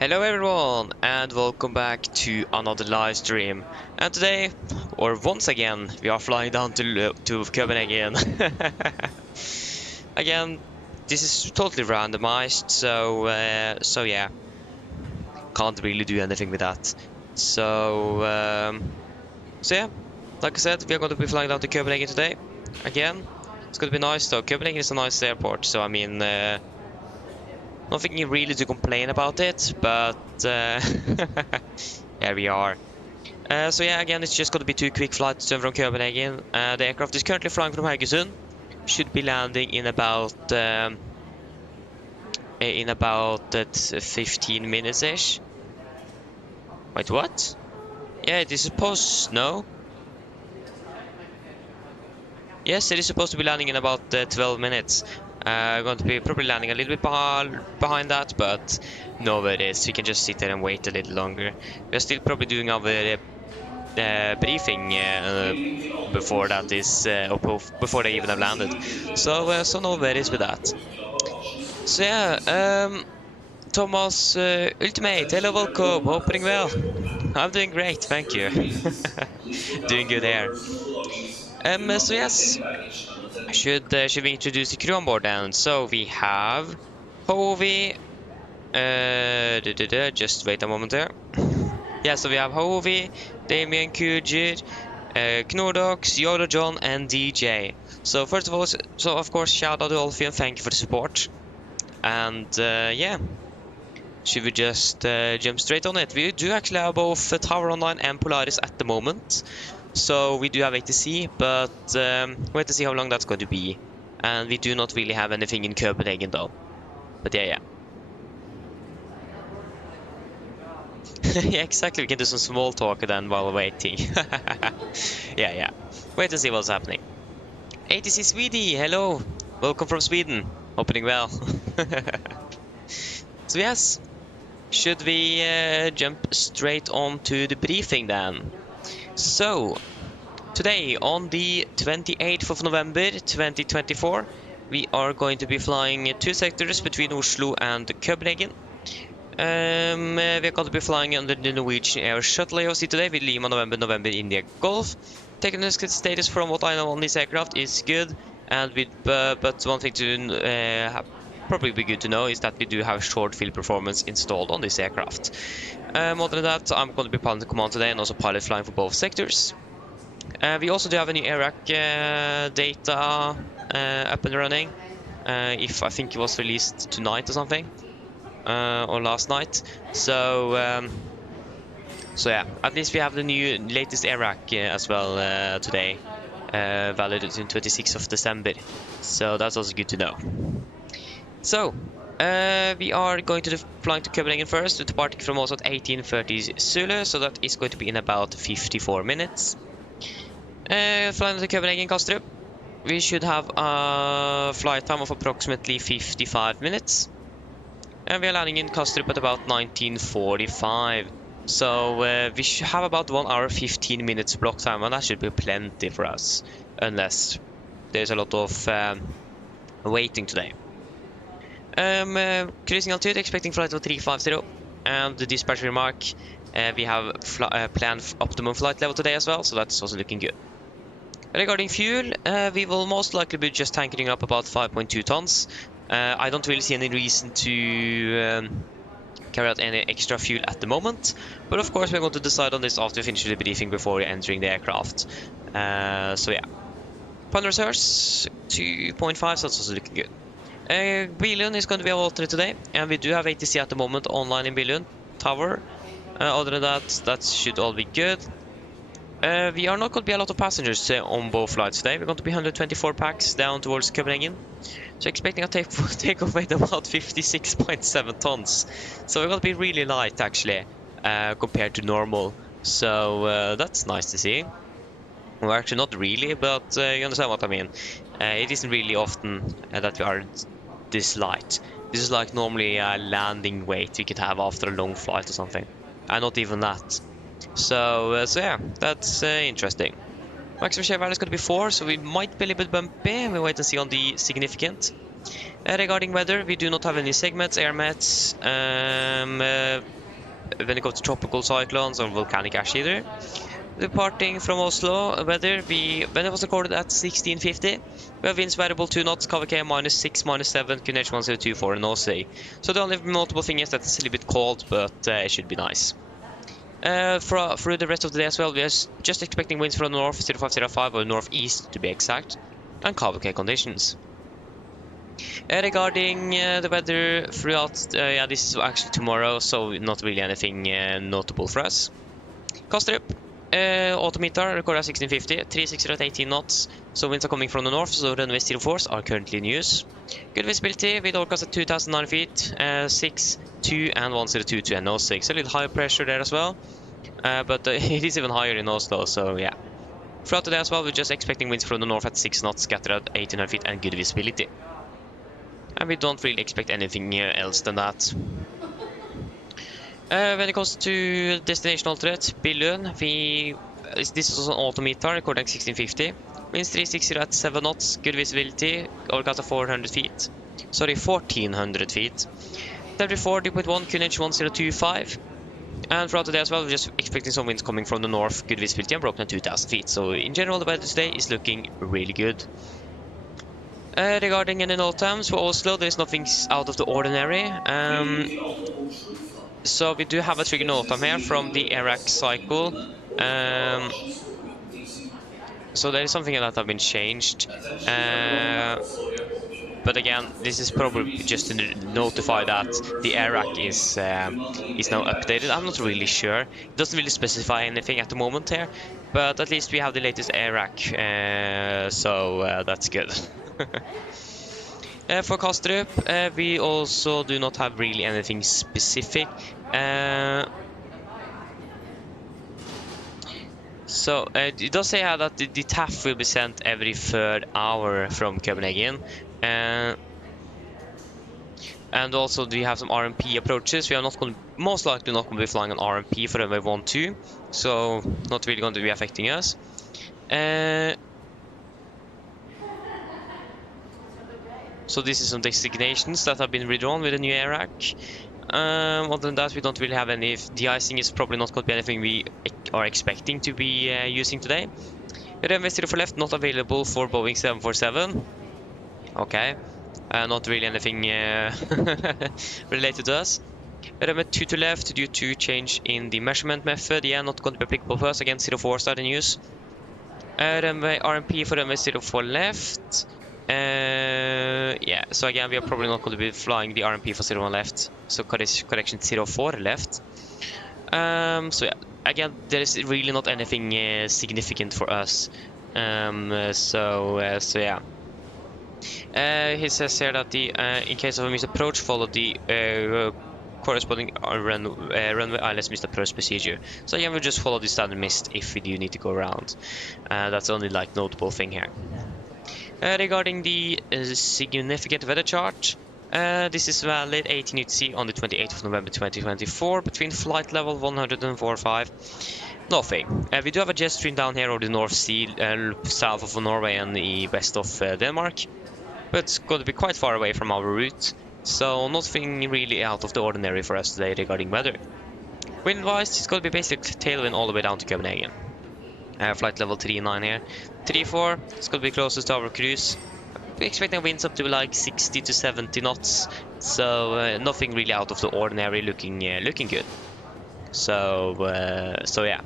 Hello everyone and welcome back to another live stream. And today, or once again, we are flying down to Copenhagen. Again, this is totally randomized, so yeah, can't really do anything with that. So yeah, like I said, we are going to be flying down to Copenhagen today. Again, it's going to be nice though. Copenhagen is a nice airport, so I mean, nothing really to complain about it, but here we are. So yeah, again, it's just going to be 2 quick flights to and from Copenhagen. The aircraft is currently flying from Haugesund. Should be landing in about 15 minutes-ish. Wait, what? Yeah, it is supposed to snow. Yes, it is supposed to be landing in about 12 minutes. Going to be probably landing a little bit behind that, but no worries. We can just sit there and wait a little longer. We're still probably doing our briefing before that is before they even have landed. So no worries with that. So yeah, Thomas Ultimate, hello, welcome. Hoping well. I'm doing great, thank you. Doing good there. So yes, should we introduce the crew on board then? So we have Hovi. Just wait a moment there. Yeah, so we have Hovi, Damien Kujer, Knordox, Yoda John, and DJ. So first of all, of course, shout out to all of you and thank you for the support. And yeah, should we just jump straight on it? We do actually have both Tower Online and Polaris at the moment. So we do have ATC, but wait to see how long that's going to be. And we do not really have anything in Copenhagen though. But yeah. Yeah, exactly, we can do some small talk then while waiting. Yeah. Wait to see what's happening. ATC Sweden, hello. Welcome from Sweden. Hoping well. So yes, should we jump straight on to the briefing then? So, today on the 28th of November 2024, we are going to be flying 2 sectors between Oslo and Copenhagen. We are going to be flying under the Norwegian Air Shuttle AOC today with Lima November India Golf. Technical status from what I know on this aircraft is good, and but one thing to probably be good to know is that we do have short field performance installed on this aircraft. Other than that, I'm going to be piloting the command today and also pilot flying for both sectors. We also do have a new AirRack data up and running. I think it was released tonight or something, or last night. So yeah, at least we have the latest AirRack as well today, valid until 26th of December. So that's also good to know. So, we are going to flying to Copenhagen first, departing from Oslo at 18:30 Zulu, so that is going to be in about 54 minutes. Flying to Copenhagen Kastrup, we should have a flight time of approximately 55 minutes. And we are landing in Kastrup at about 19:45. So, we should have about 1 hour 15 minutes block time, and that should be plenty for us, unless there's a lot of waiting today. Cruising altitude, expecting flight of 350, and the dispatch remark, we have planned optimum flight level today as well, so that's also looking good. Regarding fuel, we will most likely be just tankering up about 5.2 tons. I don't really see any reason to carry out any extra fuel at the moment, but of course we're going to decide on this after we finish the briefing before entering the aircraft. So yeah, pound reserves 2.5, so that's also looking good. Billund is going to be our alternate today, and we do have ATC at the moment online in Billund Tower. Other than that, that should all be good. We are not going to be a lot of passengers on both flights today. We're going to be 124 packs down towards Copenhagen. So expecting a takeoff weight of about 56.7 tons. So we're going to be really light actually, compared to normal. So that's nice to see. Well, actually not really, but you understand what I mean. It isn't really often that we are this light. This is like normally a landing weight you could have after a long flight or something, and not even that. So yeah, that's interesting. Maximum share value is going to be 4, so we might be a little bit bumpy. We'll wait and see on the significant. Regarding weather, we do not have any segments, air mets, when it comes to tropical cyclones or volcanic ash either. Departing from Oslo, weather, when it was recorded at 1650, we have winds variable 2 knots, KVK -6, -7, QNH 1024 and Oslo. So the only notable thing is that it's a little bit cold, but it should be nice. Through the rest of the day as well, we are just expecting winds from the north, 0505 or northeast to be exact, and KVK conditions. Regarding the weather throughout, yeah, this is actually tomorrow, so not really anything notable for us. Costrip, autometer recorded at 1650, 360 at 18 knots, so winds are coming from the north, so runway 04s are currently in use. Good visibility with overcast at 2009 feet, 6, 2 and 1022 and 06. A little higher pressure there as well, but it is even higher in Oslo, so yeah. Throughout the day as well, we're just expecting winds from the north at 6 knots, scattered at 1800 feet and good visibility. And we don't really expect anything else than that. When it comes to destination alternate, Billund, this is an autometer recording 1650. Winds 360 at 7 knots, good visibility, overcast at 400 feet. Sorry, 1400 feet. Temperature 40.1, QNH 1025. And throughout the day as well, we're just expecting some winds coming from the north, good visibility, and broken at 2000 feet. So in general, the weather today is looking really good. Regarding any note times for Oslo, there's nothing out of the ordinary. So we do have a trigger note time here from the RX cycle. So there is something that have been changed. But again, this is probably just to notify that the ARAC is now updated. I'm not really sure. It doesn't really specify anything at the moment here, but at least we have the latest ARAC, so that's good. For Kastrup, we also do not have really anything specific. So it does say that the TAF will be sent every 3rd hour from Copenhagen. And also we have some RMP approaches. We are most likely not going to be flying on RMP for runway 12, so not really going to be affecting us. So this is some designations that have been redrawn with the new ARAC. Other than that, we don't really have any. De-icing is probably not going to be anything we are expecting to be using today. Runway 04 left, not available for Boeing 747. Okay, not really anything related to us. Runway 22 left due to change in the measurement method. Yeah, not going to be applicable for us. Again, 04 start in use. Runway RMP for runway 04 left. Yeah, so again, we are probably not going to be flying the RMP for 01 left. So correction 04 left. So yeah, again, there is really not anything significant for us. So yeah. He says here that in case of a missed approach, follow the corresponding runway ILS missed approach procedure. So again, we'll just follow the standard missed if we do need to go around. That's the only like notable thing here. Regarding the significant weather chart, this is valid 18 UTC on the 28th of November 2024 between flight level 104.5. Nothing. We do have a jet stream down here over the North Sea, south of Norway and the west of Denmark, but it's going to be quite far away from our route, so nothing really out of the ordinary for us today regarding weather. Wind-wise, it's going to be basically tailwind all the way down to Copenhagen. Flight level 39 here. 34, it's going to be closest to our cruise. We're expecting winds up to like 60 to 70 knots, so nothing really out of the ordinary, looking good. So yeah.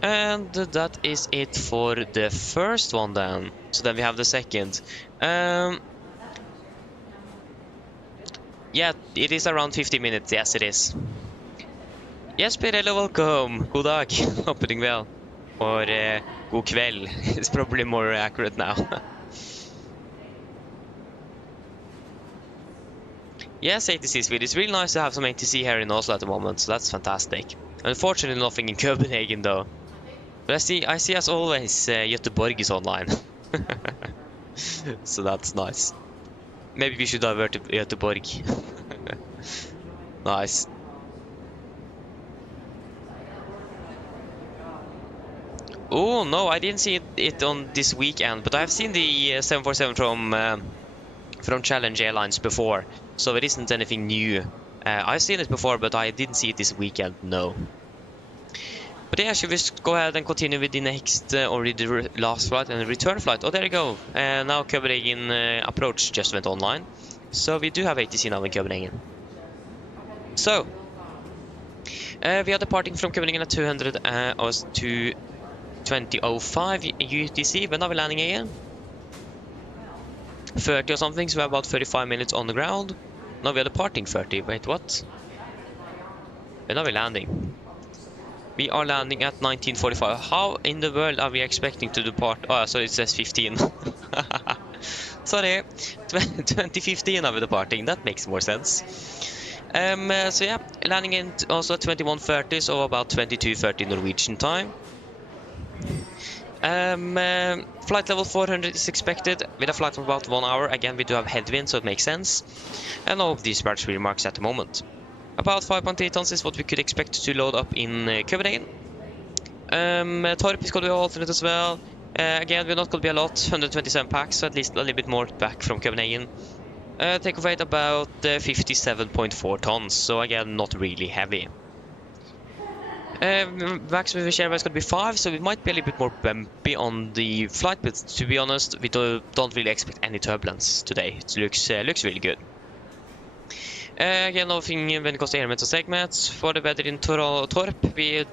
And that is it for the first one then. So then we have the second. Yeah, it is around 50 minutes, yes it is. Yes, Pirello, welcome. God dag, håper du vel. Or god kväll, it's probably more accurate now. Yes, ATC Sweden. It's really nice to have some ATC here in Oslo at the moment, so that's fantastic. Unfortunately, nothing in Copenhagen though. But I see as always, Göteborg is online. So that's nice. Maybe we should divert to Göteborg. Nice. Oh no, I didn't see it on this weekend, but I've seen the 747 from from Challenge Airlines before, so it isn't anything new. I've seen it before, but I didn't see it this weekend, no. But yeah, should we just go ahead and continue with the next, or the last flight and the return flight? Oh, there you go. Now Copenhagen approach just went online. So we do have ATC now in Copenhagen. So, we are departing from Copenhagen at 20:05 UTC. When are we landing again? 30 or something, so we're about 35 minutes on the ground. Now we are departing 30. Wait, what? When are we landing? We are landing at 19:45. How in the world are we expecting to depart? Oh, so it says 15. Sorry, 2015 are we departing. That makes more sense. So yeah, landing in also at 21:30, so about 22:30 Norwegian time. Flight level 400 is expected with a flight of about 1 hour. Again, we do have headwind, so it makes sense. And all of these parts remarks at the moment. About 5.3 tons is what we could expect to load up in Copenhagen. Torp is going to be alternate as well. Again, we're not going to be a lot, 127 packs, so at least a little bit more back from Copenhagen. Take weight about 57.4 tons, so again, not really heavy. Maximum share is going to be 5, so we might be a little bit more bumpy on the flight, but to be honest, we don't really expect any turbulence today. It looks really good. Again, nothing when it comes to airments and segments. For the weather in Torp, we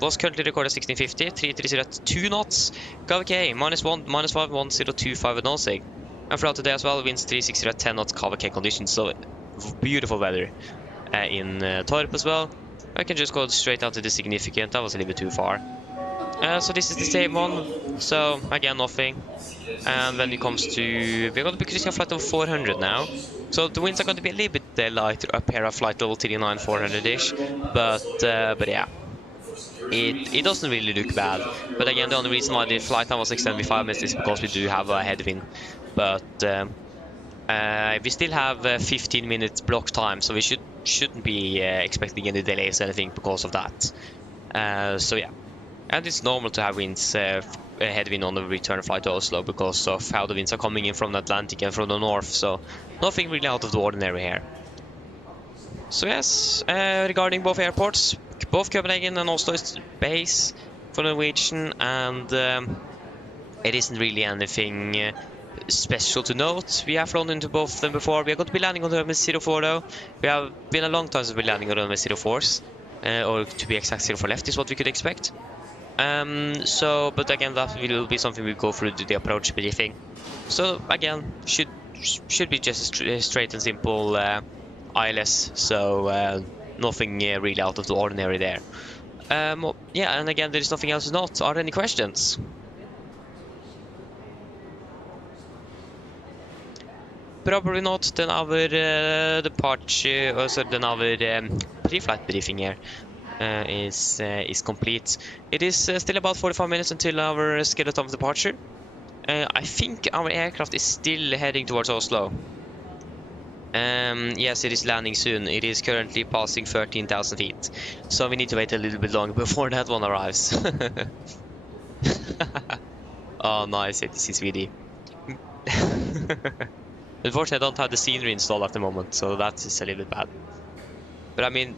was currently recorded 1650, 330 at 2 knots, KVK -1, -5, 1025 at nosing. And throughout the day as well, winds 360 at 10 knots, KVK conditions, so beautiful weather in Torp as well. I can just go straight out to the significant, that was a little bit too far. So this is the same one, so again nothing. And when it comes to, we're going to be cruising a flight of 400 now. So the winds are going to be a little bit lighter up here at flight level 39, 400-ish. But yeah, it doesn't really look bad. But again, the only reason why the flight time was extended by 5 minutes is because we do have a headwind. But we still have 15 minutes block time, so we shouldn't be expecting any delays or anything because of that. So yeah, and it's normal to have winds, headwind on the return flight to Oslo because of how the winds are coming in from the Atlantic and from the north, so nothing really out of the ordinary here. So yes, regarding both airports, both Copenhagen and Oslo is base for Norwegian, and it isn't really anything special to note. We have flown into both of them before. We are going to be landing on the MS-04 though. We have been a long time since we're landing on the MS-04s, or to be exact, 04 left is what we could expect. So, but again, that will be something we go through the approach briefing. So again, should be just a straight and simple ILS, so nothing really out of the ordinary there. Yeah, and again, there is nothing else to note. Are there any questions? Probably not. Then our departure, also then our pre-flight briefing here is complete. It is still about 45 minutes until our scheduled time of departure. I think our aircraft is still heading towards Oslo. Yes, it is landing soon. It is currently passing 13,000 feet, so we need to wait a little bit longer before that one arrives. Oh, nice, ATC Swede. Unfortunately, I don't have the scenery installed at the moment, so that is a little bit bad. But I mean, it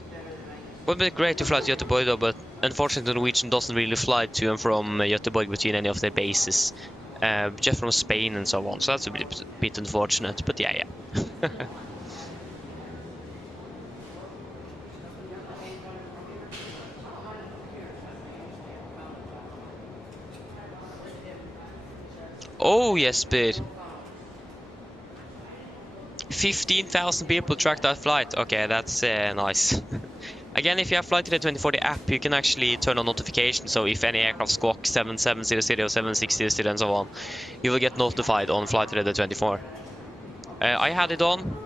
would be great to fly to Göteborg though, but unfortunately Norwegian doesn't really fly to and from Göteborg between any of their bases. Just from Spain and so on, so that's a bit unfortunate, but yeah. Oh, yes, but 15,000 people tracked that flight. Okay, that's nice. Again, if you have Flight Radar 2040 app, you can actually turn on notifications, so if any aircraft squawk 7700, 7600 and so on, you will get notified on Flight Radar 24. I had it on.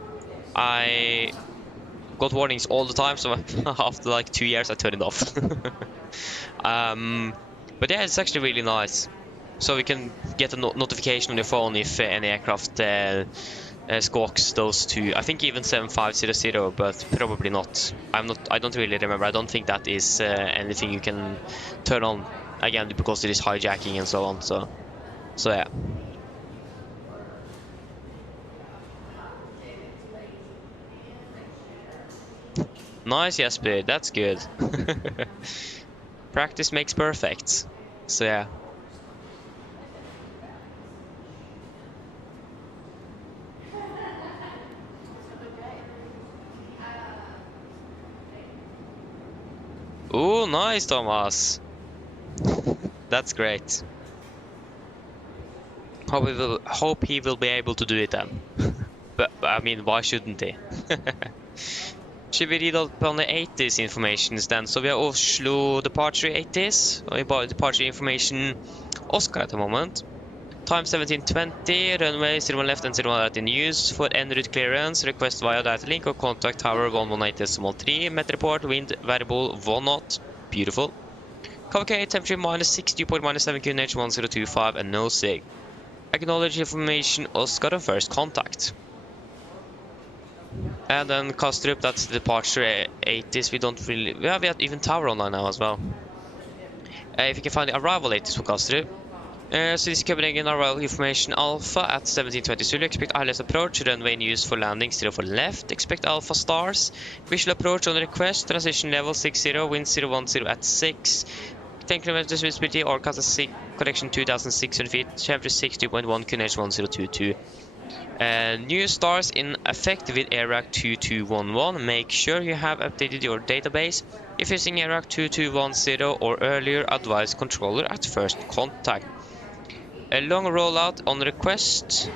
I got warnings all the time, so after like 2 years I turned it off. But yeah, it's actually really nice. So you can get a notification on your phone if any aircraft squawks those two. I think even 7500, but probably not. I don't really remember. I don't think that is anything you can turn on again because it is hijacking and so on. So yeah. Nice, Jesper, that's good. Practice makes perfect. So yeah. Ooh, nice, Thomas. That's great. Hope he will be able to do it then. But I mean, why shouldn't he? Should we read up on the 80s information then? So we have Oslo departure 80s, departure information Oscar at the moment. Time 1720, runway 01 left and 01 right in use. For en route clearance, request via data link or contact tower 118.3. Met report, wind variable 1 knot. Beautiful. Cockpit temperature -6, dew point -7, QNH 1025 and no sig. Acknowledge information Oscar on first contact. And then Kastrup, that's the departure 80s. We don't really... we have even tower online now as well. If you can find the arrival 80s for Kastrup. So this is Copenhagen arrival information Alpha at 1720 Zulu. Expect ILS approach, runway in use for landing 04 left. Expect Alpha stars. Visual approach on request, transition level 60, wind 010 at 6. 10 km visibility, Orcas at 6, correction 2600 feet, temperature 60.1, QNH 1022. New stars in effect with AirRack 2211. Make sure you have updated your database. If using AirRack 2210 or earlier, advise controller at first contact. A long rollout on request.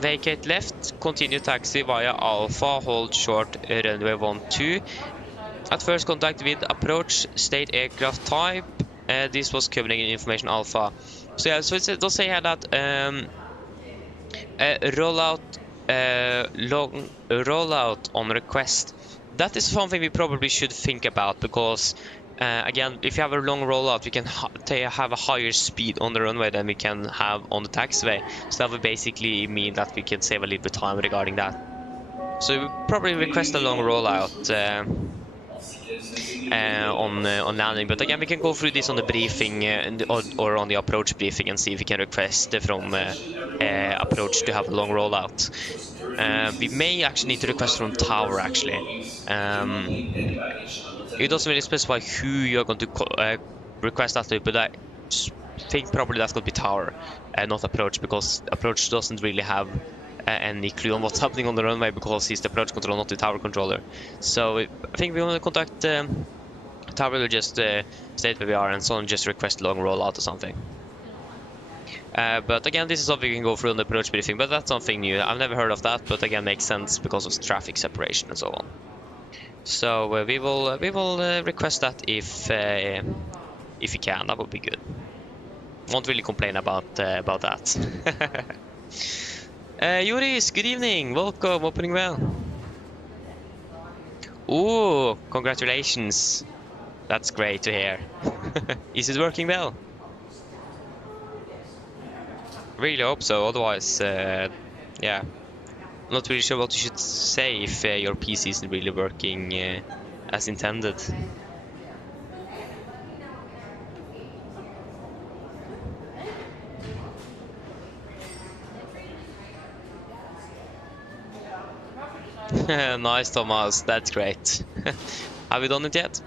Vacate left. Continue taxi via Alpha. Hold short runway 12. At first contact with approach. State aircraft type. This was Copenhagen information Alpha. So yeah, so it does say here that rollout, long rollout on request. That is something we probably should think about because, again, if you have a long rollout, we can have a higher speed on the runway than we can have on the taxiway. So that would basically mean that we can save a little bit of time regarding that. So we probably request a long rollout on landing, but again, we can go through this on the briefing or on the approach briefing and see if we can request from approach to have a long rollout. We may actually need to request from tower actually. It doesn't really specify who you're going to request that to, but I think probably that's going to be tower and not approach, because approach doesn't really have any clue on what's happening on the runway because he's the approach controller, not the tower controller. So I think we want to contact tower, will just state where we are and so on, just request long rollout or something. But again, this is something we can go through on the approach briefing, but that's something new. I've never heard of that, but again, makes sense because of traffic separation and so on. So we will request that if we can. That would be good. Won't really complain about that. Joris, good evening. Welcome. Opening well. Ooh, congratulations. That's great to hear. Is it working well? Really hope so. Otherwise, yeah. Not really sure what you should say if your PC isn't really working as intended. Nice, Thomas. That's great. Have you done it yet?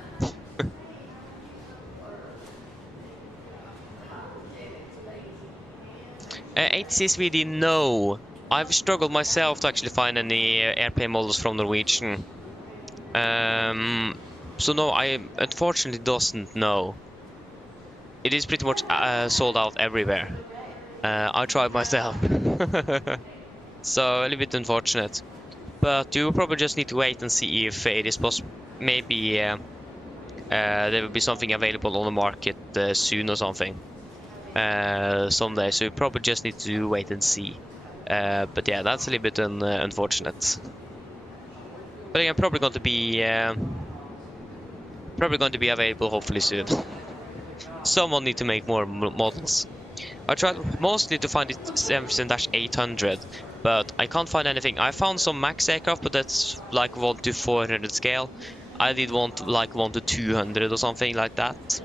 8CSVD, no. I've struggled myself to actually find any airplane models from Norwegian. So no, I unfortunately doesn't know. It is pretty much sold out everywhere. I tried myself. So a little bit unfortunate. But you probably just need to wait and see if it is possible. Maybe there will be something available on the market soon or something. Someday, so you probably just need to wait and see. But yeah, that's a little bit unfortunate. But again, probably going to be available hopefully soon. Someone need to make more models. I tried mostly to find it 7-800, but I can't find anything. I found some Max aircraft, but that's like 1 to 400 scale. I did want like 1 to 200 or something like that.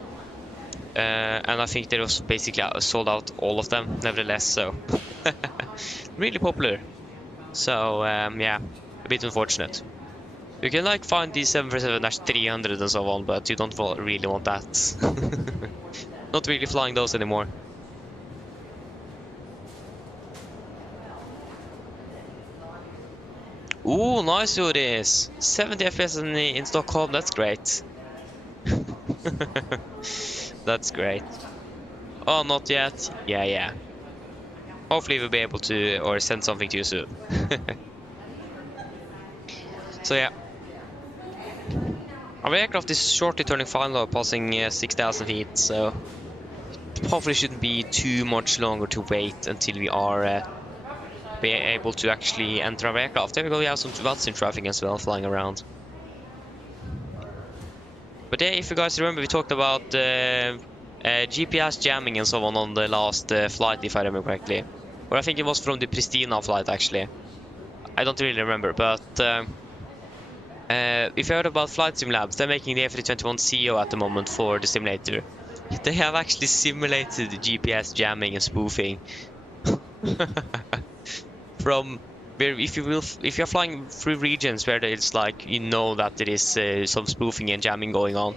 And I think they was basically sold out all of them, nevertheless, so really popular. So yeah, a bit unfortunate. You can like find the 747-300 and so on, but you don't really want that. Not really flying those anymore. Ooh, nice Joris! 70 FPS in Stockholm, that's great. That's great. Oh, not yet? Yeah, yeah. Hopefully we'll be able to, or send something to you soon. So yeah. Our aircraft is shortly turning final, passing 6,000 feet, so hopefully shouldn't be too much longer to wait until we are be able to actually enter our aircraft. There we go, we have some Watson traffic as well flying around. But yeah, if you guys remember, we talked about GPS jamming and so on the last flight, if I remember correctly. Or I think it was from the Pristina flight, actually. I don't really remember, but if you heard about Flight Sim Labs, they're making the A321 CEO at the moment for the simulator. They have actually simulated GPS jamming and spoofing. From where, if you're flying through regions where it's like you know that there is some spoofing and jamming going on,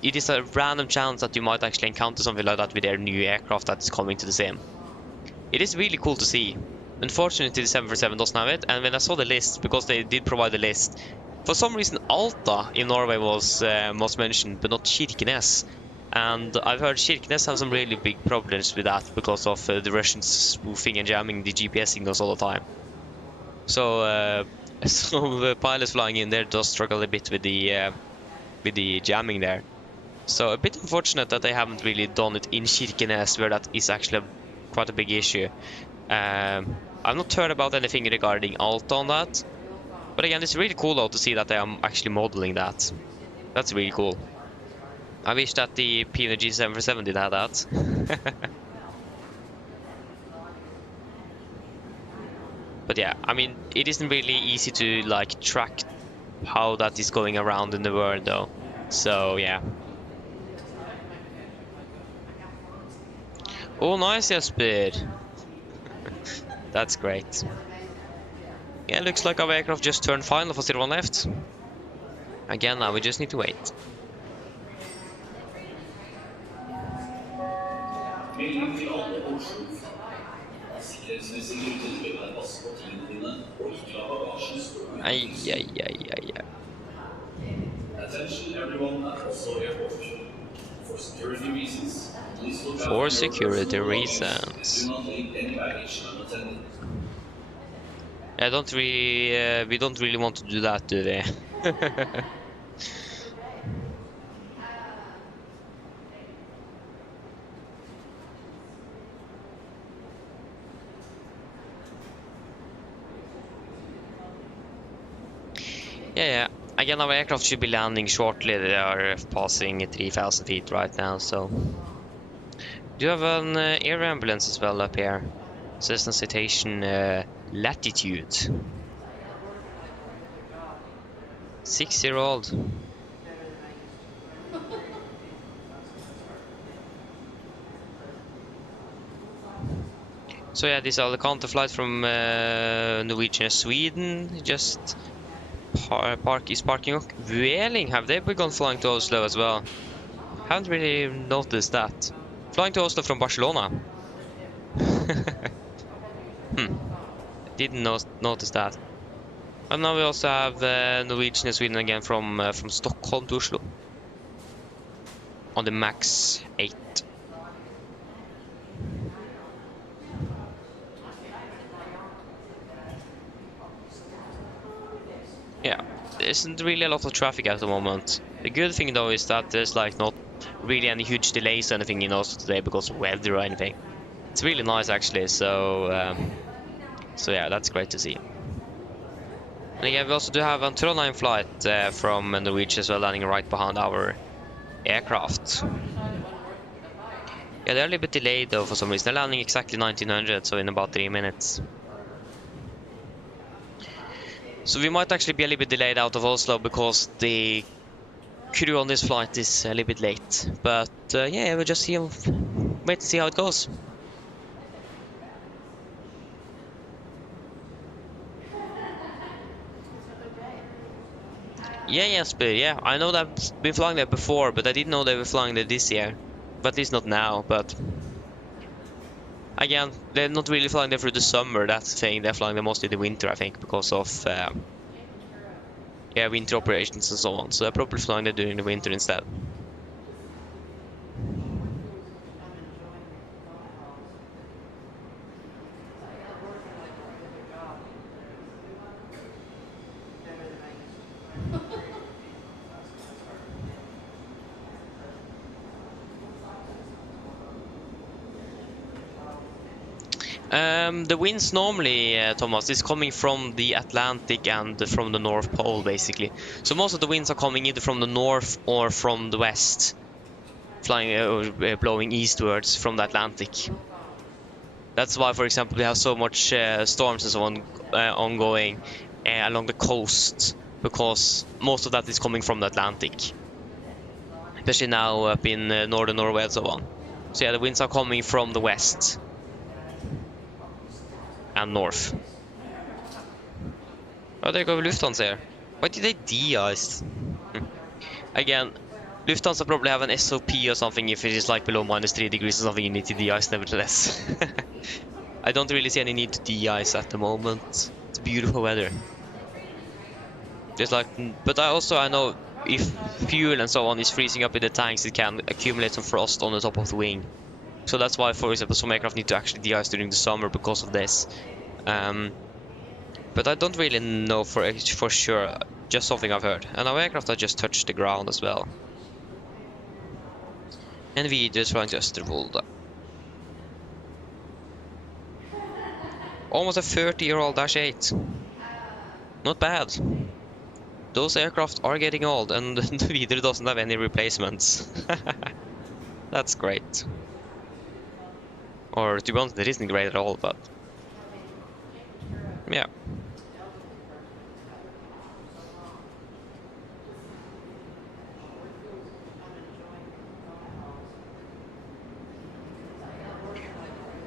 it is a random chance that you might actually encounter something like that with their new aircraft that is coming to the sim. It is really cool to see. Unfortunately, the 747 doesn't have it, and when I saw the list, because they did provide the list, for some reason Alta in Norway was mentioned, but not Kirkenes. And I've heard Kirkenes have some really big problems with that because of the Russians spoofing and jamming the GPS signals all the time. So, so the pilots flying in there does struggle a bit with the jamming there. So a bit unfortunate that they haven't really done it in Kirkenes, where that is actually quite a big issue. I've not heard about anything regarding Alta on that. But again, it's really cool though to see that they are actually modeling that. That's really cool. I wish that the PMDG 747 did have that. But yeah, I mean, it isn't really easy to like track how that is going around in the world though. So yeah. Oh, nice, Jesper. That's great. Yeah, looks like our aircraft just turned final for 01 left. Again, now we just need to wait. Ay, ay, ay, ay, ay. Attention everyone at Oslo Airport. For security reasons, please look For after your security personal reasons. belongings and do not leave any baggage unattended. We don't really want to do that, do we? Yeah. Again, our aircraft should be landing shortly. They are passing 3,000 feet right now, so... Do you have an air ambulance as well up here? Cessna Citation Latitude. 6-year-old. So yeah, this Alicante flight from Norwegian Sweden just parking up. Vueling, have they begun flying to Oslo as well? Haven't really noticed that. Flying to Oslo from Barcelona. Didn't notice that. And now we also have Norwegian Sweden again from Stockholm to Oslo on the Max 8. Yeah, there isn't really a lot of traffic at the moment. The good thing though is that there's like not really any huge delays or anything in Oslo today because of weather or anything. It's really nice actually, so yeah, that's great to see. And again, we also do have a Turnround flight from Norwegian as well, landing right behind our aircraft. Yeah, they're a little bit delayed though for some reason. They're landing exactly 1900, so in about 3 minutes. So we might actually be a little bit delayed out of Oslo because the crew on this flight is a little bit late. But yeah, we'll just wait to see how it goes. Yeah, Jesper, yeah. I know they've been flying there before, but I didn't know they were flying there this year. But at least not now, but... Again, they're not really flying there through the summer, that's the thing. They're flying there mostly in the winter, I think, because of... yeah, winter operations and so on. So they're probably flying there during the winter instead. The winds normally, Thomas, is coming from the Atlantic and from the North Pole, basically. So most of the winds are coming either from the north or from the west, flying or blowing eastwards from the Atlantic. That's why, for example, we have so much storms and so on ongoing along the coast, because most of that is coming from the Atlantic, especially now up in northern Norway and so on. So yeah, the winds are coming from the west and north. Oh, there go Lufthansa here. Why did they de-ice? Again, Lufthansa probably have an SOP or something. If it is like below -3 degrees or something, you need to de-ice nevertheless. I don't really see any need to de-ice at the moment. It's beautiful weather. Just like, but I know if fuel and so on is freezing up in the tanks, it can accumulate some frost on the top of the wing. So that's why, for example, some aircraft need to actually de-ice during the summer because of this. But I don't really know for sure. Just something I've heard. And our aircraft have just touched the ground as well. And we just trying to Östervolda. Almost a 30-year-old Dash 8. Not bad. Those aircraft are getting old, and the Videre doesn't have any replacements. That's great. Or to be honest, it isn't great at all, but yeah.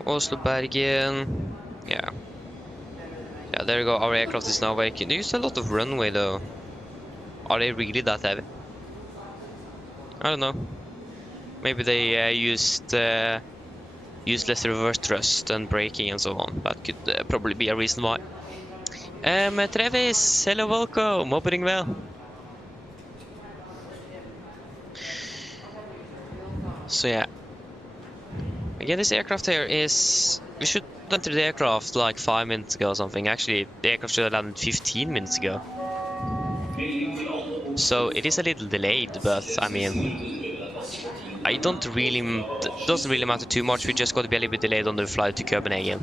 Oslo Bergen. Yeah. Yeah, there you go. Our aircraft is now waking. They use a lot of runway though. Are they really that heavy? I don't know. Maybe they used less reverse thrust and braking and so on. That could probably be a reason why. Travis, hello, welcome. Hoping well. So yeah. Again, this aircraft here is... We should enter the aircraft like 5 minutes ago or something. Actually, the aircraft should have landed 15 minutes ago. So it is a little delayed, but I mean... doesn't really matter too much. We just got to be a little bit delayed on the flight to Copenhagen.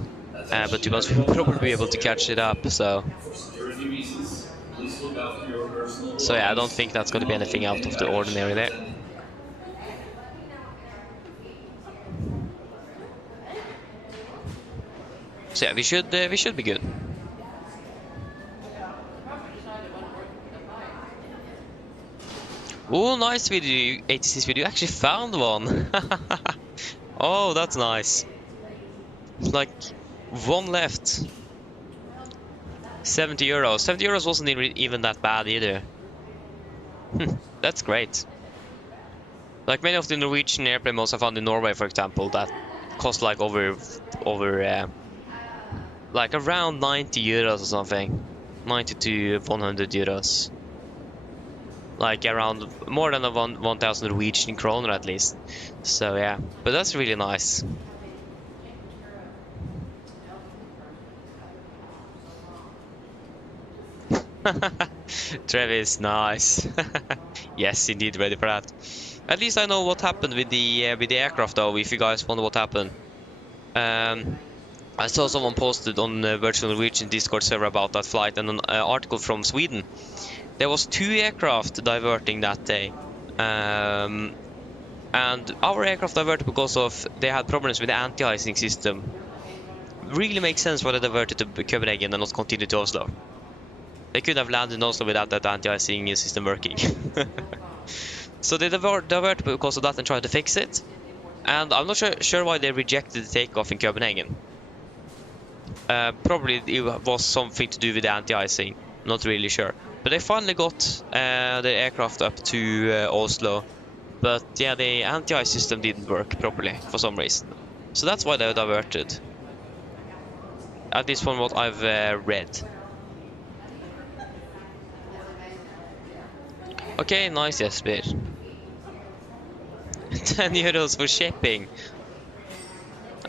But to be honest, we'll probably be able to catch it up, so... So yeah, I don't think that's going to be anything out of the ordinary there. So yeah, we should be good. Oh, nice video, 86 video. You actually found one. Oh, that's nice. Like one left. 70 euros. 70 euros wasn't even that bad either. That's great. Like many of the Norwegian airplane modes I found in Norway, for example, that cost like over like around 90 euros or something. 90 to 100 euros. Like around more than 1,000 Norwegian kroner at least. So yeah, but that's really nice. Travis, nice. Yes, indeed, ready for that. At least I know what happened with the aircraft though, if you guys wonder what happened. I saw someone posted on the Virtual Norwegian Discord server about that flight, and an article from Sweden. There was 2 aircraft diverting that day. And our aircraft diverted because of they had problems with the anti-icing system. Really makes sense why they diverted to Copenhagen and not continued to Oslo. They could have landed in Oslo without that anti-icing system working. So they diverted because of that and tried to fix it. And I'm not sure why they rejected the takeoff in Copenhagen. Probably it was something to do with the anti-icing. Not really sure. But they finally got the aircraft up to Oslo. But yeah, the anti-ice system didn't work properly for some reason. So that's why they diverted. At least from what I've read. Okay, nice, Jesper. 10 euros for shipping.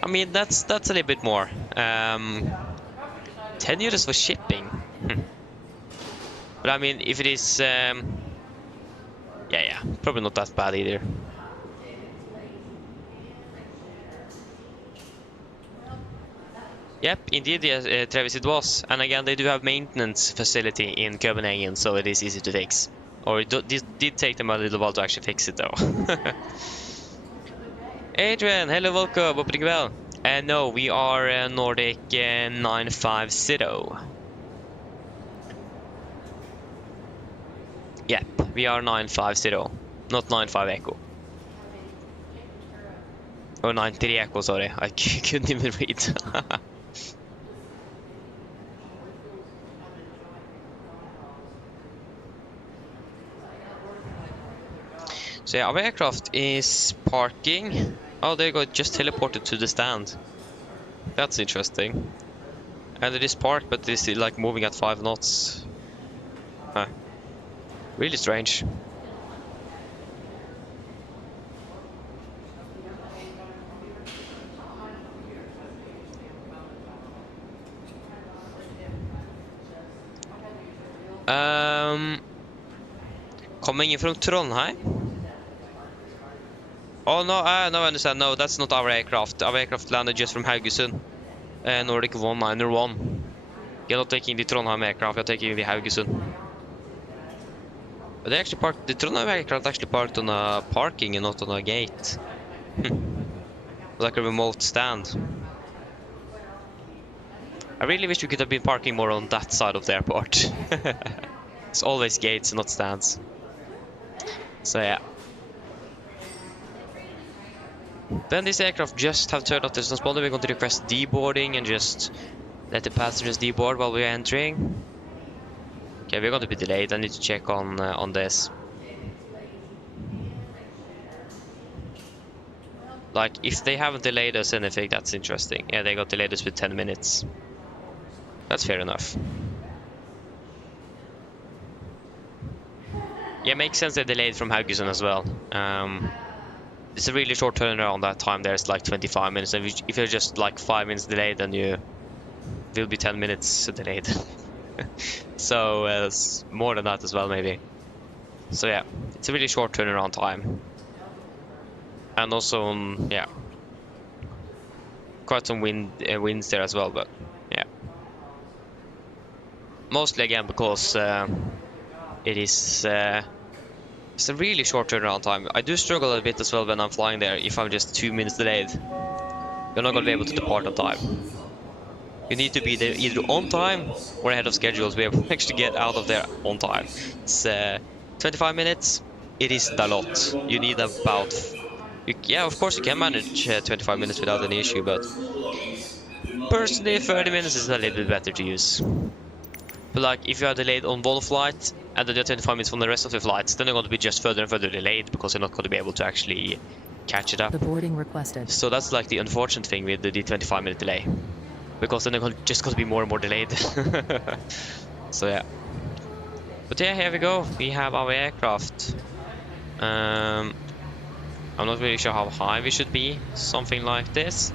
I mean, that's a little bit more. 10 euros for shipping. But I mean, if it is... yeah, probably not that bad either. Yep, indeed, yes, Travis, it was. And again, they do have maintenance facility in Copenhagen, so it is easy to fix. Or it did take them a little while to actually fix it, though. Adrian, hello, welcome, hoping well. No, we are Nordic 950. Yep, we are 950, not 95 Echo. Or 93 Echo, sorry, I couldn't even read. So yeah, our aircraft is parking. Oh, there you go, just teleported to the stand. That's interesting. And it is parked, but it's like moving at 5 knots. Huh. Really strange. Coming in from Trondheim? Oh no, no, I understand. No, that's not our aircraft. Our aircraft landed just from Haugesund. Nordic 191. You're not taking the Trondheim aircraft, you're taking the Haugesund. But they actually parked, the Trondheim aircraft actually parked on a parking and not on a gate. Like a remote stand. I really wish we could have been parking more on that side of the airport. It's always gates and not stands. So yeah. Then this aircraft just have turned off the transponder. We're going to request deboarding and just let the passengers deboard while we're entering. Okay, we're going to be delayed. I need to check on this. Like, if they haven't delayed us anything, that's interesting. Yeah, they got delayed us with 10 minutes. That's fair enough. Yeah, makes sense they're delayed from Haugesund as well. It's a really short turnaround that time. There's like 25 minutes. And if you're just like 5 minutes delayed, then you will be 10 minutes delayed. So it's more than that as well, maybe. So yeah, it's a really short turnaround time. And also, yeah, quite some winds there as well, but yeah. Mostly again because it is it's a really short turnaround time. I do struggle a bit as well when I'm flying there. If I'm just 2 minutes delayed, you're not going to be able to depart on time. You need to be there either on time or ahead of schedule to be able to actually get out of there on time. It's 25 minutes. It isn't a lot. You need about... yeah, of course you can manage 25 minutes without any issue, but personally 30 minutes is a little bit better to use. But like, if you are delayed on one flight and then you're 25 minutes from the rest of the flights, then you're going to be just further and further delayed because you're not going to be able to actually catch it up. The boarding requested. So that's like the unfortunate thing with the 25-minute delay, because then they're just going to be more and more delayed. So yeah. But yeah, here we go. We have our aircraft. I'm not really sure how high we should be. Something like this.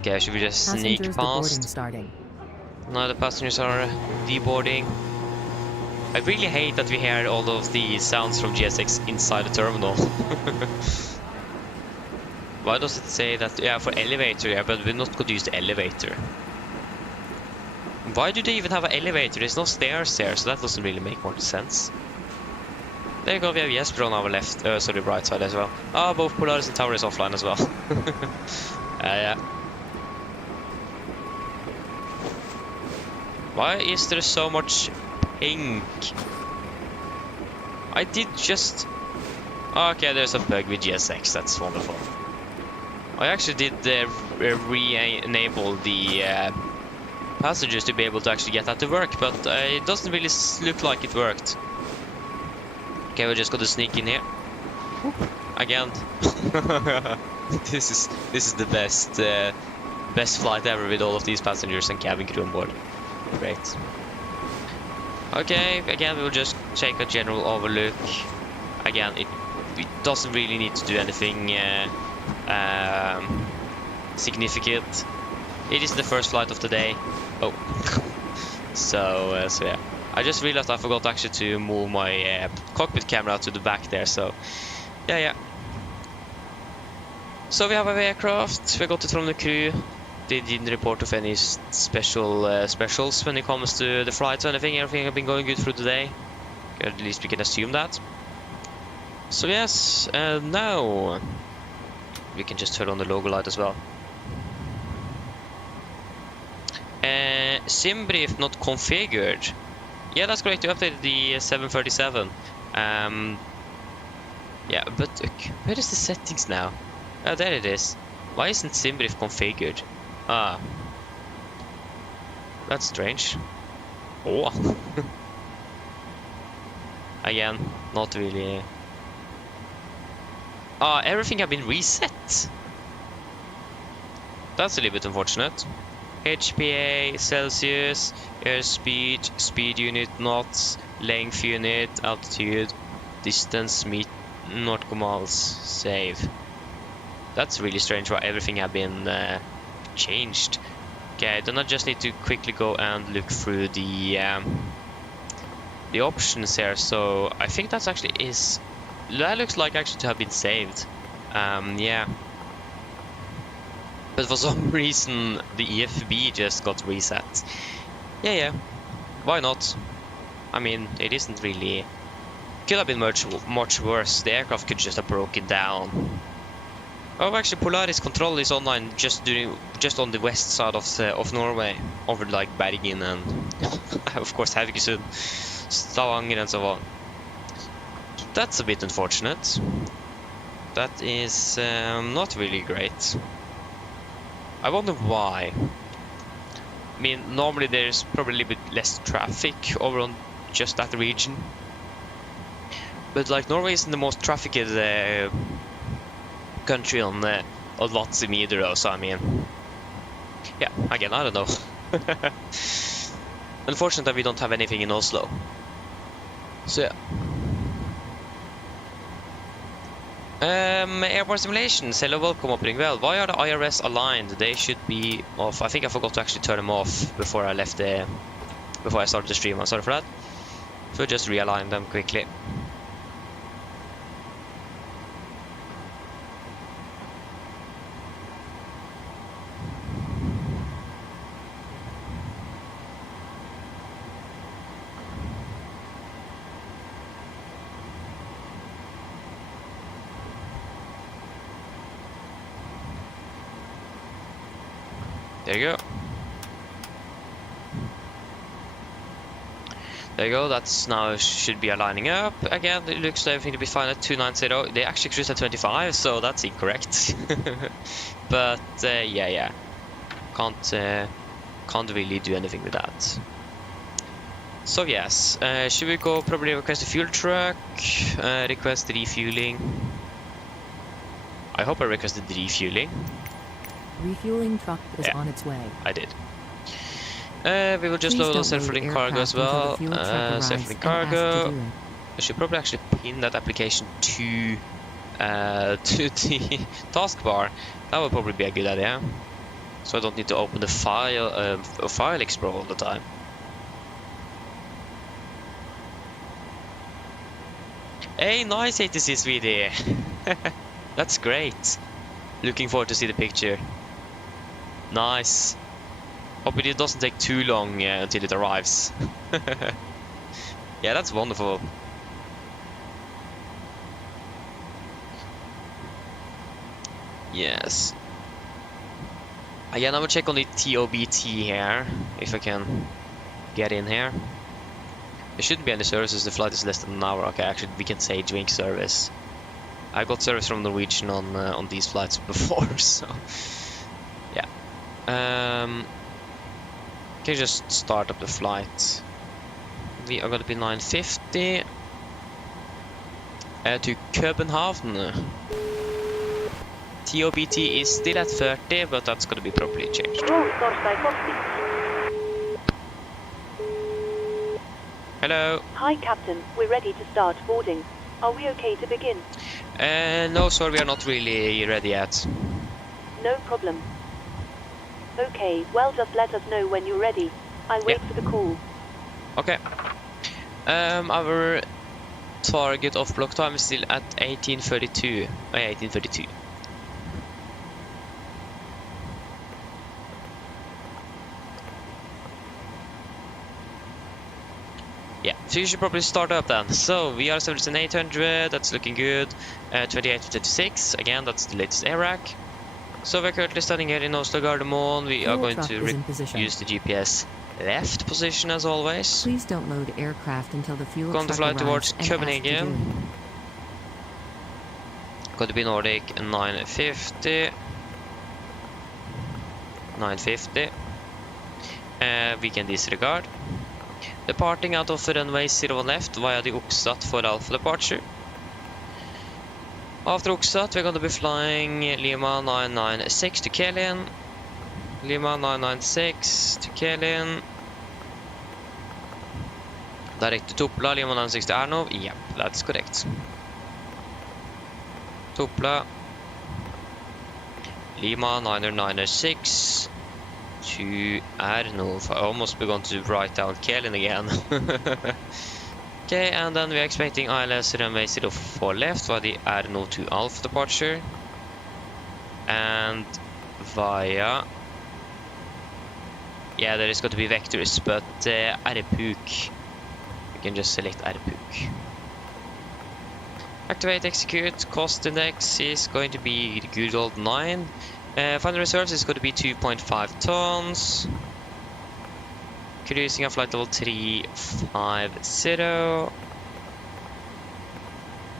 Okay, should we just sneak Passengers, past? the boarding starting. Now the passengers are deboarding. I really hate that we hear all of the sounds from GSX inside the terminal. Why does it say that? Yeah, for elevator, yeah, but we're not going to use the elevator. Why do they even have an elevator? There's no stairs there, so that doesn't really make much sense. There you go, we have Jesper on our left, sorry, right side as well. Ah, both Polaris and Tower is offline as well. Yeah. Why is there so much pink? I did just... Okay, there's a bug with GSX, that's wonderful. I actually did re-enable the passengers to be able to actually get that to work, but it doesn't really look like it worked. Okay, we're just gonna sneak in here. Again. This is the best flight ever with all of these passengers and cabin crew on board. Great. Okay, again we'll just take a general overlook. Again, it doesn't really need to do anything significant. It is the first flight of the day. Oh, so yeah. I just realized I forgot actually to move my cockpit camera to the back there. So yeah. So we have our aircraft. We got it from the crew. They didn't report of any specials when it comes to the flights or anything. Everything has been going good through the day. At least we can assume that. So yes, now we can just turn on the logo light as well. Sim brief not configured. Yeah, that's correct. You updated the 737. Yeah, but where is the settings now? Oh, there it is. Why isn't sim brief configured? Ah, that's strange. Oh. Again, not really. Ah, everything have been reset. That's a little bit unfortunate. HPA, Celsius, airspeed, speed unit, knots, length unit, altitude, distance, nautical miles, save. That's really strange why everything have been changed. Okay, then I just need to quickly go and look through the options here. So I think that's actually that looks like actually to have been saved. Yeah. But for some reason the EFB just got reset. Yeah. Why not? I mean, it isn't really. Could have been much worse. The aircraft could just have broken down. Oh, actually, Polaris control is online just on the west side of Norway, over like Bergen and of course Haugesund, Stavanger and so on. That's a bit unfortunate. That is not really great. I wonder why. I mean, normally there's probably a little bit less traffic over on just that region. But like Norway isn't the most trafficked country on Vatsum either though, so I mean, yeah, again, I don't know. Unfortunately, we don't have anything in Oslo. So yeah. Airborne simulations, hello, welcome, opening well. Why are the IRS aligned? They should be off. I think I forgot to actually turn them off before I started the stream. I'm sorry for that. So just realign them quickly. There you go. There you go, that's now should be aligning up. Again, it looks like everything to be fine at 290. They actually cruised at 25, so that's incorrect. But yeah. Can't really do anything with that. So yes, should we go probably request a fuel truck, request refueling. I hope I requested refueling. Refueling truck is on its way. I did. We will just load on self-filling cargo as well. Self-filling cargo. I should probably actually pin that application to the taskbar. That would probably be a good idea. So I don't need to open the file explorer all the time. Hey, nice 86 VD. That's great. Looking forward to see the picture. Nice. Hope it doesn't take too long until it arrives. Yeah, that's wonderful. Yes. Again, I will check on the TOBT here, if I can get in here. There shouldn't be any services, the flight is less than an hour. Okay, actually we can say drink service. I got service from Norwegian on these flights before, so yeah. Can you just start up the flight? We are going to be 950 to Copenhagen. TOBT is still at 30, but that's going to be properly changed. Hello. Hi, Captain. We're ready to start boarding. Are we okay to begin? No, sir, we are not really ready yet. No problem. Okay, well, just let us know when you're ready. I'll wait for the call. Okay. Our target of block time is still at 1832. 1832. Yeah, so you should probably start up then. So we are 7800, that's looking good. 28 to 26, again, that's the latest AIRAC. So we're currently standing here in Oslo Gardermoen. We are going to use the GPS left position as always. Please don't load aircraft until the fuel Going to truck fly towards arrives and Copenhagen. Going to be Nordic 950. 950. We can disregard. Departing out of the runway 01 left via the Oksat for Alpha departure. After Oksat, we're going to be flying Lima 996 to Kelin. Lima 996 to Kelin. Direct to Tupla, Lima 996 to Arnov. Yep, that's correct. Tupla. Lima 996 to Arnov. I almost begun to write down Kelin again. Okay, and then we're expecting ILS runway 04 left via the Arnov to Alpha departure. And via... Yeah, there is going to be vectors, but Arpuk. We can just select Arpuk. Activate, execute. Cost index is going to be the good old 9. Final reserves is going to be 2.5 tons. Cruising at flight level 350.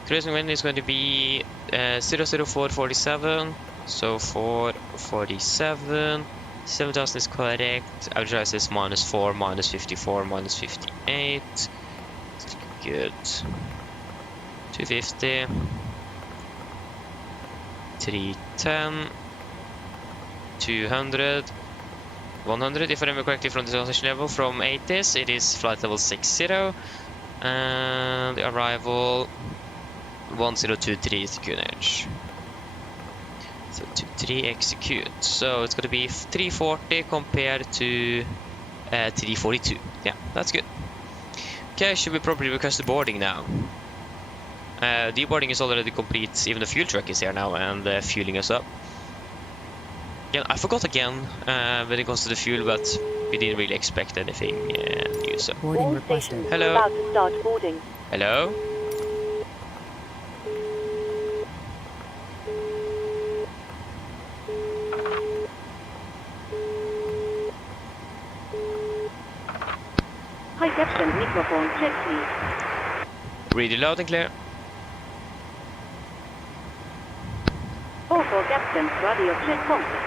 Cruising wind is going to be 00447. So 447. 7000 is correct. Average rise is -4, -54, -58. Good. 250. 310. 200. 100, if I remember correctly from the transition level, from 80s, it is flight level 60, and the arrival 1023 is the QNH. So 23 execute, so it's going to be 340 compared to 342. Yeah, that's good. Okay, should we probably request the boarding now? Deboarding is already complete, even the fuel truck is here now and fueling us up. Again, I forgot again when it comes to the fuel, but we didn't really expect anything new. So. Boarding requested. Hello. About to start boarding. Hello. Hi, Captain. Microphone check, please. Read it loud and clear. For Captain, radio check contact.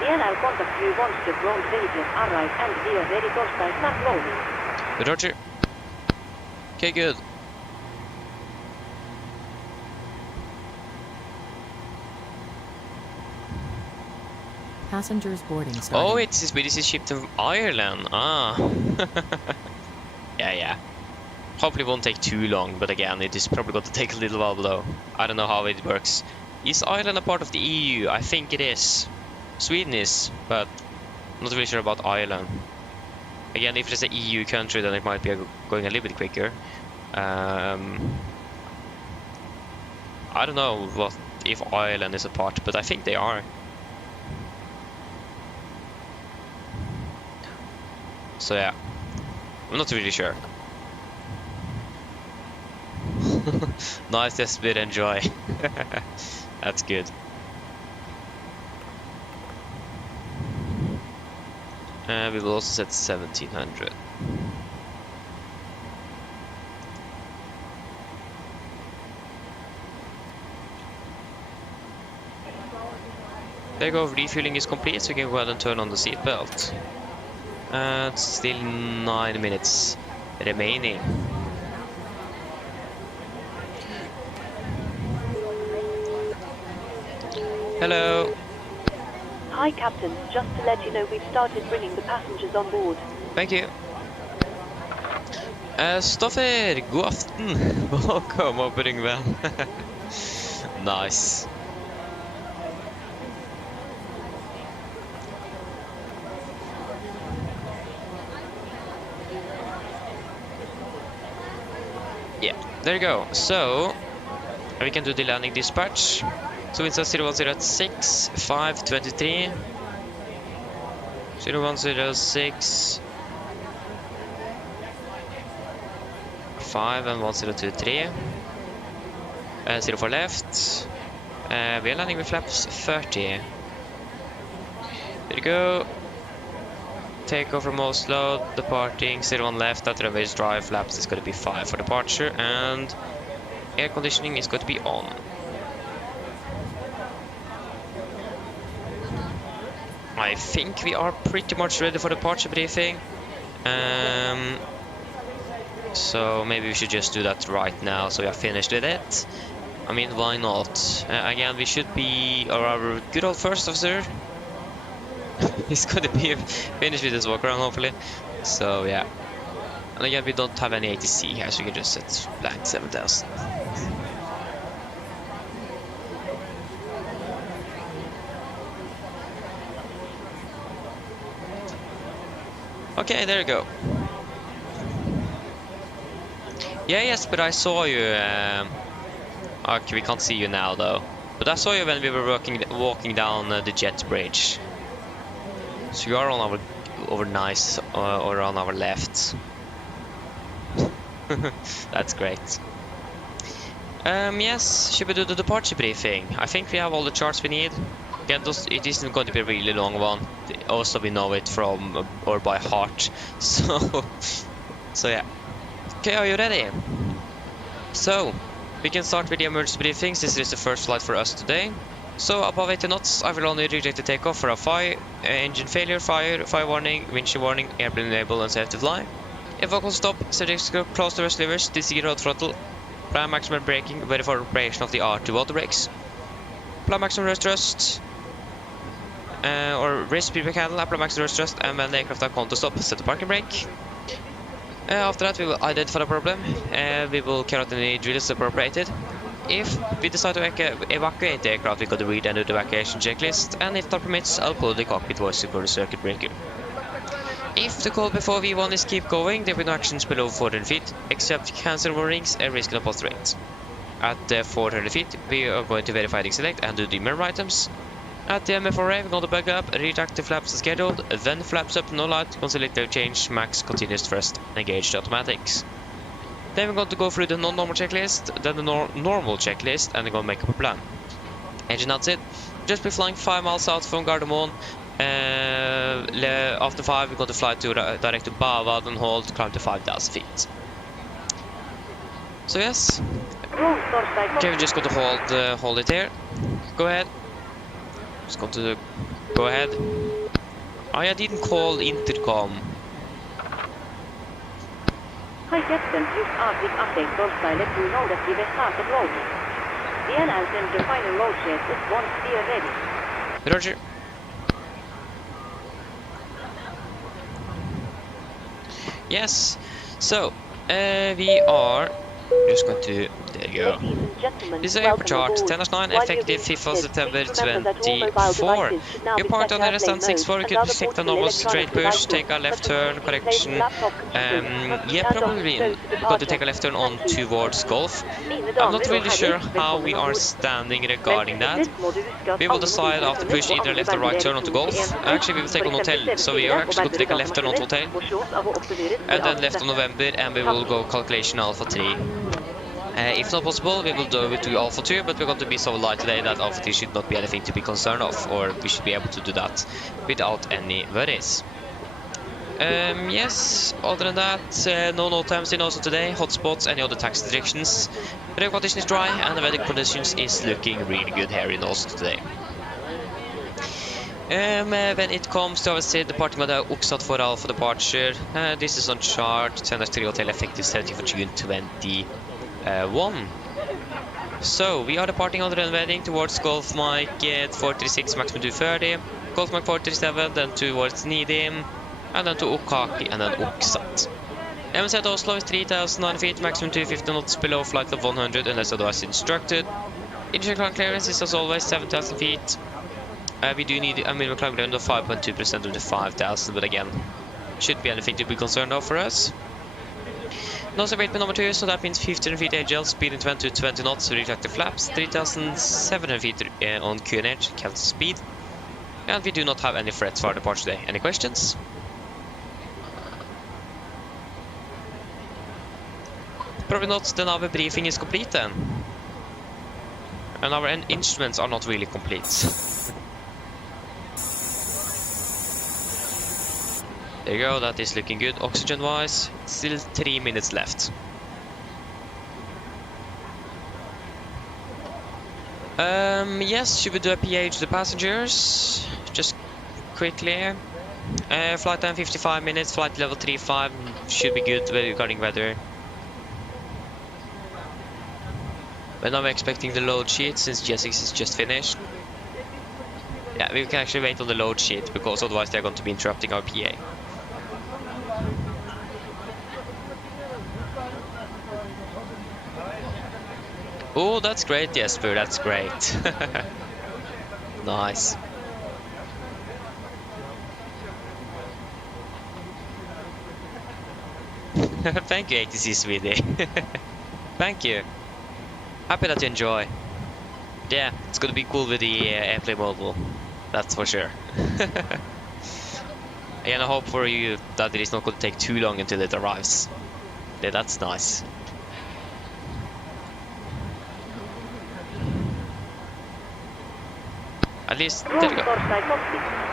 DNL contact you once the ground vehicles arrive and we are ready to start rolling. Good, Roger. Okay, good. Passengers boarding starting. Oh, it's this is shipped from Ireland. Ah. Yeah. Hopefully it won't take too long, but again, it is probably going to take a little while though. I don't know how it works. Is Ireland a part of the EU? I think it is. Sweden is, but I'm not really sure about Ireland. Again, if it's an EU country, then it might be going a little bit quicker. I don't know if Ireland is a part, but I think they are. So yeah, I'm not really sure. Nice, just bit enjoy. That's good. We will also set 1700. There you go, refueling is complete, so you can go ahead and turn on the seatbelt. It's still 9 minutes remaining. Hello. Hi, Captain. Just to let you know, we've started bringing the passengers on board. Thank you. Stoffer, god aften. Welcome up, ringvenn. Nice. Yeah, there you go. So we can do the landing dispatch. So it's a 0106 523 0106 5 and 1023. 04 left. We are landing with flaps 30. There you go. Takeoff from Oslo, departing 01 left at runway drive. Flaps is going to be 5 for departure, and air conditioning is going to be on. I think we are pretty much ready for departure briefing. So maybe we should just do that right now, so we are finished with it. I mean, why not? Again, we should be, or our good old first officer, he's going to be finished with his walk around, hopefully. So yeah. And again, we don't have any ATC here, so we can just set blank 7000. Okay, there you go. Yeah, yes, but I saw you. Okay, we can't see you now though. But I saw you when we were walking down the jet bridge. So you are on our nice, or on our left. That's great. Yes, should we do the departure briefing? I think we have all the charts we need. Again, it isn't going to be a really long one. Also, we know it from or by heart. So yeah. Okay, are you ready? So, we can start with the emergency briefings. This is the first flight for us today. So, above 80 knots, I will only reject the takeoff for a fire, engine failure, fire warning, windshield warning, airplane enable, and safe to fly. If vocal stop, subjects go close to rest levers, DC road throttle, plan maximum braking, ready for operation of the R2 water brakes. Apply maximum rest thrust, or raise speed brake handle, apply maximum rest thrust, and when the aircraft are come to stop, set the parking brake. After that, we will identify the problem. We will carry out any drills appropriated. If we decide to evacuate the aircraft, we got to read and do the evacuation checklist, and if that permits, I'll pull the cockpit voice for the circuit breaker. If the call before V1 is keep going, there will be no actions below 400 feet, except cancel warnings and risk and post rates. At 400 feet, we are going to verify the select and do the mirror items. At the MFRA, we're going to bug up, retract the flaps as scheduled, then flaps up, no light, consolidate change, max, continuous thrust, and engage the automatics. Then we're going to go through the non-normal checklist, then the normal checklist, and we're going to make up a plan. Engine that's it. Just be flying 5 miles south from Gardermoen. After 5, we're going to fly to direct to Bavad and hold, climb to 5,000 feet. So yes. Okay, we're just going to hold it here. Go ahead. Just going to go ahead. I didn't call intercom. Hi Captain, just Arctic update Dorsa let you know that we will start the loading. The announcement the final load check is once we are ready. Roger. Yes, so we are just going to, there you go. This is airport chart, 10-9, effective 5th of September 24. We parked on the stand 6-4, we could take a normal straight push, take a left turn, correction. Yeah, probably going to take a left turn on towards Gulf. I'm not really sure how we are standing regarding that. We will decide after push either left or right turn onto Gulf. Actually, we will take on hotel, so we are actually going to take a left turn onto hotel. And then left on November, and we will go calculation Alpha 3. If not possible, we will do it to Alpha 2, but we're going to be so light today that Alpha 2 should not be anything to be concerned of, or we should be able to do that without any worries. Yes, other than that, no load times in Oslo today, hotspots, any other taxi restrictions. The air condition is dry and the weather conditions is looking really good here in Oslo today. When it comes to, I would say, departing with the Oxford for Alpha departure, this is on chart, Sanders 3 Hotel effective 17th of June 21. So, we are departing on the runway heading towards Golf Mike 436, maximum 230, Golf Mike 437, then towards Needham, and then to Okaki, and then Oksat. MSFS at Oslo is 3,009 feet, maximum 250 knots below flight of 100, unless otherwise instructed. Initial climb clearance is as always 7,000 feet. We do need a minimum climb ground of 5.2% of the 5,000, but again, shouldn't be anything to be concerned of for us. Nose of 8 number 2, so that means 1500 feet AGL, speed 20 to 20 knots, retractive flaps, 3,700 feet on QNH, cancel speed. And we do not have any threats for departure today. Any questions? Probably not, then our briefing is complete then. And our instruments are not really complete. There you go, that is looking good. Oxygen wise, still 3 minutes left. Yes, should we do a PA to the passengers? Just quickly. Flight time 55 minutes, flight level 35 should be good regarding weather. But now we're expecting the load sheet since G6 is just finished. Yeah, we can actually wait on the load sheet because otherwise they're going to be interrupting our PA. Oh, that's great, Jesper, that's great. Nice. Thank you, ATC Swede. Thank you. Happy that you enjoy. Yeah, it's gonna be cool with the airplane model. That's for sure. And I hope for you that it is not going to take too long until it arrives. Yeah, that's nice. At least, there you go.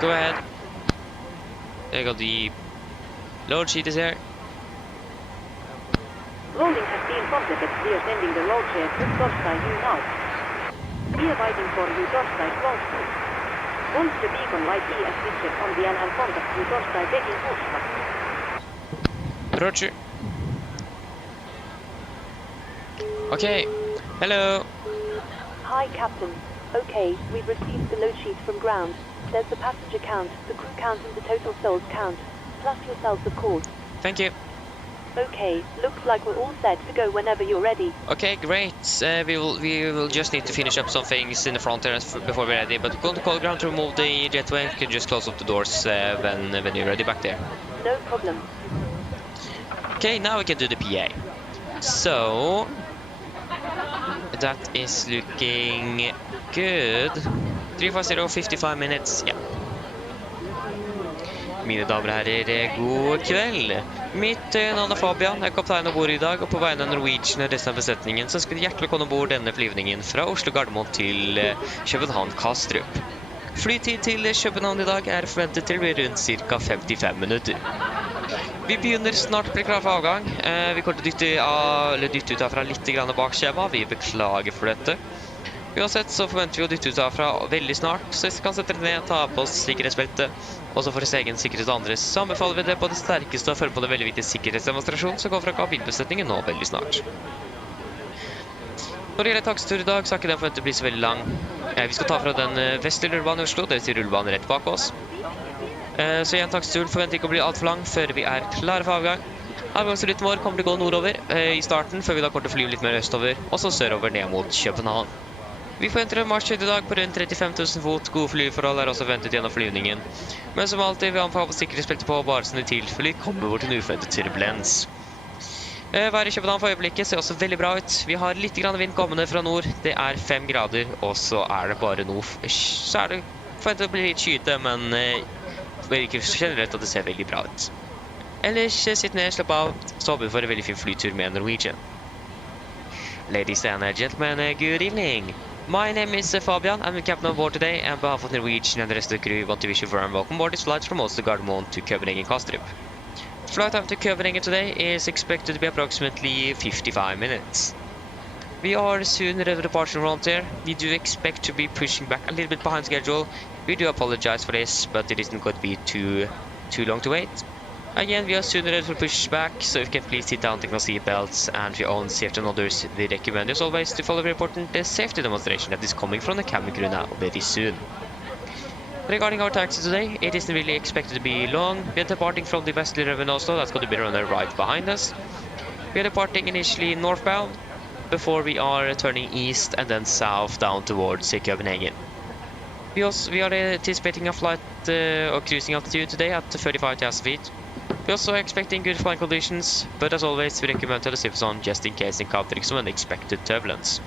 Go ahead. There you go, the load sheet is here. Loading has been completed. We are sending the load sheet to Torstai U now. We are waiting for you Torstai close to. Once the beacon light is switched on the and contact you Torstai taking Pushback. Roger. Okay, hello. Hi, Captain. Okay, we've received the load sheet from ground. There's the passenger count, the crew count and the total souls count. Plus yourselves, of course. Thank you. Okay, looks like we're all set to go whenever you're ready. Okay, great. We will just need to finish up some things in the front there before we're ready. But go to call ground to remove the jetway. You can just close up the doors when you're ready back there. No problem. Okay, now we can do the PA. So that is looking good. 350, 55 minutes. Yeah. Mine damer og herrer, god kveld. Mitt navn er Fabian, jeg er kaptein ombord i dag, og på vegne av Norwegian og resten av besetningen så skal de hjertelig komme ombord denne flyvningen fra Oslo Gardermoen til København Kastrup. Flytid til København i dag er forventet til å bli rundt ca. 55 minutter. Vi begynner snart å bli klar for avgang. Vi kommer til å dytte ut herfra litt bak skjema. Vi beklager for dette. Uansett så forventer vi å dytte ut herfra veldig snart, så hvis vi kan sette det ned, ta på oss sikkerhetsbeltet, og så for oss egen sikkerhet og andres, så anbefaler vi det på det sterkeste å følge på det veldig viktige sikkerhetsdemonstrasjon som går fra kabinbesetningen nå veldig snart. Når det gjelder taxitur i dag, så er ikke den forventet å bli så veldig lang. Vi skal ta fra den vestlige rullebanen i Oslo, det vil si rullebanen rett bak oss. Så igjen, taxituren forventer ikke å bli alt for lang før vi er klare for avgang. Avgangsruten vår kommer til å gå nordover i starten, før vi da kommer til å fly litt mer østover, og så sørover ned mot København. Vi forventer en marsjtid i dag på rundt 35 000 fot. Gode flyforhold er også ventet gjennom flyvningen. Men som alltid vil anbefale sikkerhetsbeltet på bare som det tilfeller kommer bort til en uforventet turbulens. Været i København for øyeblikket ser også veldig bra ut. Vi har litt grann vind kommende fra nord. Det er 5 grader, og så er det bare noe. Så er det forventet å bli litt skyte, men det virker generelt at det ser veldig bra ut. Ellers sitt ned, slapp av, så håper vi for en veldig fin flytur med Norwegian. Ladies and gentlemen, good evening. My name is Fabian. I'm the captain on board today, and on behalf of Norwegian and the rest of the crew, we want to wish you a warm welcome aboard this flight from Oslo Gardermoen to Copenhagen Kastrup. Flight time to Copenhagen today is expected to be approximately 55 minutes. We are soon ready for departure around there. We do expect to be pushing back a little bit behind schedule. We do apologize for this, but it isn't going to be too long to wait. Again, we are soon ready for pushback, so if you can please sit down, take no seat belts, and for your own safety and others, we recommend as always to follow the important safety demonstration that is coming from the cabin crew now very soon. Regarding our taxi today, it isn't really expected to be long. We are departing from the westerly river in Oslo, that's going to be on the right behind us. We are departing initially northbound, before we are turning east and then south down towards Copenhagen. We are anticipating a flight or cruising altitude today at 35,000 feet. We're also expecting good flying conditions, but as always we recommend to the zip zone just in case encountering some unexpected turbulence.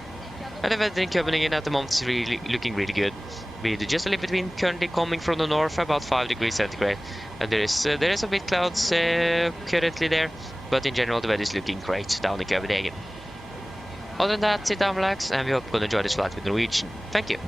And the weather in Copenhagen at the moment is looking really good, with just a little bit wind currently coming from the north, about 5 degrees centigrade, and there is a bit clouds currently there, but in general the weather is looking great down in Copenhagen. Other than that, sit down, relax, and we hope you're going to enjoy this flight with Norwegian. Thank you.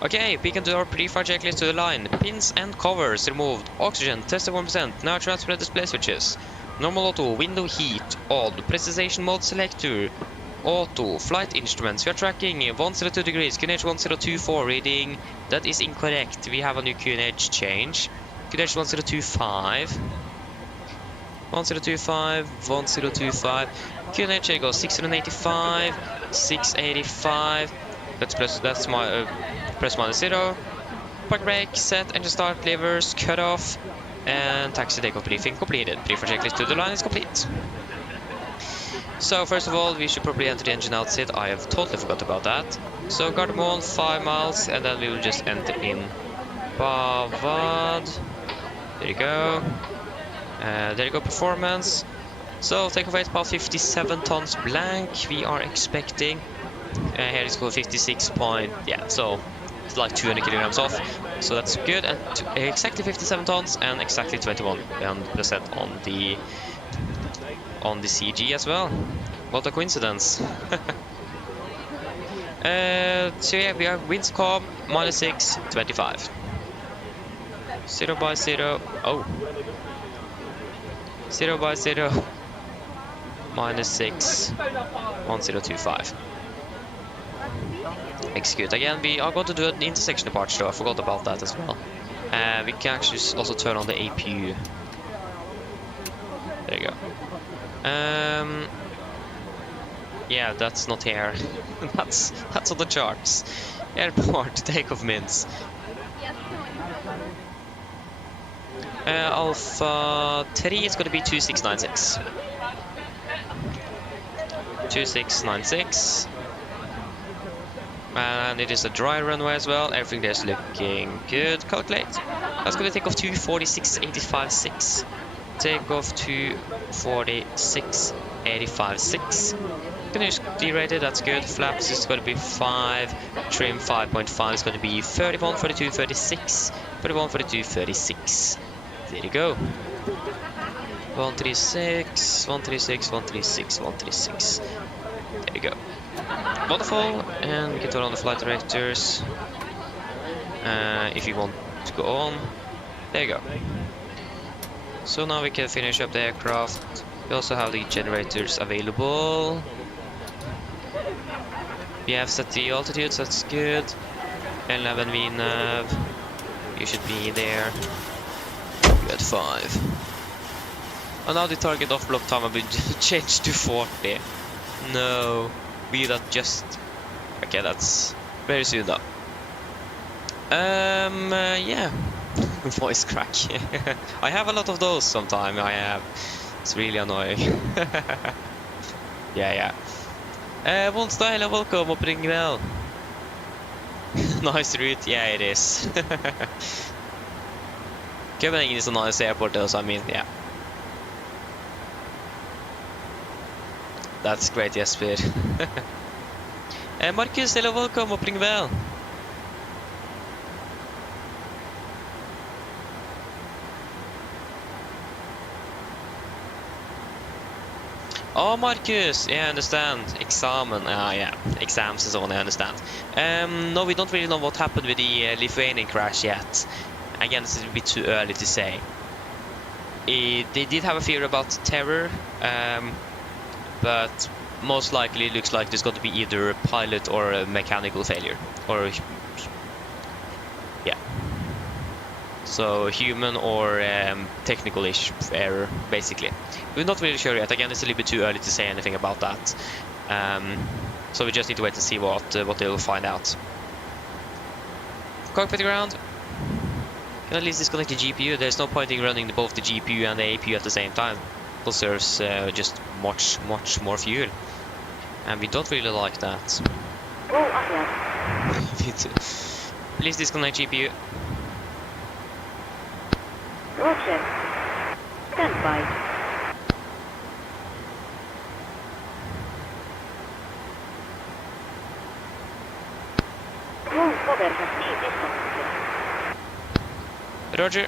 Okay, we can do our pre-flight checklist to the line. Pins and covers removed. Oxygen tested 1%. Now transfer display switches. Normal auto, window heat, odd. Precision mode selector. Auto, flight instruments. We are tracking 102 degrees. QNH 1024 reading. That is incorrect. We have a new QNH change. QNH 1025. 1025. 1025. QNH here goes 685. 685. That's my press minus 0. Park brake, set, engine start, levers, cut off, and taxi takeoff briefing completed. Pre-flight checklist to the line is complete. So first of all, we should probably enter the engine outset. I have totally forgot about that. So Gardermoen 5 miles, and then we will just enter in Bavad. There you go. There you go, performance. So takeoff weight about 57 tons blank. We are expecting. Here it's called 56 point. Yeah, so it's like 200 kilograms off. So that's good, and exactly 57 tons and exactly 21% on the CG as well. What a coincidence. So yeah, we have winds calm -6, 25. 0 by 0. Oh. 0 by 0. -6. 1025. Execute again. We are going to do an intersection departure, so I forgot about that as well. We can actually also turn on the APU. There you go. Yeah, that's not here. that's on the charts. Airport takeoff mints. Alpha 3 is going to be 2696. 2696. And it is a dry runway as well. Everything there is looking good. Calculate. That's going to take off 246.85.6. Take off 246.85.6. Finish derated, that's good. Flaps is going to be 5. Trim 5.5 is going to be 31, 42, 36. 31, 42, 36. There you go. 136, 136, 136, 136. There you go. Wonderful, and we can turn on the flight directors if you want to go on. There you go. So now we can finish up the aircraft. We also have the generators available. We have set the altitudes, that's good. 11 VNAV, you should be there. Good 5. And now the target off block time will be changed to 40. No. We that just okay, that's very soon though. Yeah. Voice crack. I have a lot of those sometimes. I have. It's really annoying. Yeah. Monstad, hello, welcome, opening bell. Nice route, yeah it is. Copenhagen is a nice airport though, so I mean, yeah. That's great, Jesper. Marcus, hello, welcome, opening bell. Oh, Marcus, yeah, I understand. Examen, yeah, exams and so on, I understand. No, we don't really know what happened with the Lithuanian crash yet. Again, it's a bit too early to say. They did have a fear about terror, but most likely it looks like there's going to be either a pilot or a mechanical failure. Or, yeah. So, human or technical-ish error, basically. We're not really sure yet. Again, it's a little bit too early to say anything about that. So we just need to wait and see what they'll find out. Cockpit ground. Can at least disconnect the GPU. There's no point in running both the GPU and the APU at the same time. Conserves just much more fuel. And we don't really like that. Go ahead. Please disconnect GPU. Roger. Stand by. Roll cover has been disconnected. Roger.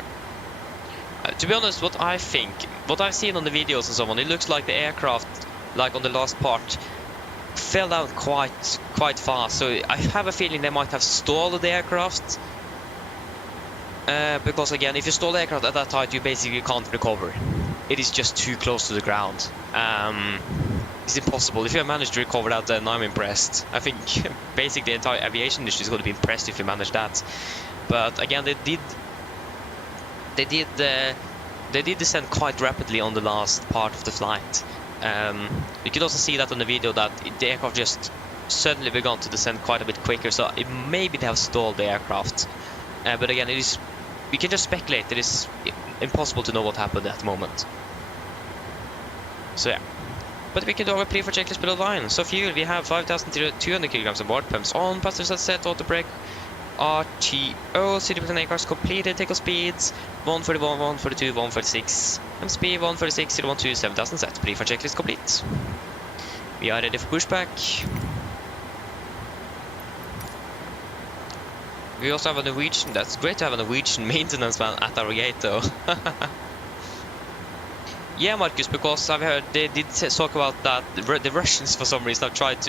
To be honest, what I've seen on the videos and so on, it looks like the aircraft, like on the last part, fell down quite fast. So I have a feeling they might have stalled the aircraft. Because again, if you stall the aircraft at that height, you basically can't recover. It is just too close to the ground. It's impossible. If you manage to recover that, then I'm impressed. I think basically the entire aviation industry is going to be impressed if you manage that. But again, they did descend quite rapidly on the last part of the flight. You can also see that on the video that the aircraft just suddenly began to descend quite a bit quicker. So maybe they have stalled the aircraft. But again, we can just speculate. It is impossible to know what happened at the moment. So yeah. But we can do our pre-for checklist below the line. So fuel, we have 5,200 kilograms on board. Pumps on, passengers set, auto brake, RTO, city plane cars completed, takeoff speeds 141, 142, 146, MSP 146, 012, 7,000 set. Pre-for checklist complete. We are ready for pushback. We also have a Norwegian. That's great to have a Norwegian maintenance van at our gate, though. Yeah, Marcus, because I've heard they did talk about that the Russians for some reason have tried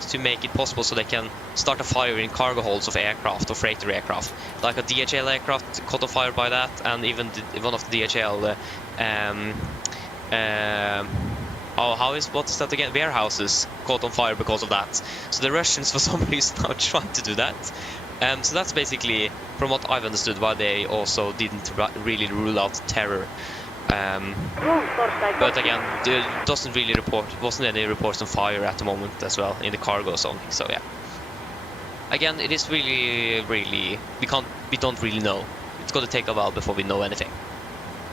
to make it possible so they can start a fire in cargo holds of aircraft or freighter aircraft, like a DHL aircraft caught on fire by that, and even one of the DHL what's that again? Warehouses caught on fire because of that. So the Russians for some reason are trying to do that. So that's basically, from what I've understood, why they also didn't really rule out terror. But again, there wasn't any reports on fire at the moment as well in the cargo zone. So yeah. Again, it is really we don't really know. It's gonna take a while before we know anything.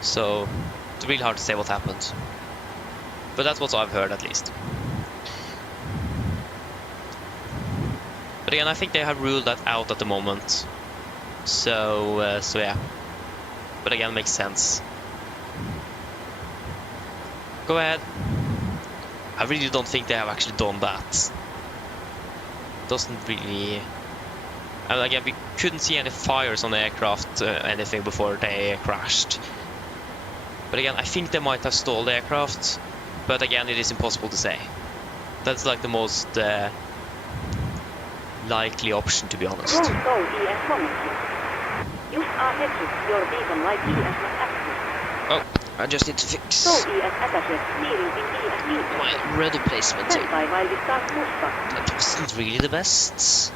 So it's really hard to say what happened. But that's what I've heard, at least. But again, I think they have ruled that out at the moment. So yeah. But again, it makes sense. Go ahead. I really don't think they have actually done that. Doesn't really... And again, we couldn't see any fires on the aircraft, anything before they crashed. But again, I think they might have stalled the aircraft. But again, it is impossible to say. That's like the most likely option, to be honest. Roll ES monitoring. Use R-Hedges, your beacon light ES must active. Oh, I just need to fix Roll ES attaches, steering in ES neutral. my rudder placement. Stand by while we start pushback. That wasn't really the best.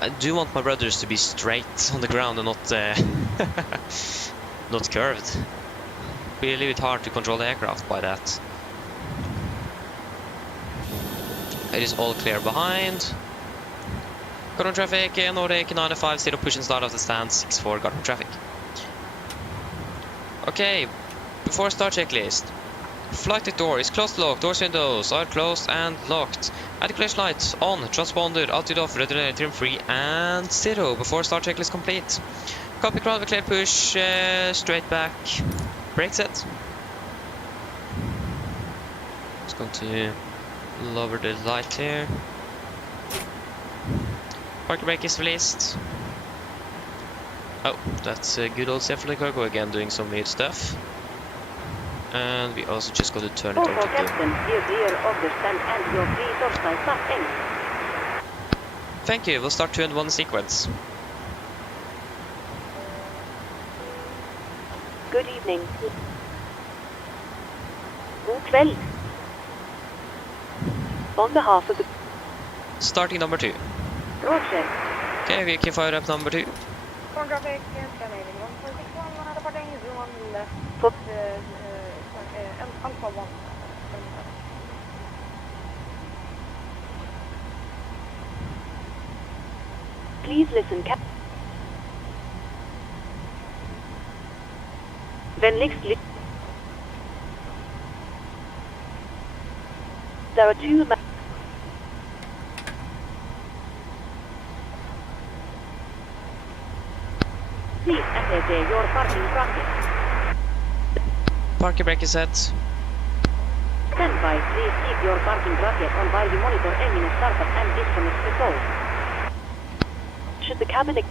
I do want my rudders to be straight on the ground and not not curved. Be a little bit hard to control the aircraft by that. It is all clear behind. Got traffic, Nordic 950, push and start off the stand, 64, got traffic. Okay, before start checklist. Flight deck door is closed, locked, doors windows are closed and locked. Articulation lights on, transponder, altitude off, rudder trim free and 0 before start checklist complete. Copy ground, clear push, straight back, brake set. Just going to lower the light here. Parking brake is released. Oh, that's a good old Zeppelin cargo again doing some weird stuff. And we also just got to turn it Call over for to captain, steer clear of the stand and your free Torstai sub ends. Thank you, we'll start 2 in 1 sequence. Good evening. God kväll. On behalf of the... Starting number 2. Roger. Okay, we can fire up number 2. Traffic, terminating 1.61, departing zone left, For- Alpha 1. Please listen, Cap... Vänligst lyssna. There are 2 ma... Please assess your parking bracket. Parking brake is set. Stand by. Please keep your parking bracket on while we monitor engine startup and disconnect the code. Should the cabin... ex-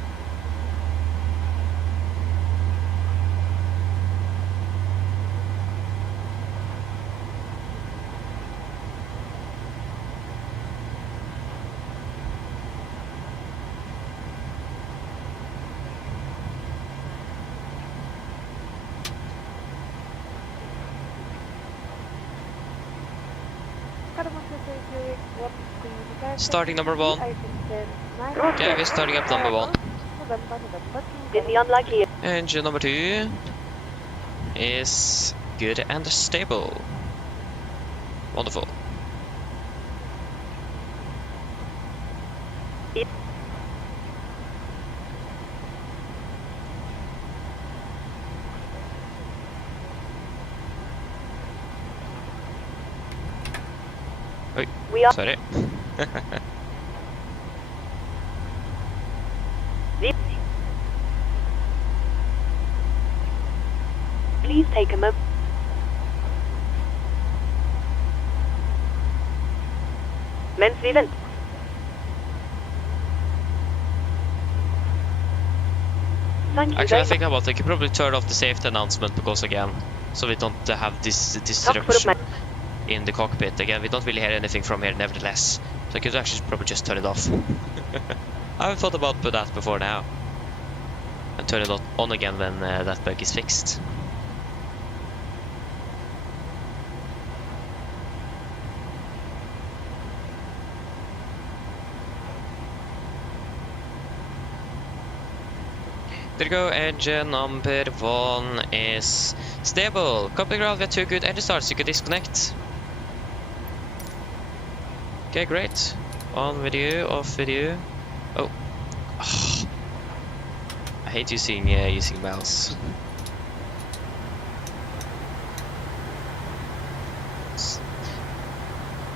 Starting number 1. Okay, we're starting up number 1. In the unlikely... Engine number 2 is good and stable. Wonderful. Oi, We are... sorry. Please take a moment. Mens vi venter. Thank you Actually, I very think about I could probably turn off the safety announcement because again, so we don't have this Tack för disruption uppmärksamheten. in the cockpit. Again, we don't really hear anything from here nevertheless. So I could actually probably just turn it off. I haven't thought about that before now. And turn it on again when that bug is fixed. There you go, engine number 1 is stable. Copy ground, we have 2 good engine starts, you can disconnect. Okay, great. On with you, off with you. Oh. I hate using mouse.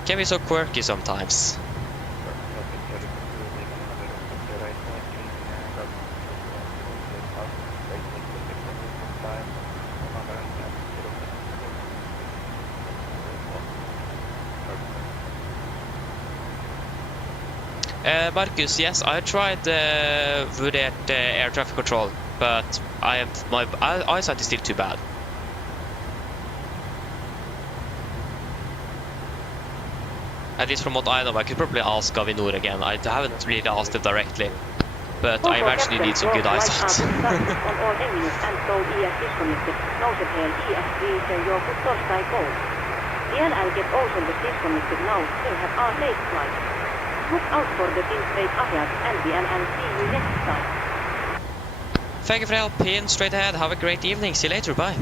Can be so quirky sometimes. Marcus, yes, I tried vurdert air traffic control, but my eyesight is still too bad. At least from what I know, I could probably ask Avinor again. I haven't really asked them directly, but I imagine you need some good eyesight. On all engines and so ES disconnected. Nouset here ES reach your good Torstai code. DLL get also the disconnected now. Still have our late flight. Look out for the pin straight ahead and see you next time. Thank you for the help, pin straight ahead. Have a great evening. See you later. Bye.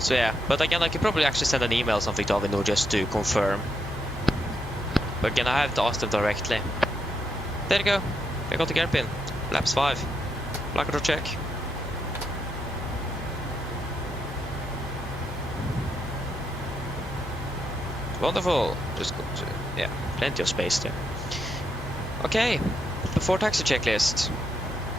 So yeah, but again, I could probably actually send an email or something to Avinor just to confirm. But again, I have to ask them directly. There you go. We got the gear pin. Laps 5. Flight control check. Wonderful. Just go to, yeah, plenty of space there. Okay, before taxi checklist.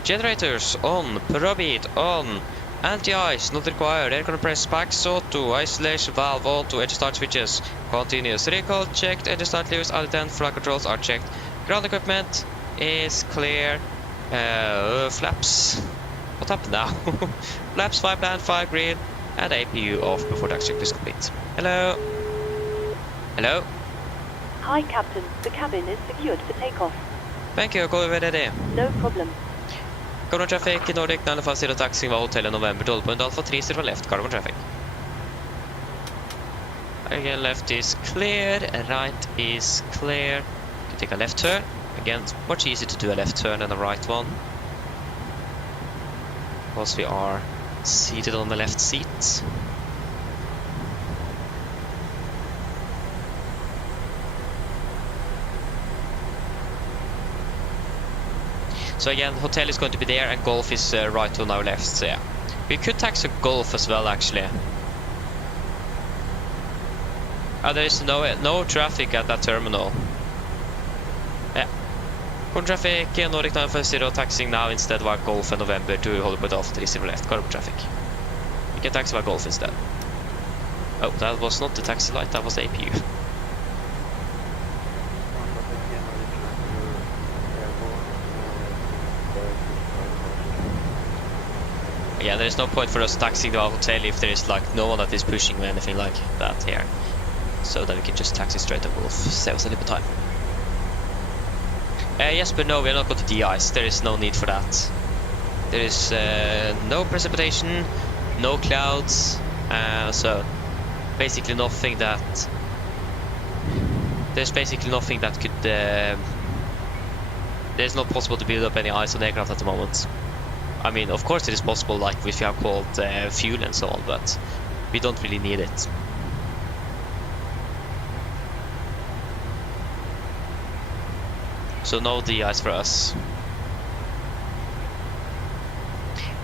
Generators on, pyramid on, anti-ice not required, air compressed packs auto, isolation valve auto, engine start switches, continuous recall checked, engine start levers other than flight controls are checked, ground equipment is clear, flaps, what happened now? Flaps 5 land, 5 green, And APU off before taxi check is complete. Hello? Hello? Hi, Captain. The cabin is secured for takeoff. Thank you, go ready. No problem. Carbon traffic, Nordic 950 taxiing var hotel November 12 point Alpha 3 0 left, carbon traffic. Again, left is clear, right is clear. You can take a left turn. Again, it's much easier to do a left turn than a right one. Because we are seated on the left seat. So again, hotel is going to be there and golf is right on our left, so yeah. We could taxi golf as well, actually. There is no traffic at that terminal. Yeah. Carbon traffic, Nordic 950 taxiing now instead via golf in November to Hollywood Alpha 30 left, carbon traffic. We can taxi via golf instead. Oh, that was not the taxi light, that was the APU. Yeah, there is no point for us taxiing the hotel if there is like no one that is pushing or anything like that here. So that we can just taxi straight to Wolf, save us a little bit of time. Yes, but no, we are not going to de-ice. There is no need for that. There is no precipitation, no clouds, so basically nothing that. There's basically nothing that could. There's not possible to build up any ice on the aircraft at the moment. I mean, of course it is possible, like if you have cold fuel and so on, but we don't really need it. So no de-ice for us.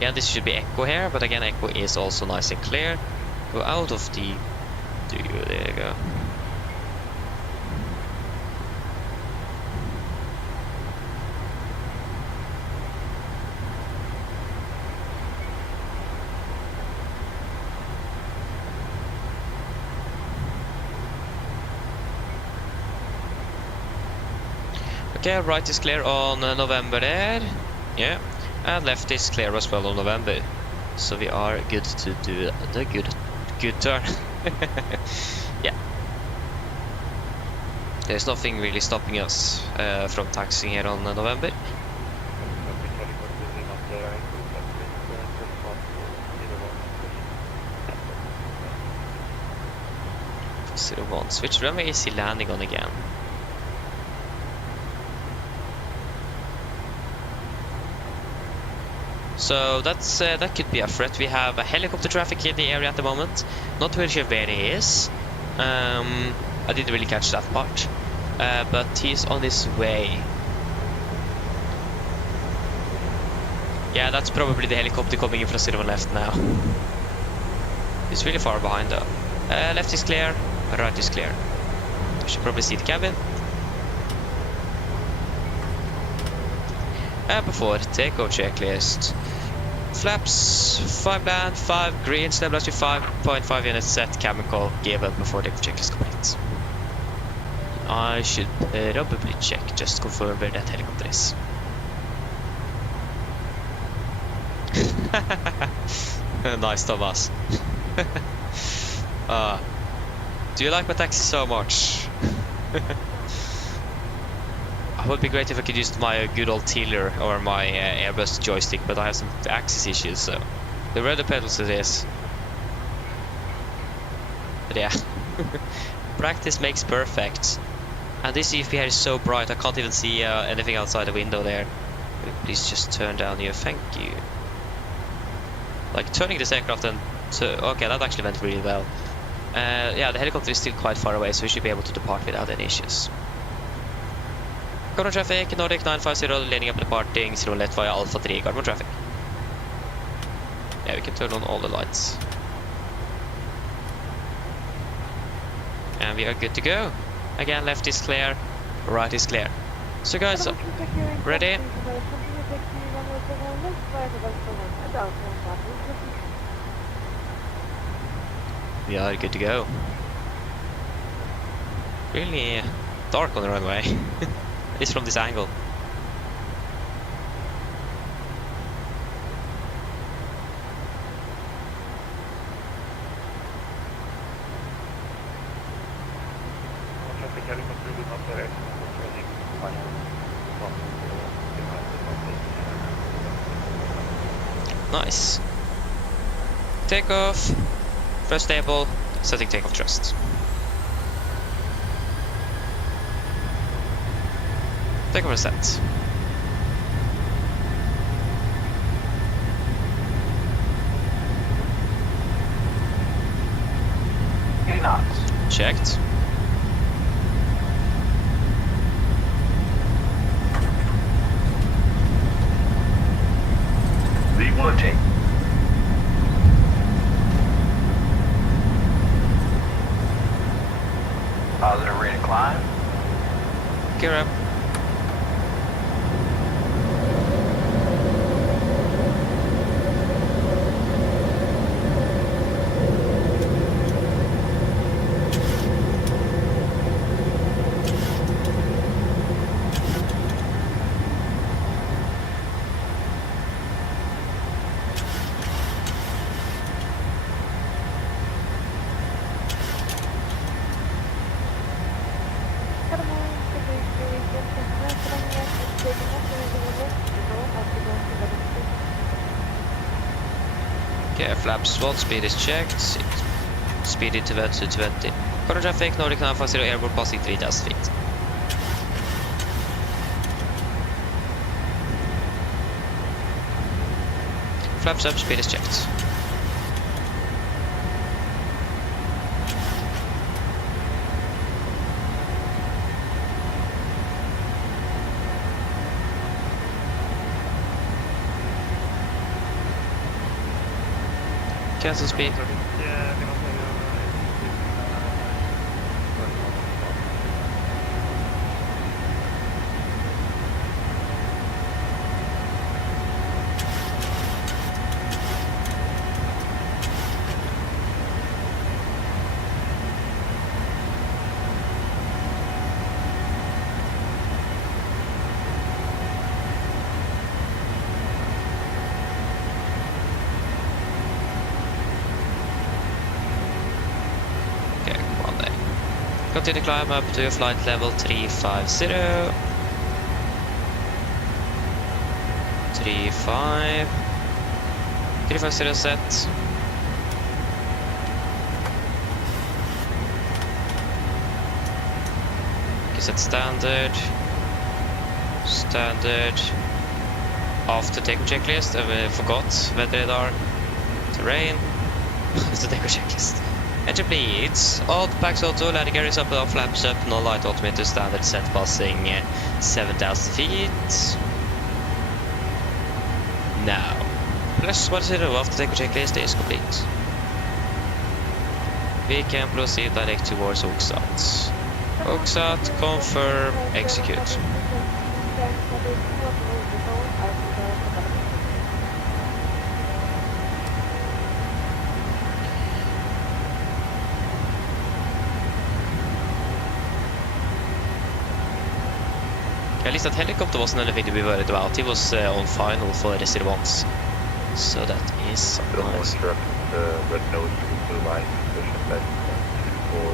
Yeah, this should be Echo here, but again, Echo is also nice and clear. Go out of the... There you go. Okay, right is clear on November there. Yeah, and left is clear as well on November. So we are good to do the good turn. Yeah. There's nothing really stopping us from taxiing here on November. Which runway is he landing on again? So that's that could be a threat. We have a helicopter traffic in the area at the moment. Not really sure where he is. I didn't really catch that part. But he's on his way. Yeah, that's probably the helicopter coming in from 0 left now. He's really far behind though. Left is clear, right is clear. You should probably see the cabin. Before takeoff checklist. Flaps 5 land, 5 green, snap velocity 5.5 units set, cabin call given before takeoff checklist complete. I should probably check, just confirm where that helicopter is. Nice, Thomas. Do you like my taxi so much? It would be great if I could use my good old Tiller or my Airbus joystick, but I have some axis issues, so the rudder pedals it is. But yeah, practice makes perfect. And this CFP here is so bright, I can't even see anything outside the window there. Please just turn down here, thank you. Like turning this aircraft and okay, that actually went really well. Yeah, the helicopter is still quite far away, so we should be able to depart without any issues. Carbon traffic, Nordic 950, leading up and departing, 0 left via Alpha 3, carbon traffic. Yeah, we can turn on all the lights. And we are good to go. Again, left is clear, right is clear. So guys, ready? We are good to go. Really dark on the runway. At least from this angle. Nice. Takeoff. First stable. Setting takeoff thrust. Takeoff is set. Checked. Reporting. Positive rate of climb. Gear up. Okay, flaps 1, speed is checked. Speed into 220. Current traffic, Nordic 950, airborne passing 3000 feet. Flaps up, speed is checked. Cancel speed. Continue climb up to flight level 350. 350 set. Okay, set standard. Standard. After takeoff checklist, I forgot weather radar. Terrain. After takeoff checklist. Engine bleeds. All packs auto, landing gear is up, flaps up, no light altimeter, standard set passing 7,000 feet. Now, plus 10 after takeoff checklist is complete. We can proceed direct towards Oksat. Oksat, confirm, execute. At least that helicopter wasn't anything to be worried about. He was on final for Resi once. So that is nice. Red nose blue line position that for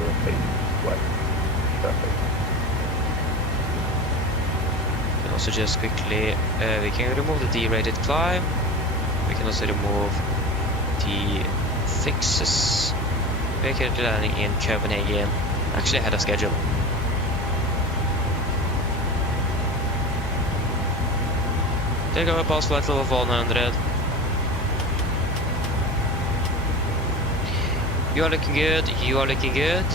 west traffic. We can also just quickly we can remove the derated climb. We can also remove the fixes. We're currently landing in Copenhagen, actually ahead of schedule. Take over past flight level 100. You are looking good, you are looking good.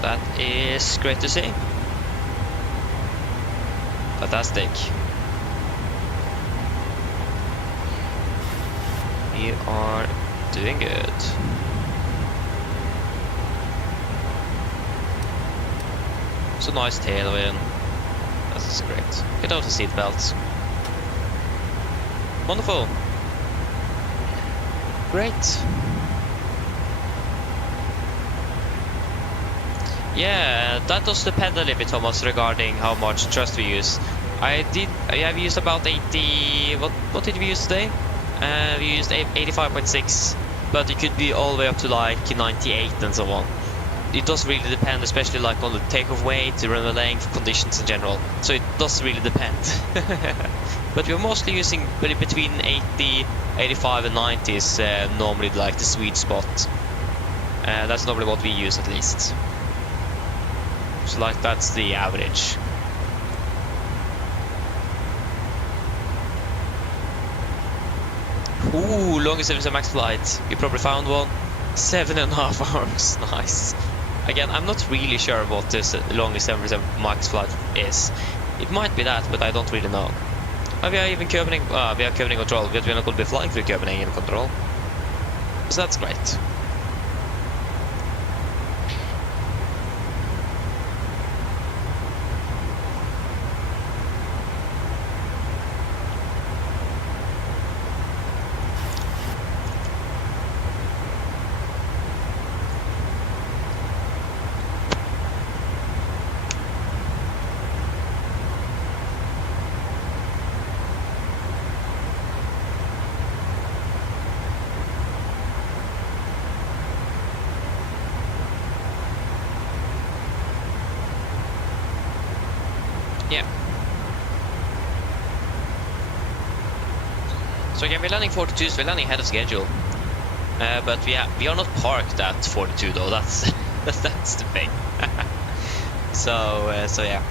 That is great to see. Fantastic. We are doing good. It's a nice tailwind. That's great. Get out the seatbelts. Wonderful. Great. Yeah, that does depend a little bit, Thomas, regarding how much thrust we use. I have used about 80. What did we use today? We used 85.6, but it could be all the way up to like 98 and so on. it does really depend, especially like on the takeoff weight, the runway length, conditions in general. So it does really depend. But we're mostly using between 80, 85 and 90 is normally like the sweet spot. That's normally what we use at least. So like that's the average. Ooh, longest ever max flight. You probably found one. 7.5 hours. Nice. Again, I'm not really sure what this longest ever max flight is. It might be that, but I don't really know. We are even Copenhagen. We are Copenhagen control, but we're not going to be flying through Copenhagen control. So that's great. Yeah. So again, we're landing 42, so we're landing ahead of schedule. But we are not parked at 42 though. That's that's the thing. So yeah.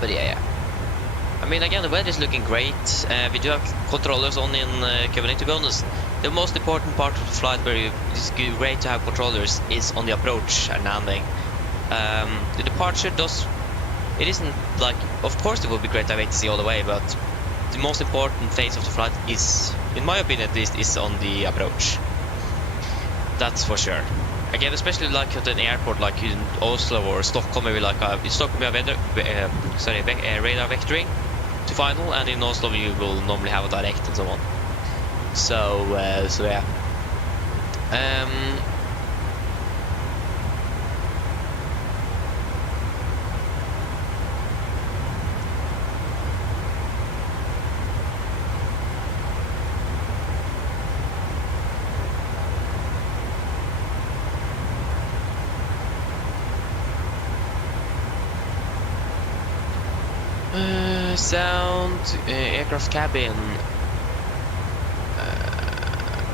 But yeah. I mean, again, the weather is looking great. We do have controllers on in Copenhagen. To be honest, the most important part of the flight where it's great to have controllers is on the approach and landing. The departure it isn't like, of course it would be great to have ATC all the way, but the most important phase of the flight is, in my opinion at least, is on the approach. That's for sure. Again, especially like at an airport like in Oslo or Stockholm, where we like in Stockholm we have radar vectoring to final, and in Oslo you will normally have a direct and so on. So yeah. Sound, aircraft cabin.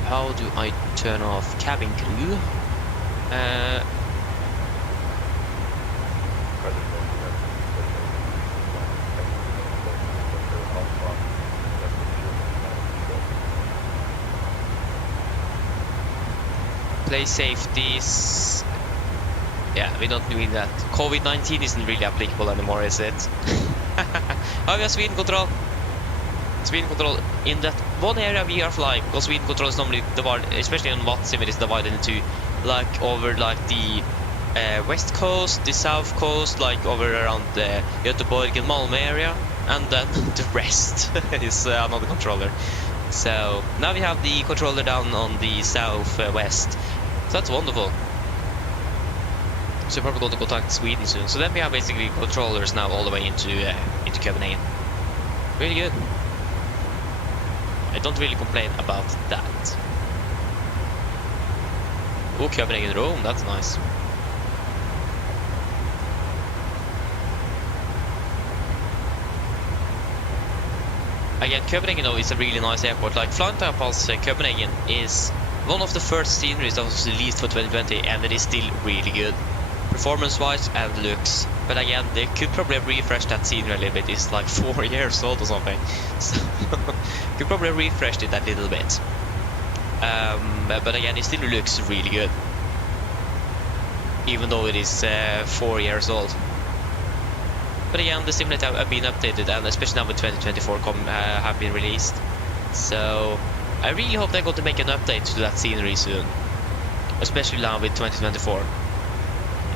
How do I turn off cabin crew? Play safeties. Yeah, we don't need that. COVID-19 isn't really applicable anymore, is it? Oh, we have Sweden control. Sweden control in that one area we are flying, because Sweden control is normally divided, especially on Vatsim, it is divided into like over like the west coast, the south coast, like over around the Göteborg and Malmö area, and then the rest is another controller. So now we have the controller down on the southwest. So that's wonderful. So we're probably going to contact Sweden soon. So then we have basically controllers now all the way into Copenhagen. Really good. I don't really complain about that. Oh, Copenhagen Rome, that's nice. Again, Copenhagen though is a really nice airport. Like flying to Copenhagen is one of the first sceneries that was released for 2020, and it is still really good. Performance-wise and looks, but again, they could probably refresh that scenery a little bit. It's like 4 years old or something, so could probably refresh it a little bit. But again, it still looks really good, even though it is 4 years old. But again, the simulator have been updated, and especially now with 2024 have been released. So I really hope they're going to make an update to that scenery soon, especially now with 2024.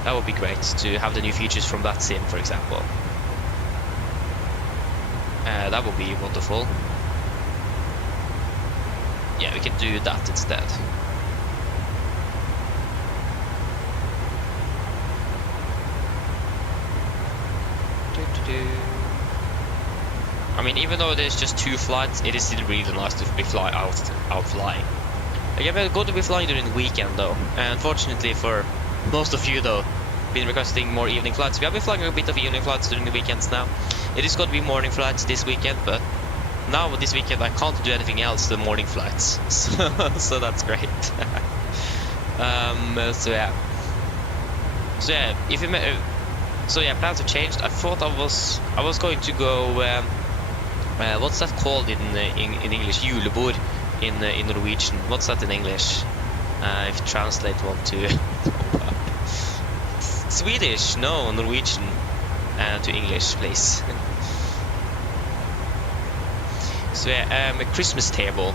That would be great to have the new features from that sim, for example. That would be wonderful. Yeah, we can do that instead. I mean, even though there's just 2 flights, it is still really nice to be out flying. Like, I'm going to be flying during the weekend though. Unfortunately for most of you though, been requesting more evening flights. We have been flying a bit of evening flights during the weekends now. It is going to be morning flights this weekend, but now this weekend I can't do anything else than morning flights. So that's great. So yeah. If you plans have changed. I thought I was going to go. What's that called in English? Julebord in Norwegian. What's that in English? If you translate one to Swedish, no, Norwegian to English, please. So yeah, a Christmas table.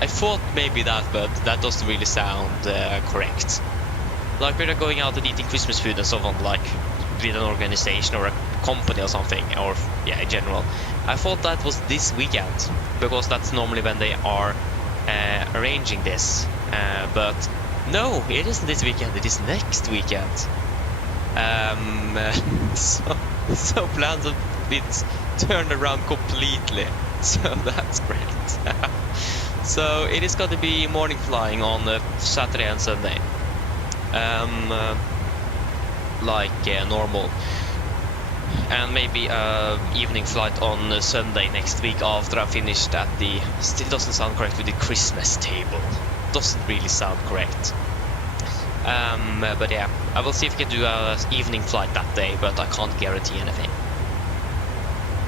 I thought maybe that, but that doesn't really sound correct. Like we're going out and eating Christmas food and so on, like with an organization or a company or something, or yeah, in general. I thought that was this weekend, because that's normally when they are arranging this. But no, it isn't this weekend, it is next weekend. So plans have been turned around completely, so that's great. So it is going to be morning flying on Saturday and Sunday, normal, and maybe evening flight on Sunday next week after I'm finished at the, still doesn't sound correct with the Christmas table, doesn't really sound correct. But yeah, I will see if we can do a evening flight that day, but I can't guarantee anything.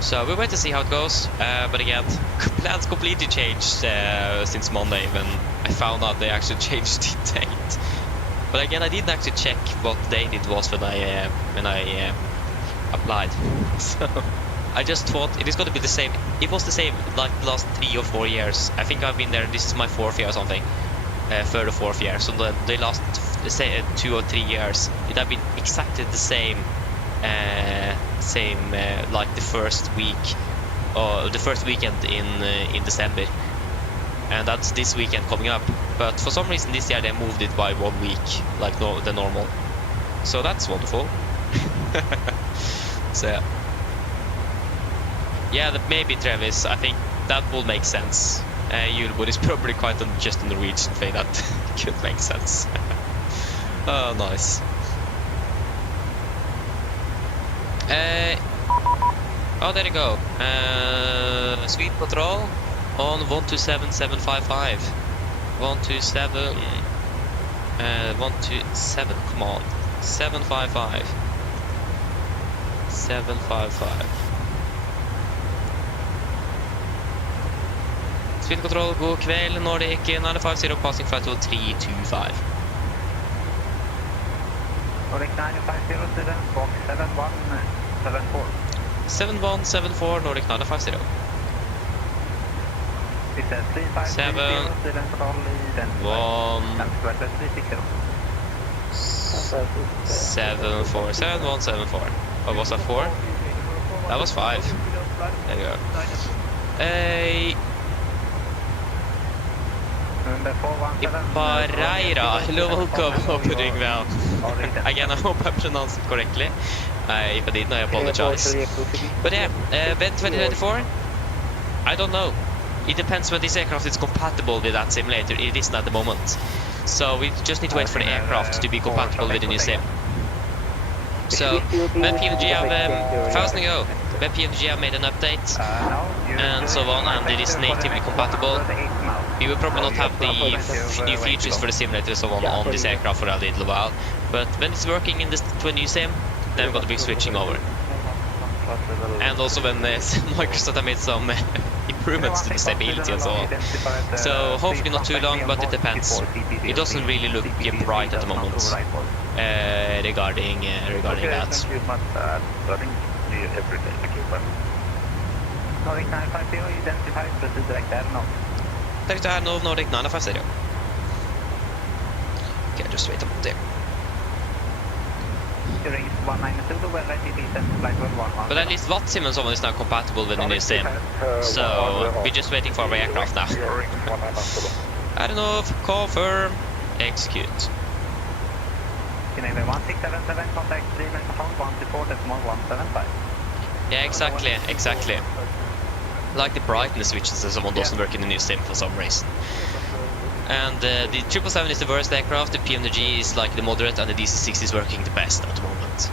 So we'll wait to see how it goes. But again, plans completely changed since Monday when I found out they actually changed the date. But again, I didn't actually check what date it was when I applied. So I just thought it is going to be the same. It was the same like the last 3 or 4 years. I think I've been there. This is my 4th year or something. 3rd or 4th year. So the last 2 or 3 years, it have been exactly the same. Like the first week or the first weekend in December, and that's this weekend coming up. But for some reason this year they moved it by 1 week, like the normal. So that's wonderful. So yeah, that maybe Travis. I think that will make sense. Julebord is probably quite just a Norwegian thing that could make sense. Oh, nice. Oh, there you go. Sweet Patrol on 127755. 127. 127. Come on. 755. 755. Sweet Control, god kväll. Nordic 950 passing flight 325. Nordic 950 student, box 7174. 7174, Nordic 950. It says 3530 student control, then 7174. What was that 4? That was 5. There you go. Ipareira, hello, welcome, hope you're doing well. Again, I hope I pronounced it correctly. If I didn't, I apologize. But yeah, event 2024, I don't know. It depends when this aircraft is compatible with that simulator. It isn't at the moment. So we just need to wait for the aircraft to be compatible with the new sim. So, when PMDG have, 1000 ago, when PMDG have made an update, and so on, and it is natively compatible, we will probably not have the new features for the simulator and so on this aircraft for a little while. But when it's working in this new sim, then we're going to be switching over. And also when Microsoft have made some improvements to the stability and so on. So hopefully not too long, but it depends. It doesn't really look bright at the moment regarding that. Nordic 950 identified, proceed direct air now. Direct air now, Nordic 950. Okay, just wait a minute there. But at least VATSIM and so on is now compatible with the new sim. So we're just waiting for our aircraft now. I don't know if confirm, execute. 1677, contact 3 control, 124 decimal 175. Yeah, exactly. Like the brightness switches and someone doesn't work in the new sim for some reason. And the 777 is the worst aircraft, the PMDG is like the moderate, and the DC-6 is working the best at the moment.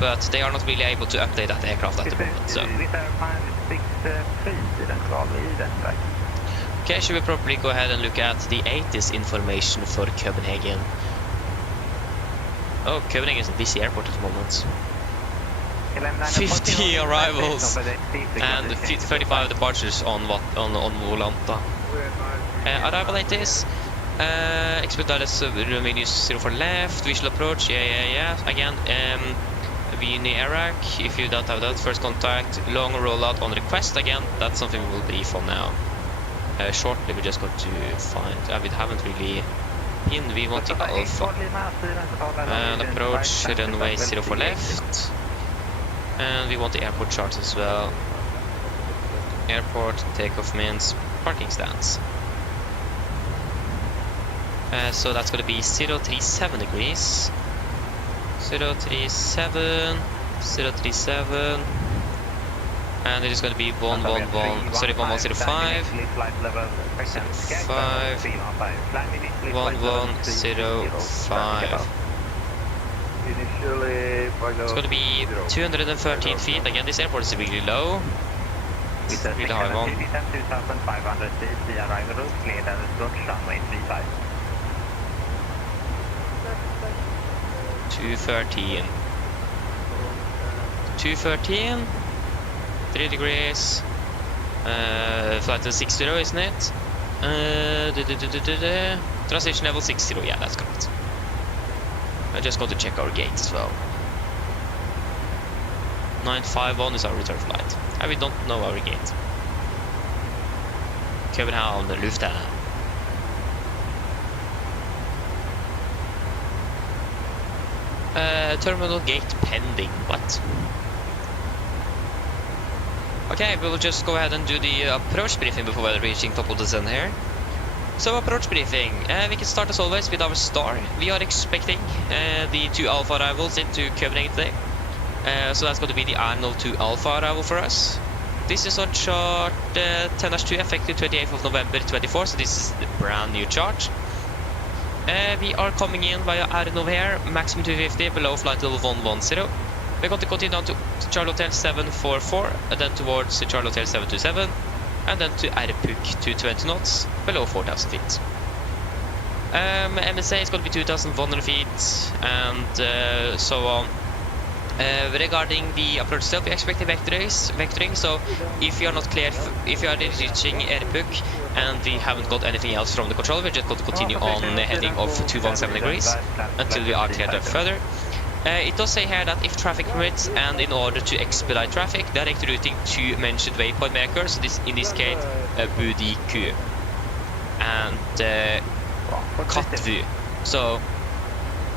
But they are not really able to update that aircraft at the moment, so... Okay, should we probably go ahead and look at the 80s information for Copenhagen? Oh, Copenhagen is a busy airport at the moment. 50 arrivals and 35 departures on Volanta. Arrival 80s. Expect Dallas Romanius 04 left. Visual approach. Yeah. Again, we in Iraq. If you don't have that, first contact, long rollout on request. Again, that's something we will brief on now. Shortly, we just got to find. We haven't really pinned. We want the alpha. And approach runway 04 left. And we want the airport charts as well. Airport takeoff means parking stands. So that's going to be 037 degrees. 037. And it is going to be 1105. 1105. It's going to be 213 feet. Again, this airport is really low. It's a really high one. 213. 213. 3 degrees. Flight to 60, isn't it? Transition level 60. Yeah, that's correct. I just got to check our gate as well. 951 is our return flight. And we don't know our gate. Copenhagen, Lufthansa. Terminal gate pending. What? Okay, we will just go ahead and do the approach briefing before we're reaching top of the sun here. So approach briefing, we can start as always with our star. We are expecting the 2 alpha arrivals into Copenhagen today. So that's going to be the Arnold 2 alpha arrival for us. This is on chart 10-2, effective 28th of November 24, so this is the brand new chart. We are coming in via Arnold here, maximum 250, below flight level 110. We're going to continue down to Charlie Hotel 744, and then towards Charlie Hotel 727. And then to Airpuk 220 knots, below 4,000 feet. MSA is going to be 2,100 feet, and so on. Regarding the approach itself, we expect vectoring, so if you are not clear, if you are reaching Airpuk and we haven't got anything else from the controller, we're just going to continue on the heading of 217 degrees until we are cleared up further. It does say here that if traffic permits and in order to expedite traffic, direct routing to mentioned waypoint makers, in this case Budiku and Katvu. So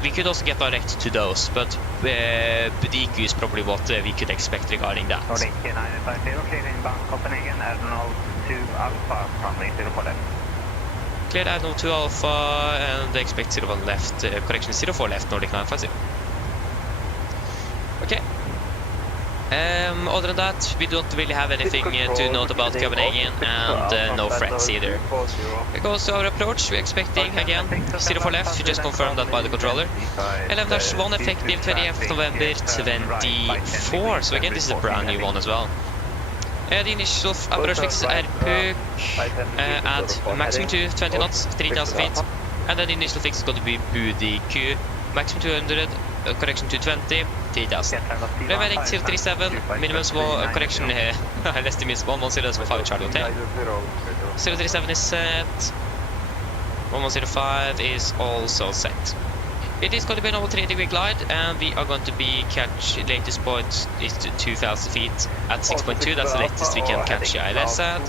we could also get direct to those, but Budiku is probably what we could expect regarding that. Nordic 950, clear inbound Copenhagen, Arnold 2 Alpha, runway 04 left. Cleared Arnold 2 Alpha and expect 01 left, correction 04 left, Nordic 950. Okay. Other than that, we don't really have anything to note about Copenhagen, and no threats either. It goes to our approach, we're expecting again 04 left, we just confirmed that by the controller. 11-1 effective 28th November 24, so again this is a brand new one as well. The initial approach fix is Airpuk at maximum 220 knots, 3,000 feet, and then the initial fix is going to be Budiku, maximum 200, correction 220, 3,000. Remaining 037, minimum small correction here. I left the miss 110.5 Charlie Hotel. 037 is set. 1105 is also set. It is going to be an over 3-degree glide, and we are going to be catch latest point is to 2,000 feet at 6.2. That's the latest we can catch ILS at.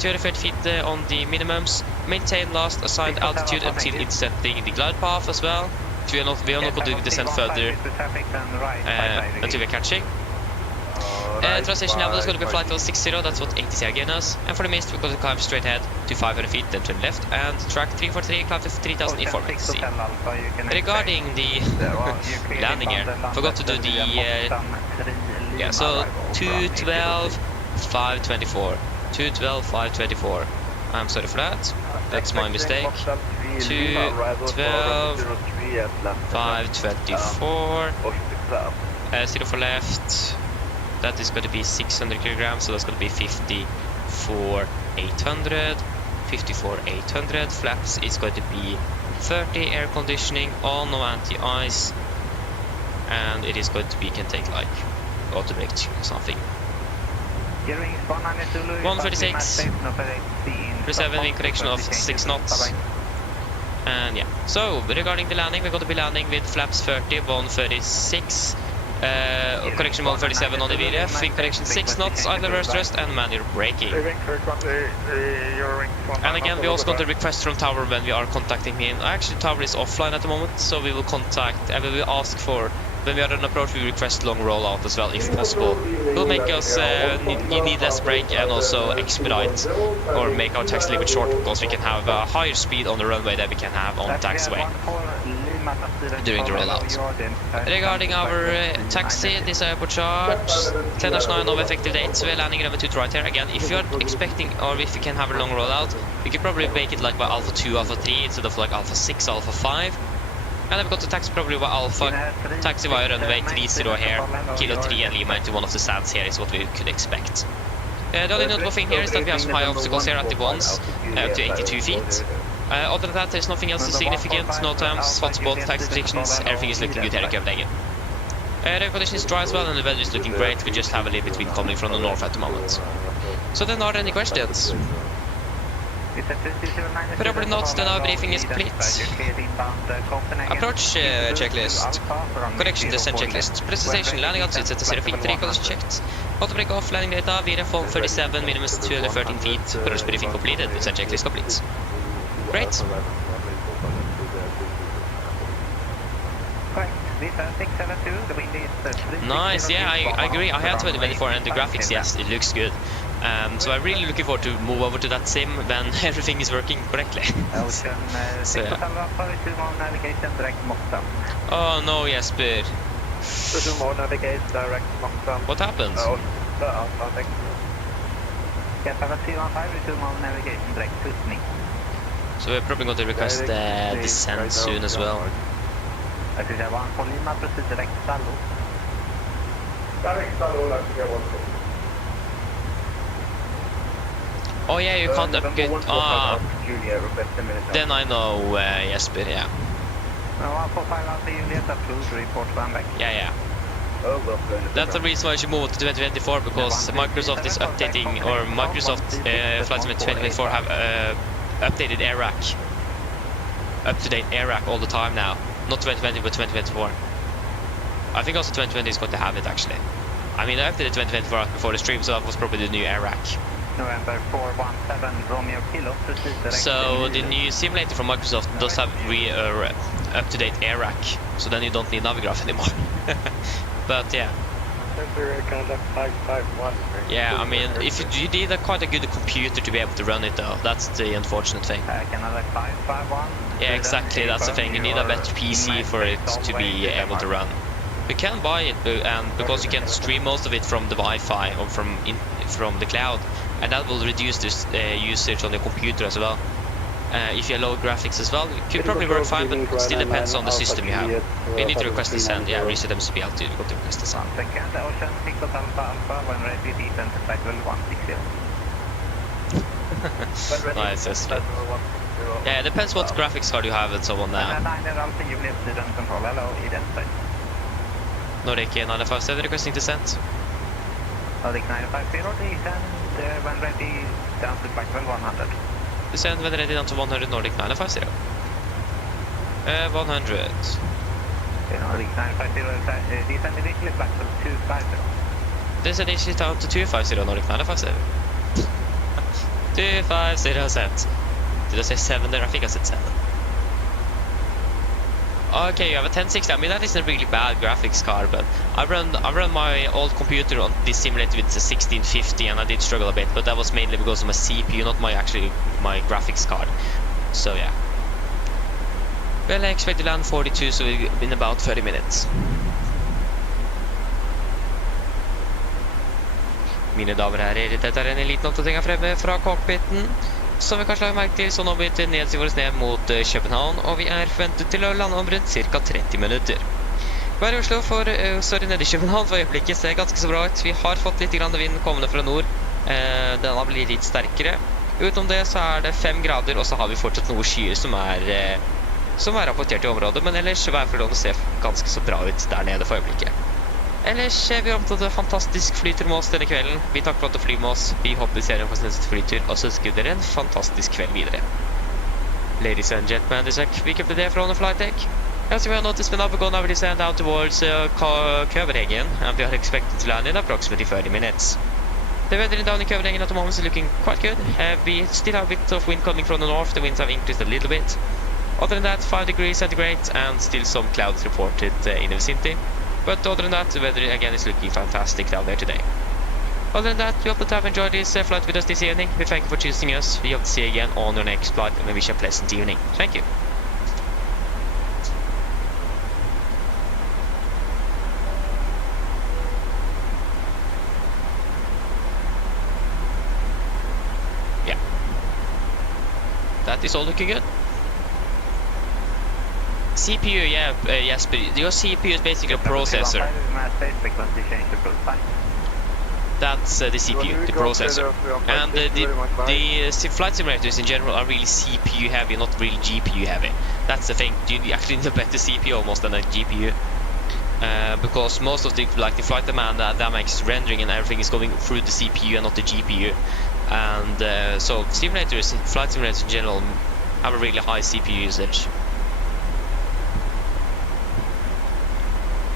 230 feet on the minimums. Maintain last assigned altitude until intercepting the glide path as well. We are not going to descend further until we're catching. Transition level is going to be flight level 60, that's what ATC are giving us. And for the mist, we're going to climb straight ahead to 500 feet, then turn left, and track 343, climb to 3004 feet. Regarding the landing here, forgot to do the, yeah, so 212, 524, 212, 524. I'm sorry for that, that's my mistake. 212, 524, 0 for left. That is going to be 600 kilograms, so that's going to be 54,800. 54,800. Flaps is going to be 30. Air conditioning on, no anti-ice, and it is going to be, can take like automate something. 136. Preserve wind correction of 6 knots. And yeah, so regarding the landing, we're going to be landing with flaps 30, 136. Correction 137 on the VRF, wind correction 6 knots, idle reverse thrust and manual braking. And again, we also got a request from Tower when we are contacting him. Actually, Tower is offline at the moment, so we will contact and we will ask for, when we are on approach, we request long rollout as well, if possible. Will make us need less brake and also expedite or make our taxi a little bit shorter, because we can have a higher speed on the runway than we can have on the taxiway during the rollout. Regarding our taxi, this airport charge 10-9 of effective date, so we're landing runway 2 to right here. Again, if you're expecting, or if you can have a long rollout, we could probably make it like by Alpha 2, Alpha 3 instead of like Alpha 6, Alpha 5. And I've got the taxi probably by Alpha, taxi via runway 30 here, Kilo 3 and Lima into one of the sands here is what we could expect. The only notable thing here is that we have some high obstacles here at the ones, up to 82 feet. Other than that, there's nothing else significant, no times, hotspot, taxi restrictions, everything is looking good here at Copenhagen. The air condition is dry as well and the weather is looking great, we just have a little bit wind coming from the north at the moment. So then, are there any questions? Probably not, then our briefing is complete. Approach checklist. Correction descent checklist. Presentation landing altitude set to 0 feet, 3 colors checked. Auto break off, landing data, VRF 137, minimum 213 feet. Approach briefing completed, descent checklist complete. Great. Nice, yeah, I agree. I had 2024 and the graphics, yes, it looks good. So I'm really looking forward to move over to that sim when everything is working correctly. So, yeah. Oh no, Jesper. What happened? So we're probably going to request descent soon as well. Oh yeah, you can't upgrade. Then I know, Jesper, yeah. Yeah. That's the reason why you should move to 2024, because Microsoft is updating, or Microsoft Flight Sim 2024 have updated air rack. Up-to-date air rack all the time now. Not 2020, but 2024. I think also 2020 is going to have it, actually. I mean, I updated 2024 before the stream, so that was probably the new air rack. November 417 Romeo Kilo. So the new simulator from Microsoft does have up-to-date air rack, so then you don't need Navigraph anymore. But yeah. Yeah, I mean, if you need quite a good computer to be able to run it, though, that's the unfortunate thing. Yeah, exactly, that's the thing. You need a better PC for it to be able to run. You can buy it, and because you can stream most of it from the Wi-Fi or from the cloud, and that will reduce this usage on the computer as well. If you load graphics as well, it could probably work fine, but it still depends on the system you have. You need to request the send, yeah, reset MCP out to go to request the send. Nice, that's good. Yeah, it depends what graphics card you have and so on now. Nordic 957 requesting descent. Nordic 950 descend when ready down to flight 100. Descend when ready down to 100 Nordic 950. 100. Nordic 950 descend initially flight 250. Descend initially down to 250 Nordic 950. 250 set. Did I say 7 there? I think I said 7. Okay, you have a 1060. I mean, that isn't a really bad graphics card, but I run my old computer on this simulator with the 1650, and I did struggle a bit, but that was mainly because of my CPU, not my graphics card. So yeah. Well, I expect to land 42, so in about 30 minutes. Mine damer og herrer, dette en liten oppdatering her fremme fra Cockpiten. Som vi kanskje har merket til, så nå blir det nedsivet ned mot København, og vi forventet til å lande om rundt ca. 30 minutter. Vi er i Oslo nede i København for øyeblikket, ser ganske så bra ut. Vi har fått litt vind kommende fra nord. Den har blitt litt sterkere. Utenom det så det 5 grader, og så har vi fortsatt noe skyer som rapportert i området, men ellers værforholdene ser ganske så bra ut der nede for øyeblikket. Ellers vi har omtatt en fantastisk flytur med oss denne kvelden. Vi takker for at du flyr med oss. Vi håper serien for neste flytur, og så ønsker dere en fantastisk kveld videre. Ladies and gentlemen, this is a quick update from the flight deck. As you will notice, we now going over this down towards Copenhagen, and we are expected to land in approximately 30 minutes. The weather down in Copenhagen at the moment is looking quite good. We still have a bit of wind coming from the north. The winds have increased a little bit. Other than that, 5 degrees centigrade and still some clouds reported in the vicinity. But other than that, the weather again is looking fantastic down there today. Other than that, we hope that you have enjoyed this flight with us this evening. We thank you for choosing us. We hope to see you again on your next flight, and we wish you a pleasant evening. Thank you. Yeah. That is all looking good. CPU, yeah, yes, but your CPU is basically a processor. That's the CPU, the processor. And the flight simulators in general are really CPU heavy, not really GPU heavy. That's the thing. You actually need a better CPU almost than a GPU. Because most of the flight demand that makes rendering and everything is going through the CPU and not the GPU. And so simulators, flight simulators in general, have a really high CPU usage.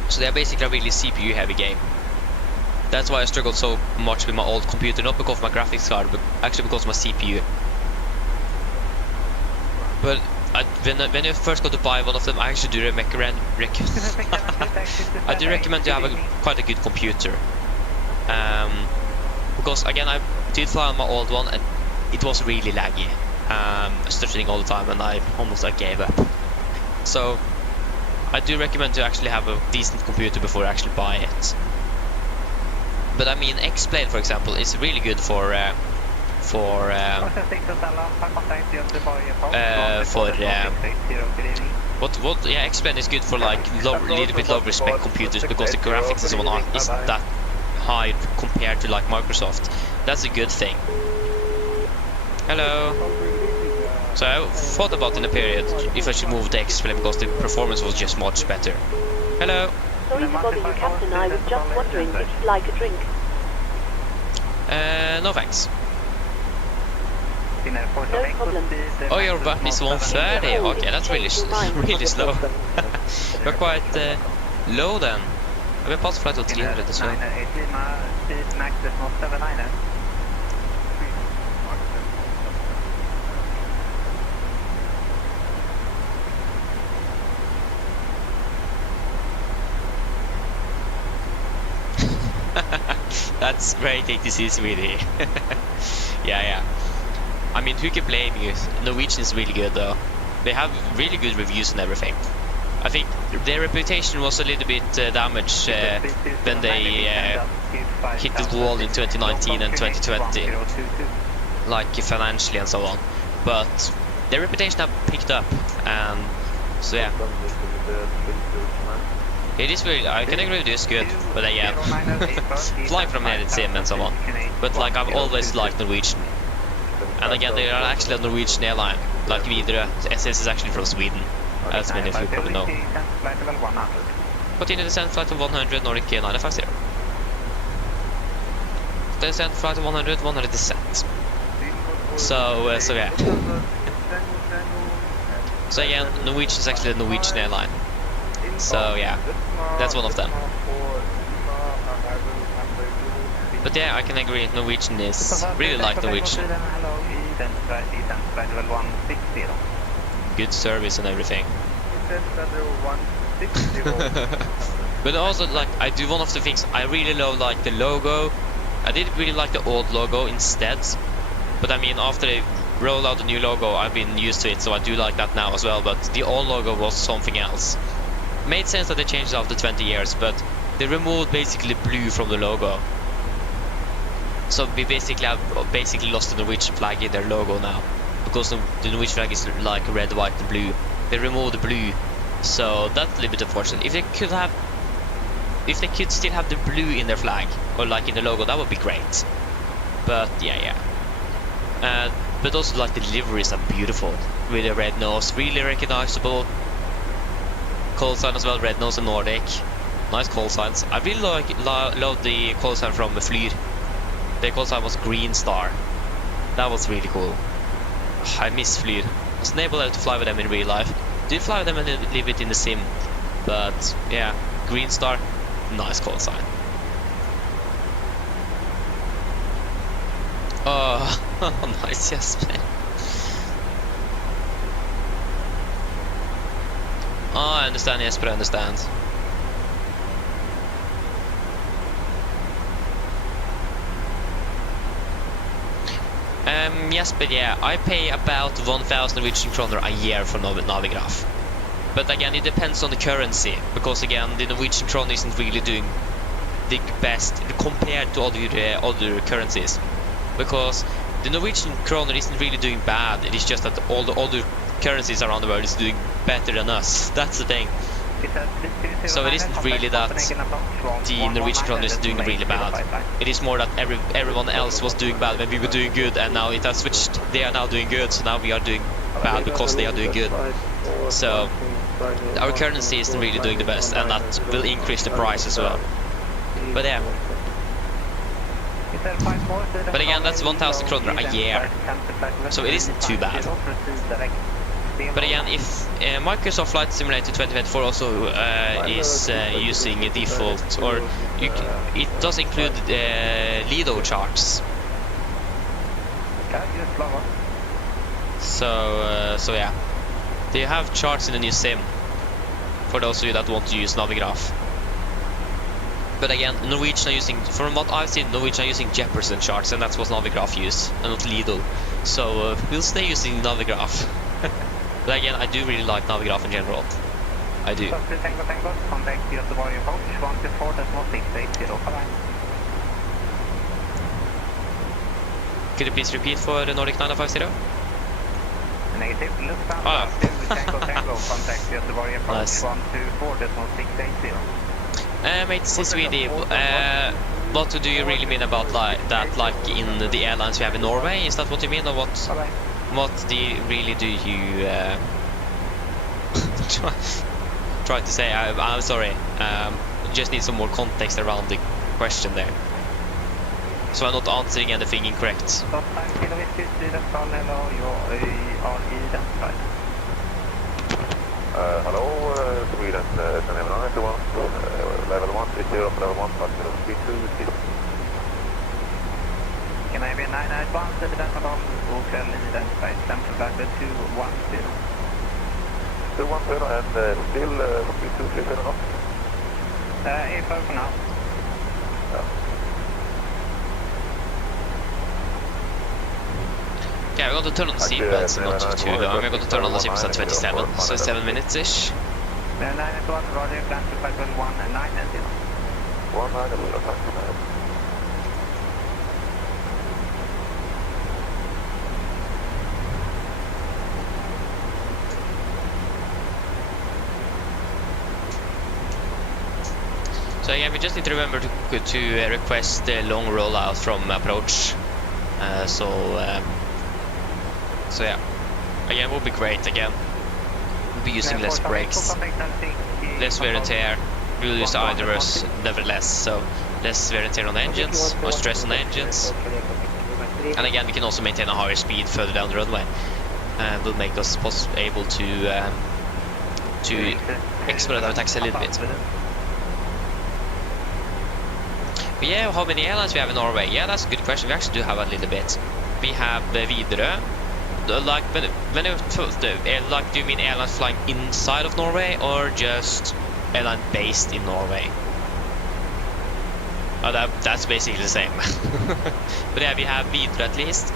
So they're basically a really CPU heavy game. That's why I struggled so much with my old computer, not because of my graphics card, but actually because of my CPU. But when you first go to buy one of them, I actually do recommend to have quite a good computer. Because again, I did fly on my old one and it was really laggy, stuttering all the time, and I almost gave up. So I do recommend to actually have a decent computer before you actually buy it. But I mean, X-Plane, for example, is really good for yeah, X-Plane is good for like little bit lower spec computers because the graphics and so on isn't that high compared to like Microsoft. That's a good thing. Hello. So I thought about in a period if I should move to X-Plane because the performance was just much better. Hello. Sorry to bother you, Captain. I was just wondering if you'd like a drink. No thanks. No problem. Oh, your button is 130. Okay, that's really slow. We're quite low then. We're past flight of 300 as well. That's great ATC, sweetie. yeah. I mean, who can blame you? Norwegian is really good though. They have really good reviews and everything. I think their reputation was a little bit damaged when they hit the wall in 2019 and 2020, like financially and so on. But their reputation have picked up, and so yeah. It is really, I can agree with you, it's good, but again, flying from here it's sim and so on. But like, I've always liked Norwegian. And again, they are actually a Norwegian airline. Like Widerøe, SS is actually from Sweden, as many of you probably know. Continue descent flight of 100, Nordic 950. Descent flight of 100, 100 descent. So yeah. So again, Norwegian is actually a Norwegian airline. So yeah, that's one of them. But yeah, I can agree, Norwegian is, really like Norwegian. Good service and everything. But also, like, I do one of the things I really love, like the logo. I did really like the old logo instead. But I mean, after they rolled out the new logo, I've been used to it, so I do like that now as well. But the old logo was something else. Made sense that they changed it after 20 years, but they removed basically blue from the logo. So we basically have lost the Norwegian flag in their logo now, because the Norwegian flag is like red, white, and blue. They removed the blue, so that's a little bit unfortunate. If they could still have the blue in their flag or like in the logo, that would be great. But yeah. But also, like, the liveries are beautiful with the red nose, really recognizable. Call sign as well, red nose and Nordic. Nice call signs. I really love the call sign from the Flyr. The call sign was Green Star. That was really cool. I miss Flyr. Wasn't able to fly with them in real life. Did fly with them a little bit in the sim, but yeah, Green Star, nice call sign. Oh, nice, yes, man. Oh, I understand, yes, but I understand. Yes, but yeah, I pay about 1,000 Norwegian kroner a year for Navigraph. But again, it depends on the currency, because again, the Norwegian kroner isn't really doing the best compared to other currencies. Because the Norwegian kroner isn't really doing bad, it is just that all the other currencies around the world is doing better than us. That's the thing. So it isn't really that the Norwegian kroner is doing really bad. It is more that everyone else was doing bad when we were doing good, and now it has switched. They are now doing good, so now we are doing bad because they are doing good. So our currency isn't really doing the best, and that will increase the price as well. But yeah. But again, that's 1,000 kroner a year, so it isn't too bad. But again, if Microsoft Flight Simulator 2024 also is using a default, or it does include Lido charts. So yeah, they have charts in the new sim for those of you that want to use Navigraph. But again, Norwegian are using, from what I've seen, Norwegian are using Jefferson charts, and that's what Navigraph use, and not Lido. So we'll stay using Navigraph. But again, I do really like Navigraph in general. I do. Could you please repeat for the Nordic 950? Negative. Ah. Nice. Mate, this is really, what do you really mean about that, like in the airlines you have in Norway? Is that what you mean, or what really do you try to say? I'm sorry, just need some more context around the question there, so I'm not answering anything incorrect. Hello, Sweden, everyone, level 1, 30, level 1, speed 2, Can I be 991, President on Hotel identified, Central Factor 210. 210 and still speed 230 knots? A4 for now. Okay, we're going to turn on the seatbelts, not too long. We're going to turn on the seatbelts at 27, so 7 minutes-ish. 991, Roger, Central Factor 190. 190. So again, we just need to remember to request the long rollout from approach. So yeah, again, will be great. Again, we'll be using less brakes, less wear and tear. We'll use the idlers nevertheless, so less wear and tear on the engines, more stress on the engines. And again, we can also maintain a higher speed further down the runway, and will make us able to expedite our taxi a little bit. But yeah, how many airlines we have in Norway? Yeah, that's a good question. We actually do have a little bit. We have Widerøe, like when it like, do you mean airlines flying inside of Norway or just airline based in Norway? Oh, that's basically the same. But yeah, we have Widerøe at least.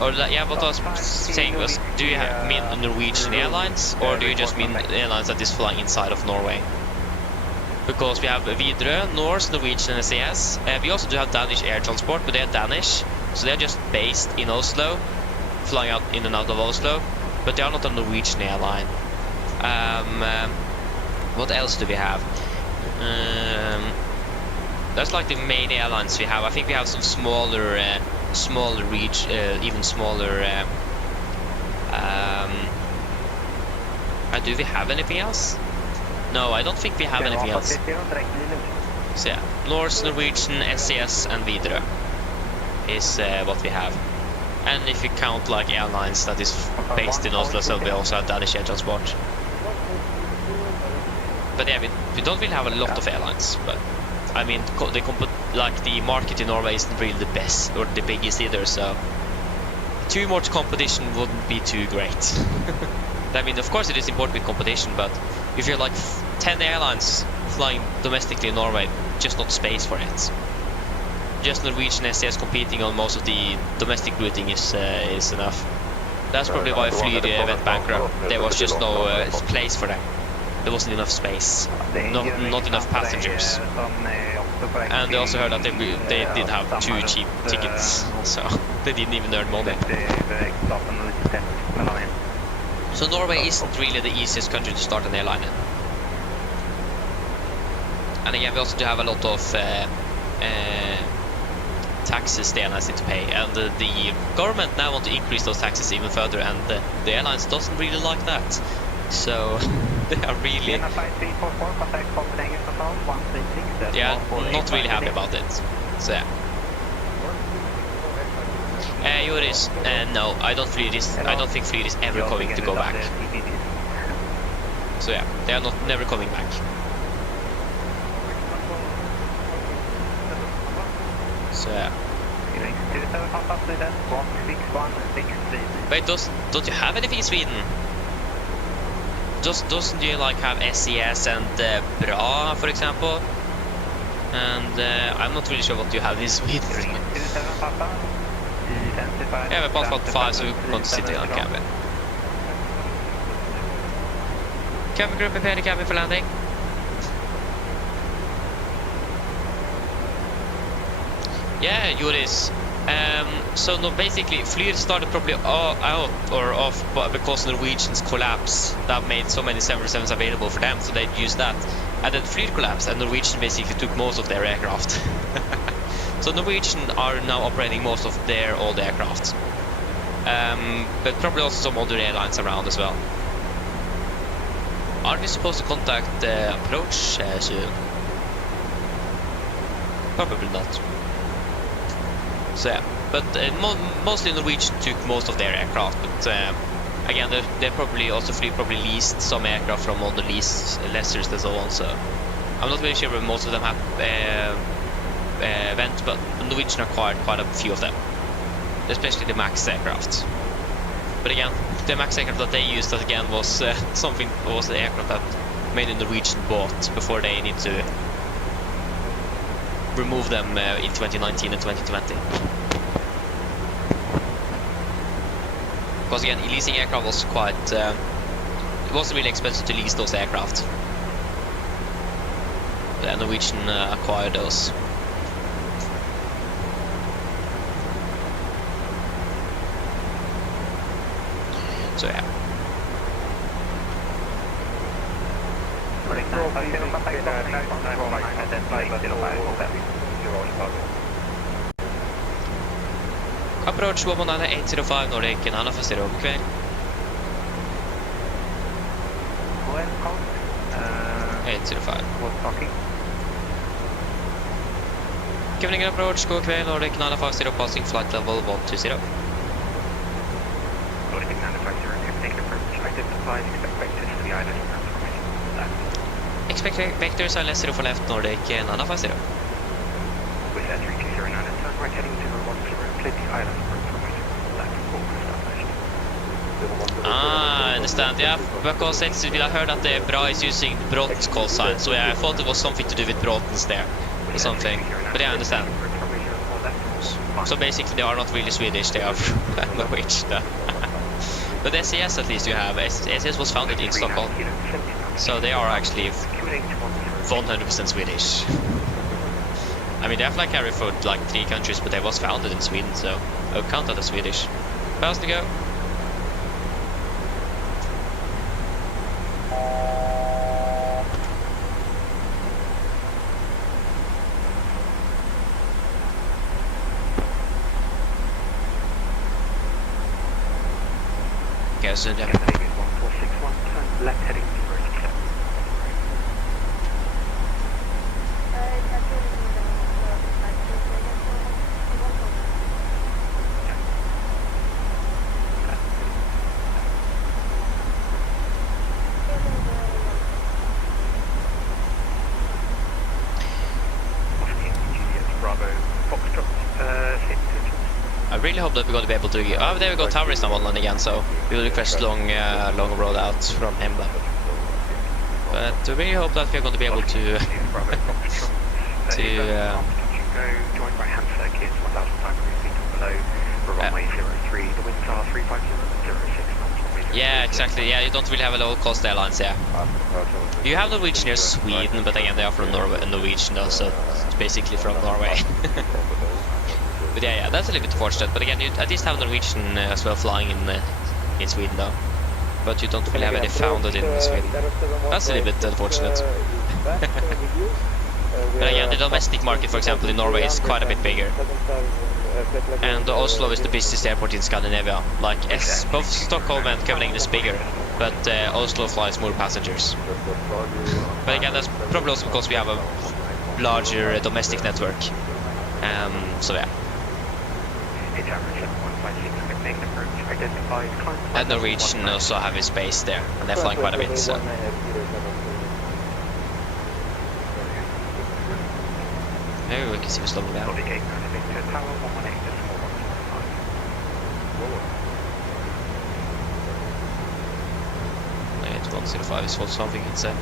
Or yeah, what I was saying was, do you mean Norwegian airlines or do you just mean airlines that is flying inside of Norway? Because we have Widerøe, Norse, Norwegian, and SAS. We also do have Danish air transport, but they are Danish, so they are just based in Oslo, flying out in and out of Oslo, but they are not a Norwegian airline. What else do we have? That's like the main airlines we have. I think we have some smaller even smaller. Do we have anything else? No, I don't think we have anything else. So yeah, Norse, Norwegian, SAS, and Widerøe is what we have. And if you count like airlines that is based in Oslo, so we also have Danish air transport. But yeah, we don't really have a lot of airlines. But I mean, the market in Norway isn't really the best or the biggest either. So too much competition wouldn't be too great. I mean, of course it is important with competition, but if you're like 10 airlines flying domestically in Norway, just not space for it. Just Norwegian SAS competing on most of the domestic routing is enough. That's probably why Flyr went bankrupt. There was just no place for them. There wasn't enough space, not enough passengers. And they also heard that they did have too cheap tickets, so they didn't even earn money. So Norway isn't really the easiest country to start an airline in. And again, we also do have a lot of taxes the airlines need to pay, and the government now want to increase those taxes even further, and the airlines doesn't really like that. So they are really, yeah, not really happy about it. So yeah. Joris, no, I don't think Flyr is ever going to go back. So yeah, they are never coming back. So yeah. Wait, don't you have anything in Sweden? Doesn't you like have SES and Bra, for example? And I'm not really sure what you have in Sweden. Yeah, we passed 5, so we can sit on cabin. Cabin group, prepare the cabin for landing. Yeah, Joris. So no, basically, Flyr started probably out or off because Norwegians collapsed. That made so many 747s available for them, so they used that. And then Flyr collapsed, and Norwegian basically took most of their aircraft. So Norwegian are now operating most of their old aircraft, but probably also some other airlines around as well. Are we supposed to contact the approach soon? Probably not. So yeah, but mostly Norwegian took most of their aircraft. But again, they probably also probably leased some aircraft from other lessors and so on. So I'm not really sure where most of them have went, but Norwegian acquired quite a few of them, especially the MAX aircraft. But again, the MAX aircraft that they used, that again was the aircraft that mainly Norwegian bought before they need to remove them in 2019 and 2020. Because again, leasing aircraft was quite, it wasn't really expensive to lease those aircraft. The Norwegian acquired those. So yeah. Approach 19805 Nordic and Anna for 0, okay? Welcome. 805. Was talking. Giving an approach, go kväll, Nordic 950 passing flight level 120. Nordic 950, take the approach. Identified, expect vectors for the island transformation. Expect vectors are less 0 for left, Nordic 950. With entry 209 and turn right heading 01 clear the island transformation. Left, full established. Ah, I understand. Yeah, because I heard that the Bra is using Brot call sign, so yeah, I thought it was something to do with Brotens there or something. But yeah, I understand. So basically, they are not really Swedish; they are Norwegian. But SES at least you have. SES was founded in Stockholm, so they are actually 100% Swedish. I mean, they have like carry for like 3 countries, but they was founded in Sweden, so I would count that as Swedish. Fast to go. Okay, so yeah. 1461, turn left heading 067. I really hope that we're going to be able to. Oh, there we go. Tower is now online again, so we will request long roll out from him. But I really hope that we're going to be able to join right hand circuit 1,500 feet below for runway 03. The winds are 350 knots. Yeah, exactly. Yeah, you don't really have a low cost airlines, yeah. You have Norwegian near Sweden, but again, they are from Norwegian though, so it's basically from Norway. But yeah, that's a little bit unfortunate. But again, you at least have Norwegian as well flying in Sweden though. But you don't really have any founded in Sweden. That's a little bit unfortunate. But again, the domestic market, for example, in Norway is quite a bit bigger. And Oslo is the busiest airport in Scandinavia. Like, both Stockholm and Copenhagen is bigger, but Oslo flies more passengers. But again, that's probably also because we have a larger domestic network. So yeah. And Norwegian also have his base there, and they're flying quite a bit. So. Maybe we can see what's slowing down. 105 is what something it said.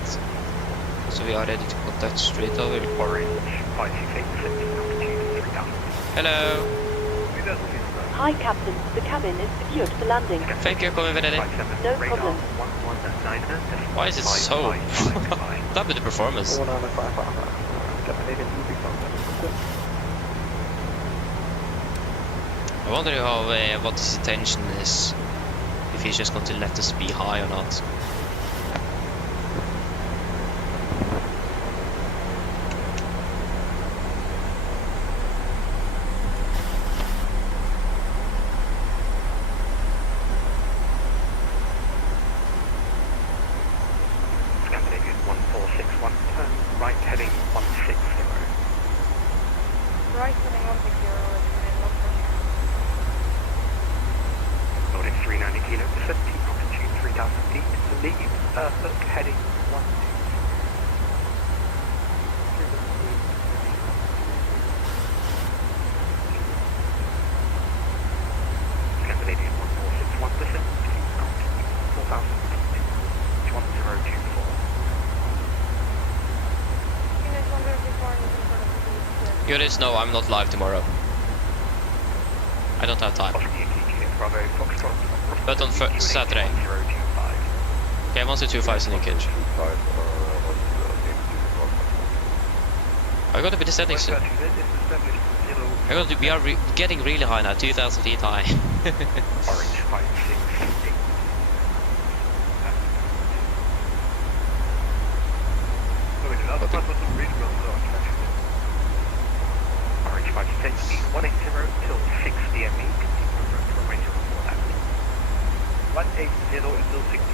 So we are ready to contact straight over. Orange 568 altitude 3000. Hello. Hi, Captain. The cabin is secured for landing. Thank you, coming ready. No problem. Why is it so? That with the performance. I wonder how what his intention is. If he's just going to let us be high or not. Goodness, no, I'm not live tomorrow. I don't have time. But on Saturday. Okay, 1225 linkage. I got to be descending soon. We are getting really high now, 2,000 feet high. Orange 568. Orange 568, speed 180 till 60 ME, continue for range before that. 180 until 60 ME.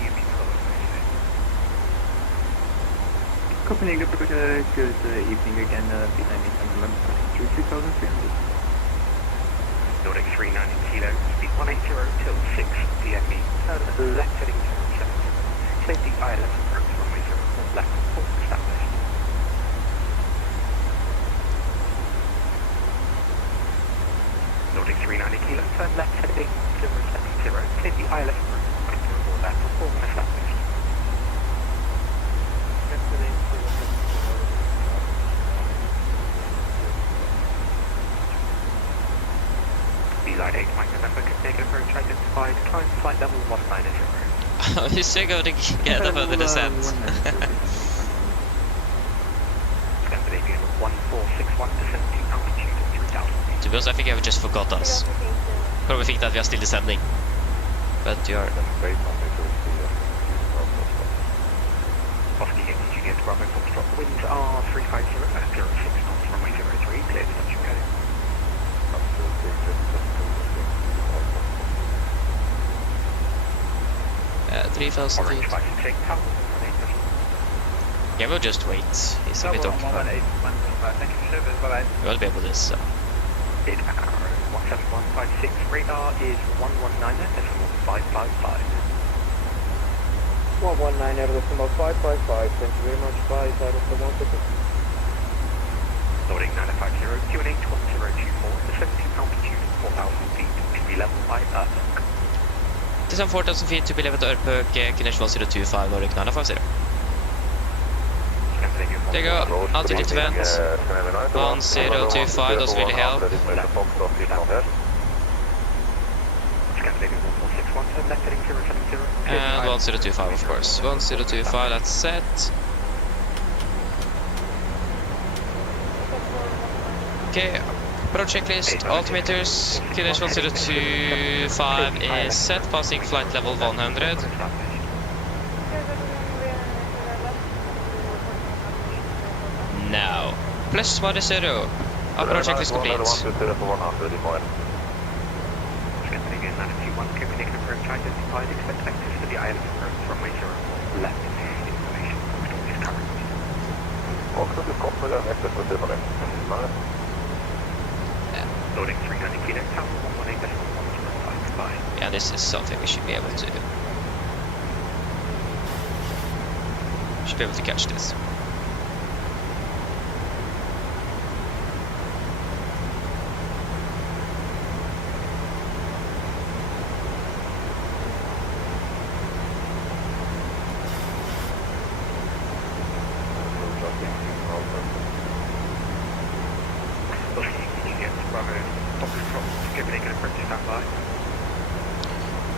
Copenhagen, good evening again, behind me, remember, through 2,300. Nordic 390 kilo, speed 180 till 6 DME, turn left heading 070. Safety I-11 approach runway 04 left, full established. Nordic 390 kilo, turn left heading 070, safety I-11 approach. left, performance established. Line 8, Mike November, Copenhagen approach identified, climb flight level 190. He's so going to get up on the descent. Scandinavian 1461, descending altitude 3000 feet. To be honest, I think I've just forgot us. Probably think that we are still descending. But you are... Oscar Yankee Juliet Bravo Foxtrot, winds are 350 at 06 knots, runway 03, clear to touch and go. 3,000 feet. Yeah, we'll just wait. He's a bit occupied. We will be able to this, so. 17156, radar is 119.555. 119.555, thank you very much, bye, side of the 150. Loading 950, Q&A 12024, descending altitude 4,000 feet, to be level by Earth. Descend 4,000 feet to be level to Airperk, Kinesh 1025, Nordic 950. There you go, altitude to vent. 1025, doesn't really help. And 1025, of course. 1025, that's set. Okay, approach checklist, altimeters. Kinesh 1025 is set, passing flight level 100. Now, plus +0. Approach checklist complete. Scandinavian 921, Copenhagen approach identified, expect access to the island approach runway 0 left. Information is current. Loading 300 kilo, tower 118.105, Yeah, this is something we should be able to do. Should be able to catch this.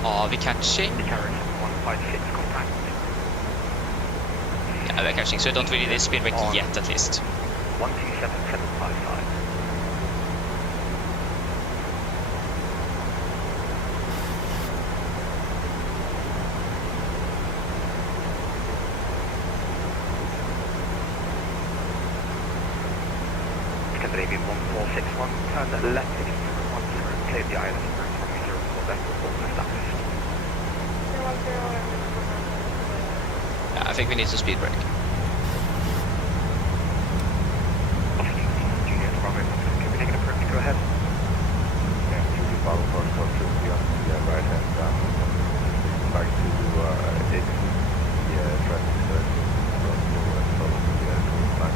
Are we catching? Yeah, we're catching, so don't really need speed break yet, at least. 127755. Scandinavian 1461, turn left heading 010, clear the island approach runway 04 left, performance established. Yeah, I think we need to speed break. Juliet Bravo, Copenhagen approach, go ahead. Yeah, Juliet Bravo first control on the right hand down. Back to exit the traffic search from the follow the line.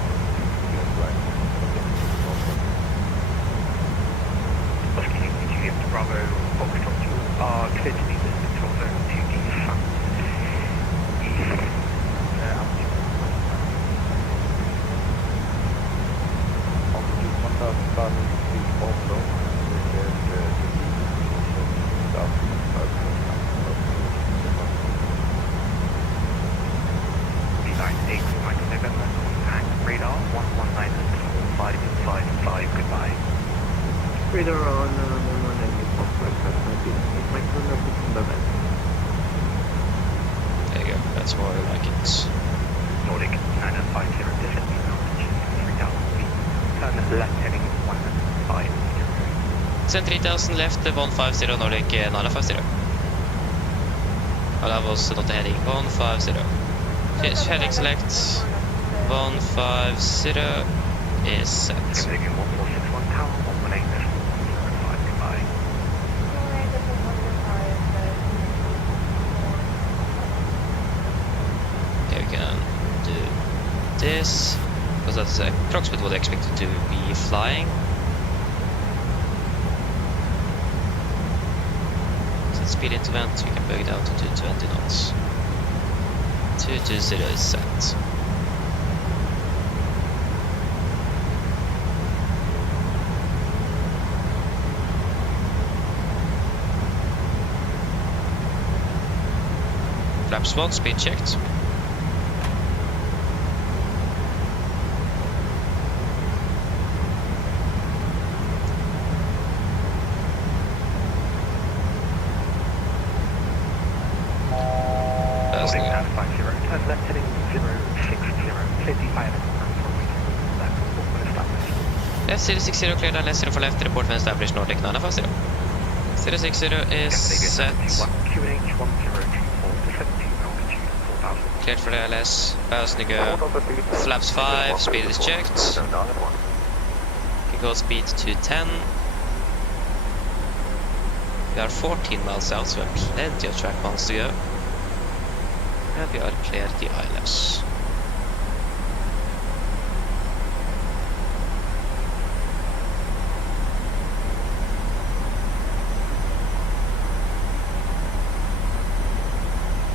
Juliet Bravo, Foxtrot, you are clear to leave this control zone to the south. East. Altitude 1,500 feet also. Line 8, Mike November, contact radar 119.555, goodbye. Radar on 119.555, Mike November, bye-bye. There you go, that's more like it. Nordic 9050, descending altitude 3000 feet, turn left heading 150. Send 3000 left, 150, Nordic 950. Oh, that was not the heading, 150. Yes, heading select, 150 is set. Scandinavian 1461, tower 118.105, goodbye. Okay, we can do this, because that's approximately what I expected to be flying. So Speed into vent, we can bug down to 220 knots. 220 is set. Flaps 1, speed checked. Boarding now 50, turn left heading 060, clear the island runway 0 left, open established. Left 060, clear down left 0 for left, report when established Nordic 950. 060 is set. QNH 1024 to 17 altitude 4000. Cleared for the LS, fast go. Flaps 5, speed is checked. Can go speed to 10. We are 14 miles out, so we have plenty of track miles to go. And we are cleared the ILS.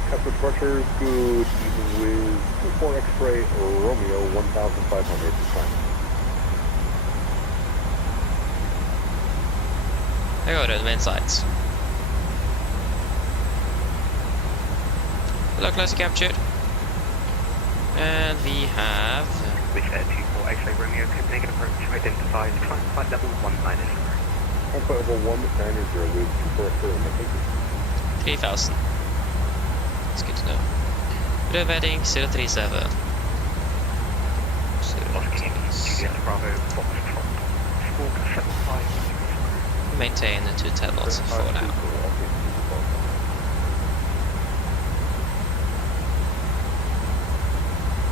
Captain Crusher, good evening with 24 X-ray Romeo 1500 to climb. I go to the main sides. Localizer captured. And we have... With 24 X-ray Romeo, Copenhagen approach identified, climb flight level 190. Climb flight level 190 with 24 X-ray Romeo. 3000. It's good to know. Rödvärding 037. Juliet Bravo, Foxtrot, Squawk 75. Maintain 210 knots for now.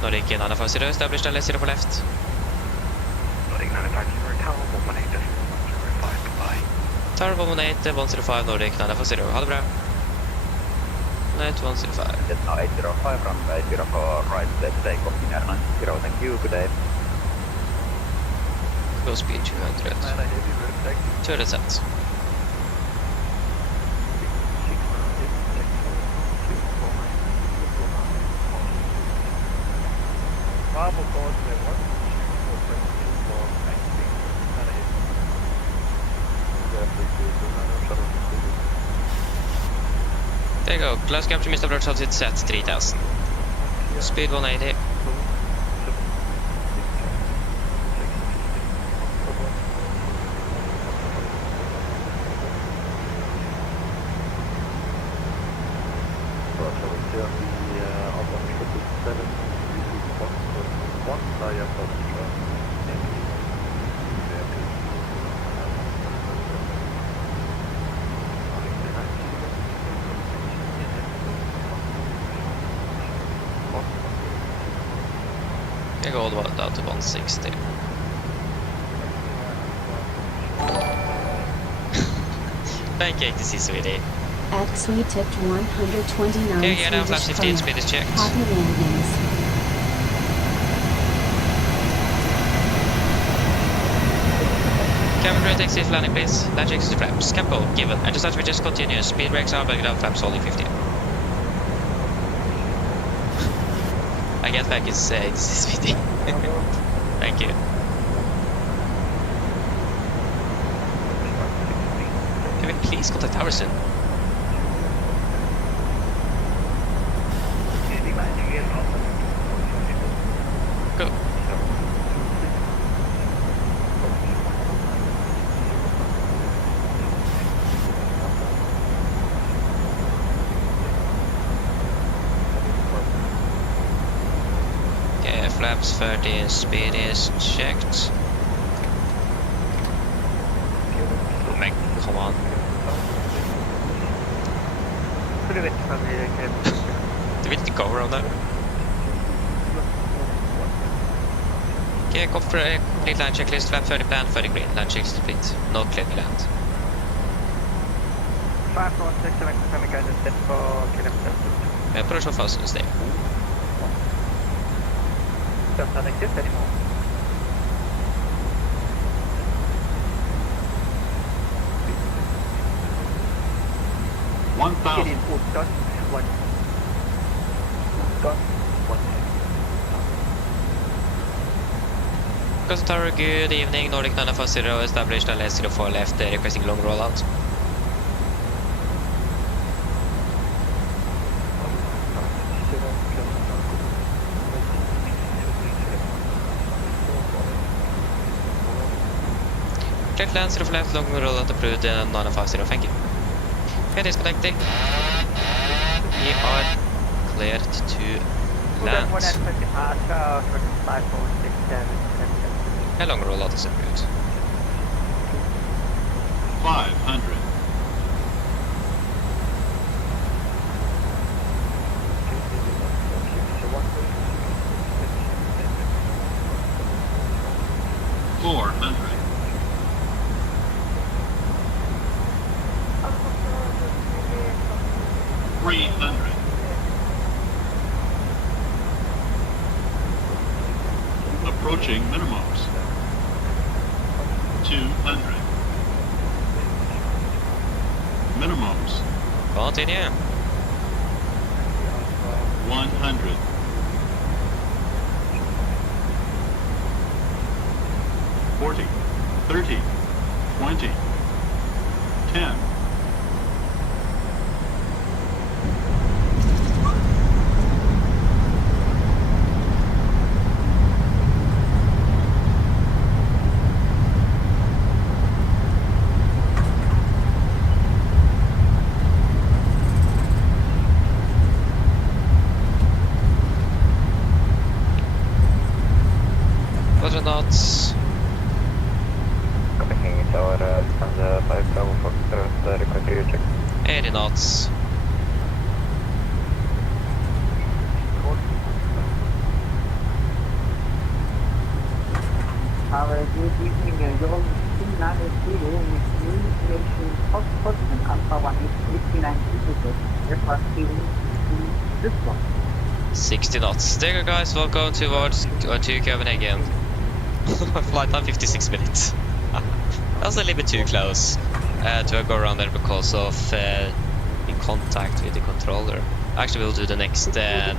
Nordic 950, established LS 0 for left. Nordic 950, Tower 118, 105, goodbye. Tower 118, 105, Nordic 950, ha det bra. Night 105. It's now 805, runway 04, right, let's take off in air 90, thank you, good day. Go speed 200. 200 set. Bravo coordinate 1, for There you go. Close capture Mr. Approach altitude set 3000. Speed 180. I go all the way down to 160. Thank you, ATC sweetie. X-ray tipped 129. Okay, yeah, now flash 15, speed is checked. Copy landings. Cabin brake exit landing please. Latch exit flaps. Cap go, given. And just we just continue. Speed brakes are back down, flaps holding 15. I get back his ATC sweetie. Thank you. Can we please contact Harrison? Go. Okay, flaps 30, speed is checked. Oh man, come on. Do we need to cover on that? Okay, complete land checklist, flap 30 plan, 30 green, land checklist complete, no clear to land. 546, electronic guidance set for kilometers. Approach for fast and stay. Does not exist anymore. Get in 4 dot 1 dot 1. Coastal Tower, good evening. Nordic 940 established LS 04 left, requesting long rollout. Check land 04 left, long rollout approved 950, thank you. Okay, disconnecting. We are cleared to land. A long rollout is approved. 500. Approaching minimums. 200. Minimums. Continue. 100. 40. 30. 20. 10. Quarter knots. Copenhagen Tower, Lufthansa 5 Bravo Foxtrot, request you check. 80 knots. Good evening, you're still not at zero with new information Cockpit and Alpha 189 aircraft heading to this one. 60 knots. There you go, guys, welcome towards to Copenhagen. Flight time 56 minutes. That was a little bit too close to go around there because of in contact with the controller. Actually, we'll do the next yeah,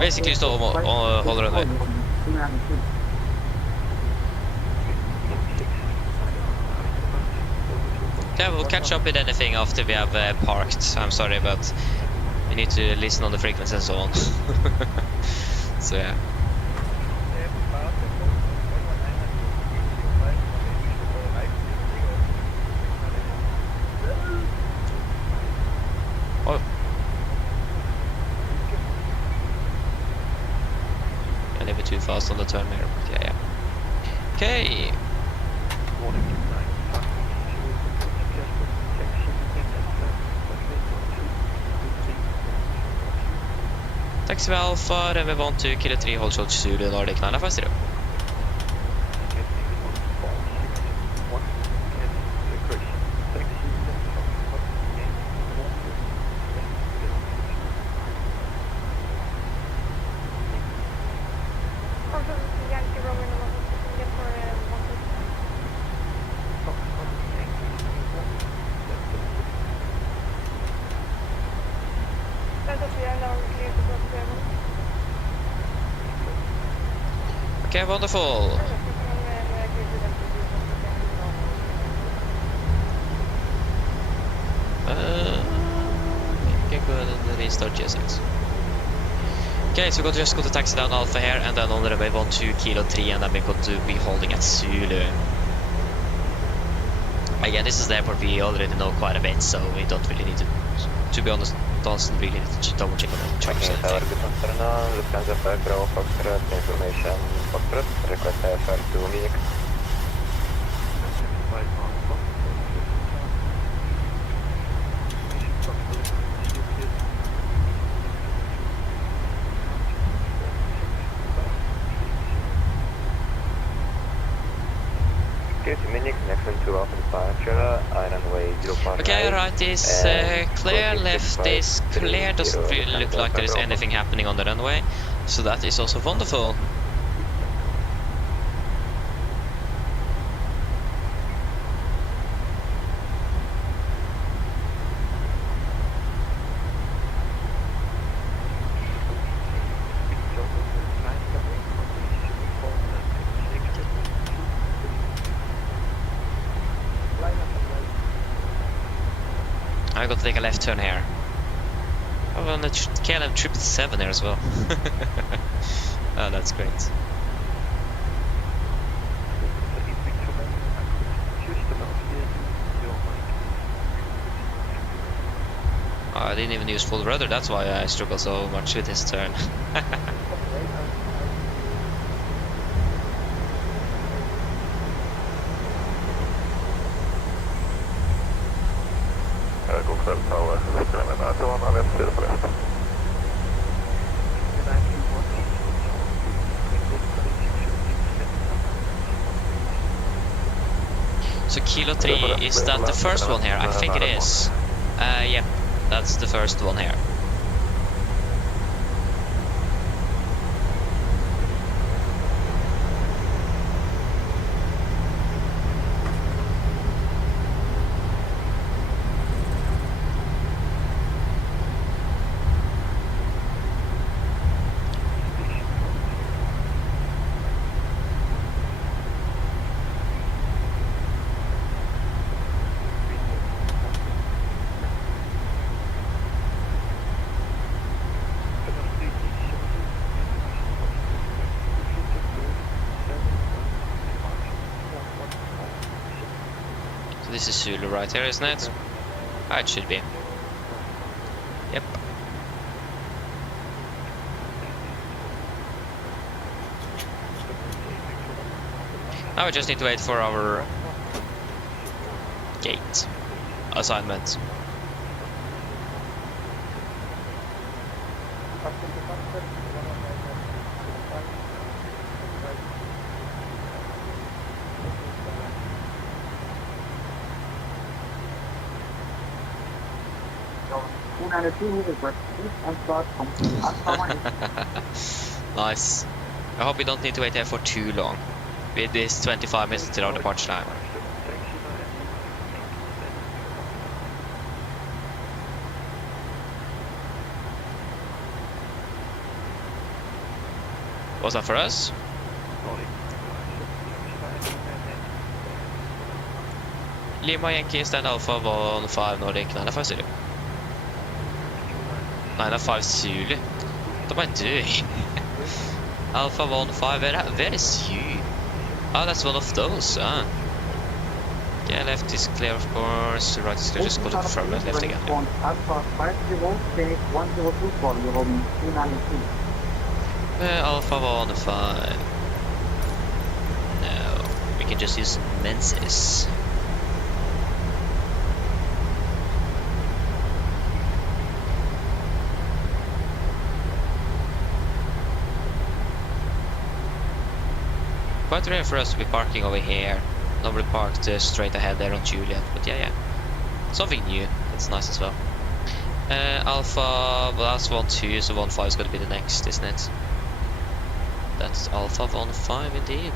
basically stop on hold runway. Yeah, we'll catch up with anything after we have parked. I'm sorry, but we need to listen on the frequency and so on. So yeah. Oh. A little bit too fast on the turn here, but yeah. Okay. Taxi Alpha, then we want to Kilo 3, hold short to the Nordic 950. Okay, wonderful. You can go ahead and restart GSX. Okay, so we're just going to taxi down Alpha here, and then on the runway 12 Kilo 3, and then we're going to be holding at Zulu. Again, this is the airport we already know quite a bit, so we don't really need to be honest, doesn't really need to double check on the charts. Lufthansa 5 Bravo Foxtrot, information Foxtrot, request IFR to Munich. Okay, right is clear, left is clear, doesn't really look like there is anything happening on the runway, so that is also wonderful. I got to take a left turn here. Oh, and the KLM 777 there as well. Oh, that's great. Oh, I didn't even use full rudder, that's why I struggle so much with this turn. God kväll Tower, ska ni med till varandra rätt sida på väst. So Kilo 3, is that the first one here? I think it is. Yep, that's the first one here. This is Zulu right here, isn't it? Ah, it should be. Yep. Now we just need to wait for our gate assignment. Nice. I hope we don't need to wait here for too long. With this 25 minutes till our departure time. Was that for us? Lima Yankee stand Alpha 15 Nordic 95 Zulu. 95 Zulu. What am I doing? Alpha 15, where is you? Oh, that's one of those. Ah. Yeah, left is clear, of course. Right is clear. Just go to confirm that left again. Alpha 15. No, we can just use Menzies. Quite rare for us to be parking over here. Normally parked straight ahead there on Juliet, but yeah. Something new, that's nice as well. Alpha, well that's 1-2, so 1-5 is going to be the next, isn't it? That's Alpha 1-5 indeed.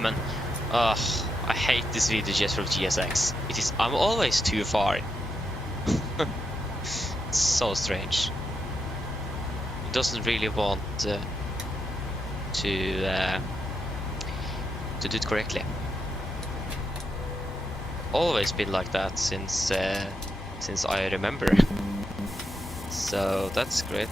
Man, I hate this video just from GSX. It is, I'm always too far. It's so strange. It doesn't really want to do it correctly. Always been like that since I remember. So that's great.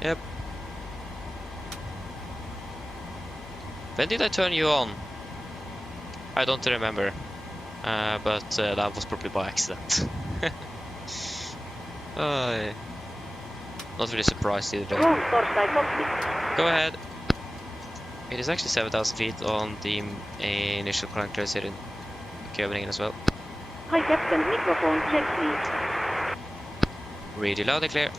Yep. When did I turn you on? I don't remember. But that was probably by accident. Not really surprised either. Go ahead. It is actually 7,000 feet on the initial crank race here in Copenhagen as well. Hi Captain, microphone check please. Really loud and clear.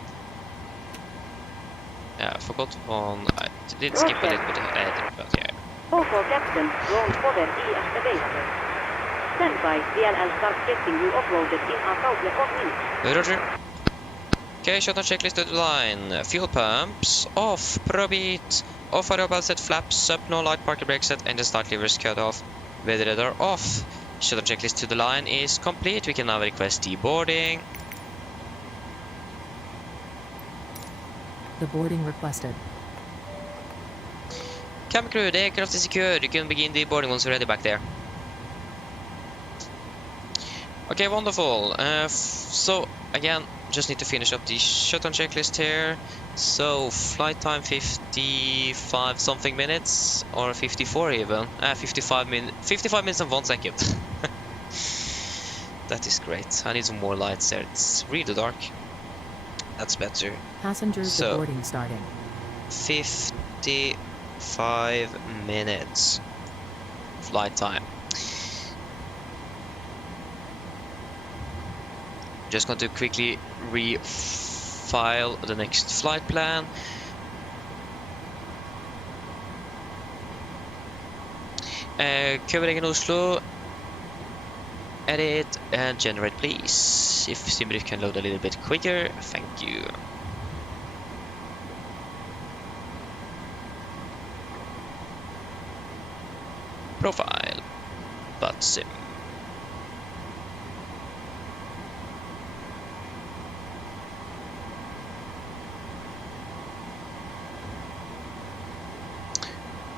Yeah, I forgot one. I did skip a little bit ahead, but yeah. OK Captain, ground cover is available. Stand by, VLL start getting you uploaded in a couple of minutes. Roger. Okay, shutdown checklist to the line. Fuel pumps off, probit. Off aerobal set, flaps up, no light, parking brake set, engine start levers cut off. Weather radar off. Shutdown checklist to the line is complete. We can now request deboarding. The boarding requested. Cabin crew, the aircraft is secured. You can begin deboarding once you're ready back there. Okay, wonderful. So, again, just need to finish up the shutdown checklist here. So, flight time 55 something minutes, or 54 even. 55 minutes and 1 second. That is great. I need some more lights there. It's really dark. That's better. Passengers So, boarding starting. 55 minutes flight time. Just going to quickly refile the next flight plan. Copenhagen Oslo. Edit and generate please. If Simbrief can load a little bit quicker, thank you. Profile. But sim.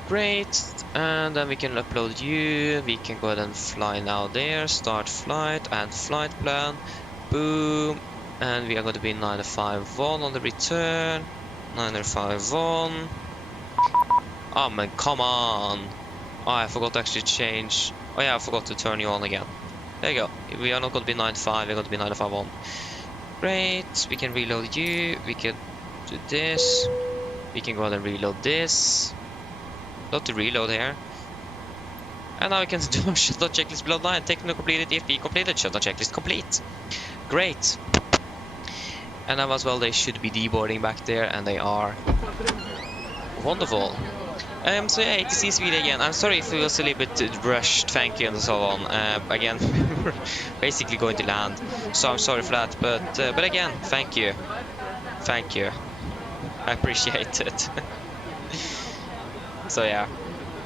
Great, and then we can upload you. We can go ahead and fly now there. Start flight and flight plan. Boom. And we are going to be 951 on the return. 951. Oh man, come on. Oh, I forgot to actually change. Oh yeah, I forgot to turn you on again. There you go. We are not going to be 95, we're going to be 951. Great. We can reload you. We can do this. We can go ahead and reload this. Not to reload here. And now we can do a shutdown checklist below 9. Technical completed, EFP completed, shutdown checklist complete. Great. And now as well they should be deboarding back there, and they are. Wonderful. So yeah, it is Sweden again. I'm sorry if it was a little bit rushed, thank you and so on. Again, we're basically going to land, so I'm sorry for that. But again, thank you. Thank you. I appreciate it. So yeah,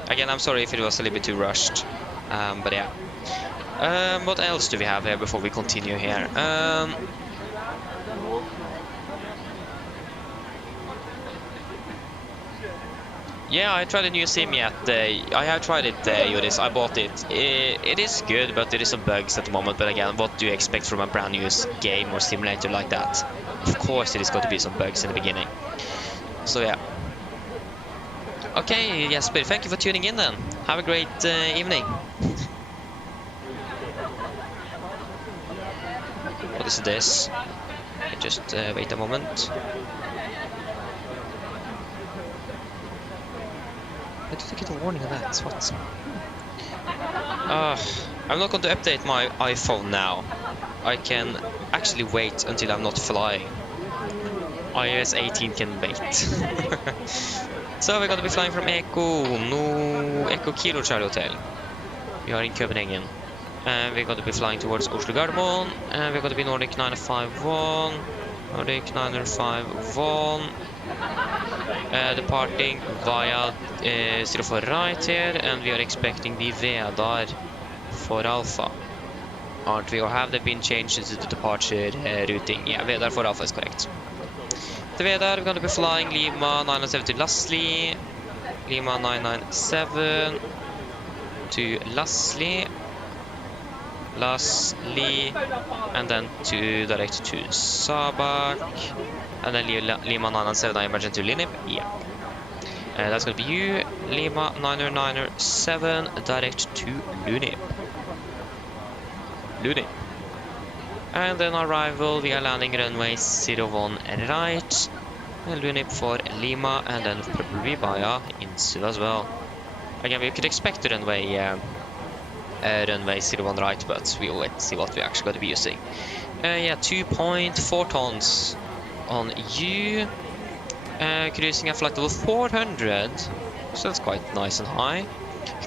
again, I'm sorry if it was a little bit too rushed, but yeah. What else do we have here before we continue here? Yeah, I tried a new sim yet. I have tried it, Joris. I bought it. It is good, but there is some bugs at the moment. But again, what do you expect from a brand new game or simulator like that? Of course, it is going to be some bugs in the beginning. So yeah. Okay, Jesper, thank you for tuning in then. Have a great evening. What is this? Okay, just wait a moment. Why did I get a warning on that? What? I'm not going to update my iPhone now. I can actually wait until I'm not flying. iOS 18 can wait. So we're going to be flying from Echo Kilo Charlie Hotel. We are in Copenhagen. And we're going to be flying towards Oslo Gardermoen. And we're going to be Nordic 951. Nordic 951. Departing via 04 right here. And we are expecting the Vedar for Alpha. Aren't we? Or have they been changed to the departure routing? Yeah, Vedar for Alpha is correct. The Vedar, we're going to be flying Lima 997 to Lasli, Lima 997 to Lasli, and then to direct to Sabak, and then Lima 997 I imagine to Linip. Yeah, that's going to be you, Lima 997 direct to Lunip. And then arrival, we are landing runway 01 right, and Lunip for Lima, and then probably via Insul as well. Again, we could expect the runway runway 01 right, but we will wait and see what we're actually going to be using. Yeah, 2.4 tons on you. Cruising at flight level 400, so that's quite nice and high.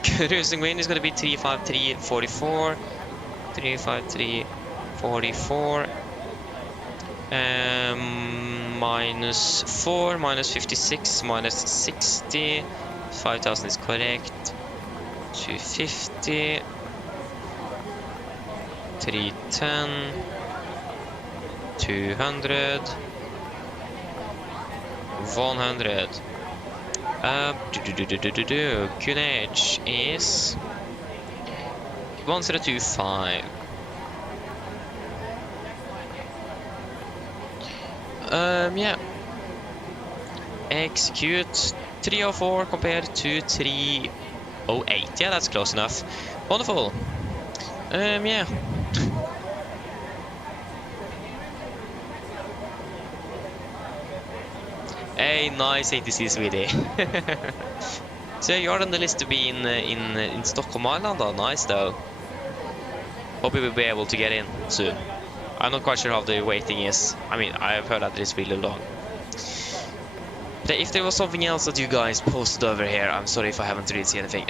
Cruising wind is going to be 353.44, 353.44, -4, -56, -60, 5,000 is correct, 250, 310, 200, 100. QNH is 1025. Yeah. Execute 304 compared to 308. Yeah, that's close enough. Wonderful. Yeah. Hey, nice ATC, sweetie. So you're on the list to be in Stockholm Island, though. Nice though. Hope you will be able to get in soon. I'm not quite sure how the waiting is. I mean, I've heard that it's really long. But if there was something else that you guys posted over here, I'm sorry if I haven't really seen anything.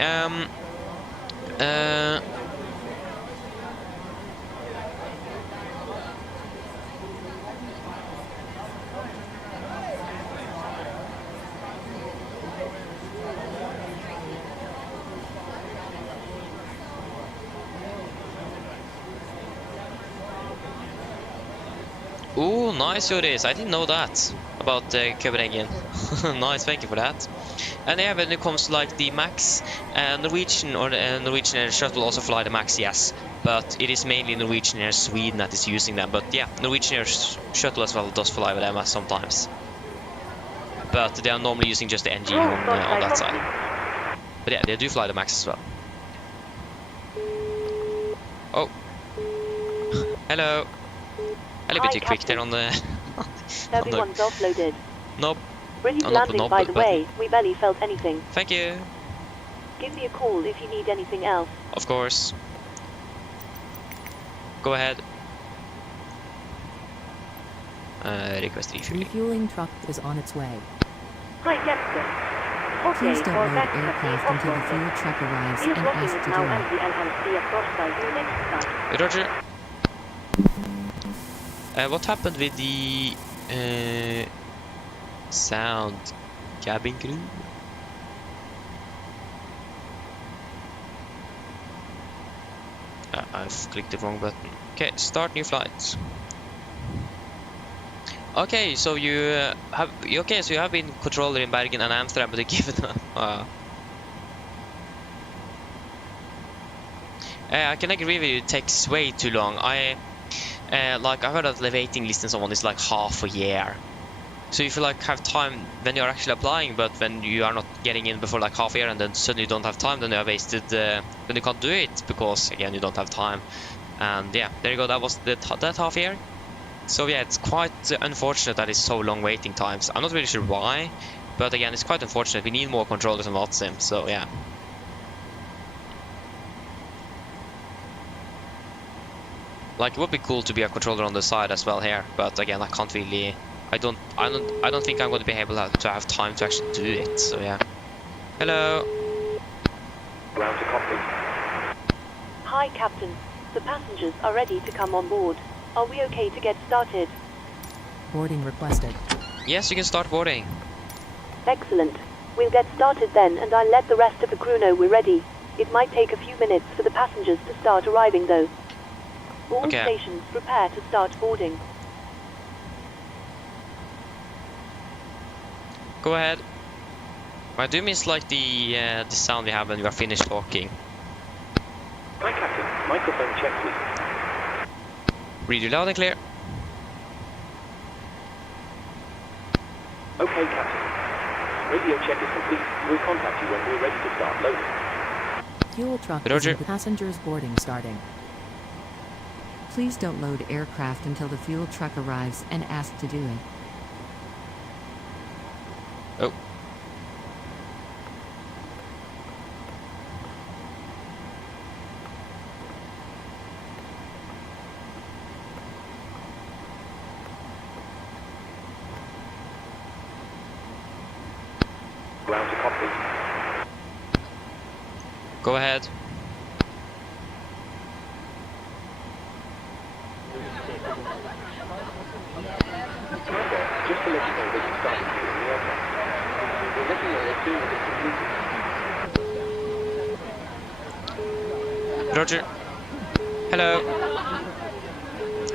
Oh, nice, Joris. I didn't know that about Copenhagen. Nice, thank you for that. And yeah, when it comes to like the Max, Norwegian or Norwegian Air Shuttle also fly the Max, yes. But it is mainly Norwegian Air Sweden that is using them. But yeah, Norwegian Air Shuttle as well does fly with them sometimes. But they are normally using just the NG on that side. But yeah, they do fly the Max as well. Oh. Hello. A little bit too quick there on the... Everyone's offloaded. Nope. Brilliant landing, by the way. We barely felt anything. Thank you. Give me a call if you need anything else. Of course. Go ahead. Request refuel. Refueling truck is on its way. Hi, Captain. Okay, Please don't for load that aircraft until the fuel truck arrives and ask to do it. Roger. What happened with the sound cabin crew? I've clicked the wrong button. Okay, start new flight. Okay, so you have been controller in Bergen and Amsterdam, but you give it up. I can agree with you. It takes way too long. Like I heard that the waiting list and so on is like half a year. So if you like have time when you're actually applying, but when you are not getting in before like half a year and then suddenly you don't have time, then you are wasted. Then you can't do it because again you don't have time. And yeah, there you go. That was that half year. So yeah, it's quite unfortunate that it's so long waiting times. I'm not really sure why, but again, it's quite unfortunate. We need more controllers on VATSIM. So yeah. Like it would be cool to be a controller on the side as well here, but again, I can't really. I don't think I'm going to be able to have time to actually do it. So yeah. Hello. Ground to Cockpit. Hi, Captain. The passengers are ready to come on board. Are we okay to get started? Boarding requested. Yes, you can start boarding. Excellent. We'll get started then, and I'll let the rest of the crew know we're ready. It might take a few minutes for the passengers to start arriving, though. All stations prepare to start boarding. Go ahead. I do miss like the sound we have when we are finished talking. Hi, Captain. Microphone check, please. Read you loud and clear. Okay, Captain. Radio check is complete. We'll contact you when we're ready to start loading. Fuel truck Roger. is in passengers boarding starting. Please don't load aircraft until the fuel truck arrives and ask to do it. Oh. Ground to Cockpit. Go ahead. Just to let you know that you started viewing the aircraft. We'll let you know as soon as it's completed. Roger. Hello.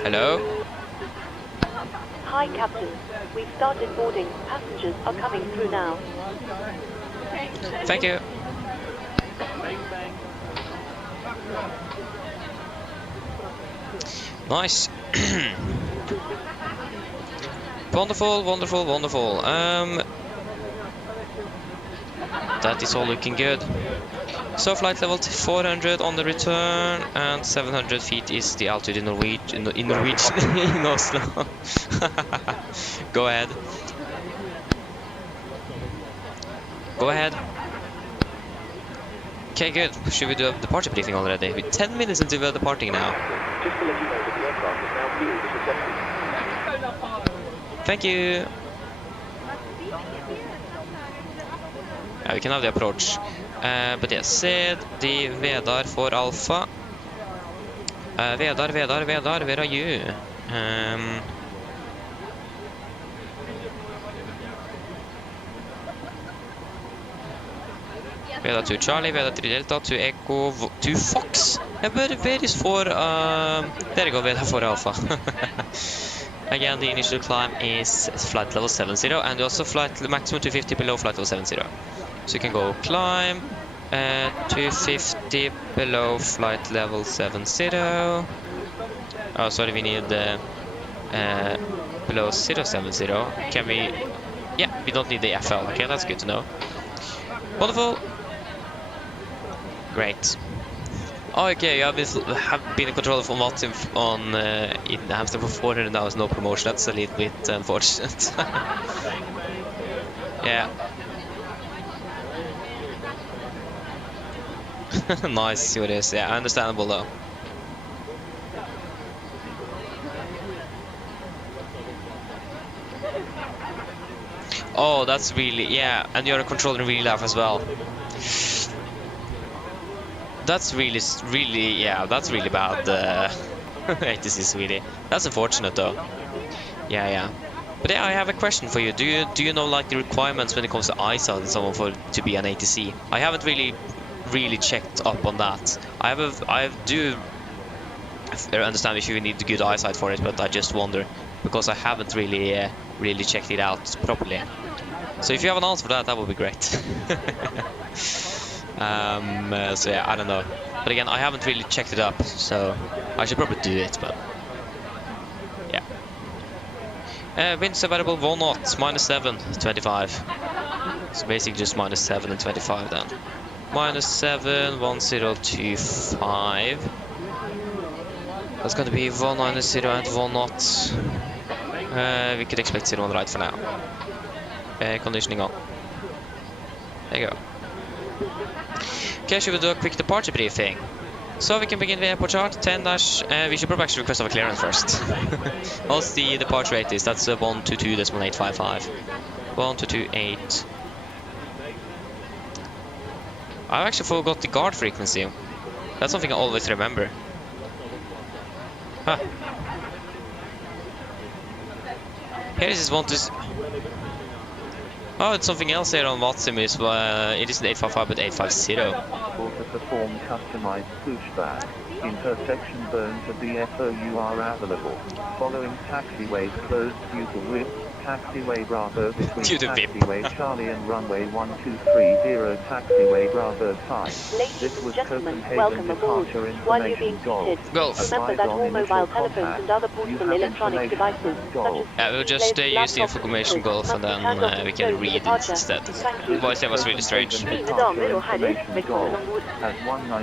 Hello. Hi, Captain. We've started boarding. Passengers are coming through now. Thank you. Nice. Wonderful, wonderful, wonderful. That is all looking good. So flight level 400 on the return, and 700 feet is the altitude in Norwegian, in Oslo. Go ahead. Go ahead. Okay, good. Should we do a departure briefing already? We're 10 minutes into the departing now. Just to let you know that the aircraft is now fueled as requested. Thank you. Yeah, we can have the approach. But yes, said the Vedar for Alpha. Vedar, where are you? Vedar to Charlie, Vedar to Delta, to Echo, to Fox. Where is for, there you go, Vedar for Alpha. Again, the initial climb is flight level 70, and also flight maximum 250 below flight level 70. So you can go climb 250 below flight level 70. Oh, sorry, we need below 070. Can we? Yeah, we don't need the FL. Okay, that's good to know. Wonderful. Great. Oh, okay, you have been a controller for Martin on in Hamster for 400 now is no promotion. That's a little bit unfortunate. Yeah. Nice, it is. Yeah, understandable though. Oh, that's really, yeah, and you're a controller in real life as well. That's really, yeah, that's really bad. 86 really. That's unfortunate though. Yeah, yeah. But yeah, I have a question for you. Do you know like the requirements when it comes to eyesight and so on for to be an ATC? I haven't really checked up on that. I do understand if you need good eyesight for it, but I just wonder because I haven't really checked it out properly. So if you have an answer for that, that would be great. So yeah, I don't know. But again, I haven't really checked it up, so I should probably do it. But yeah. Winds available 1 knot, -7, 25. So basically just -7 and 25 then. -7, 1025. That's going to be 190 at 1 knot. We could expect 0 on right for now. Conditioning on. There you go. Okay, should we do a quick departure briefing? So we can begin the airport chart. 10-. We should probably actually request of a clearance first. What's the departure rate is? That's 122.855. 1228. I actually forgot the guard frequency. That's something I always remember. Huh. Here is one to. Oh, it's something else here on Watsim. Is it isn't 855 but 850. Or to perform customized pushback. Intersection zones of the FOU are available. Following taxiways closed due to WIP. Taxiway Bravo between taxiway Charlie and runway 1230 taxiway Bravo 5. Ladies and gentlemen, welcome aboard. While you're being seated, remember that all mobile telephones and other portable electronic devices, such as yeah, we'll just use the information golf and then we can read it instead. Otherwise that was really strange. Mine damer og herrer, velkommen ombord.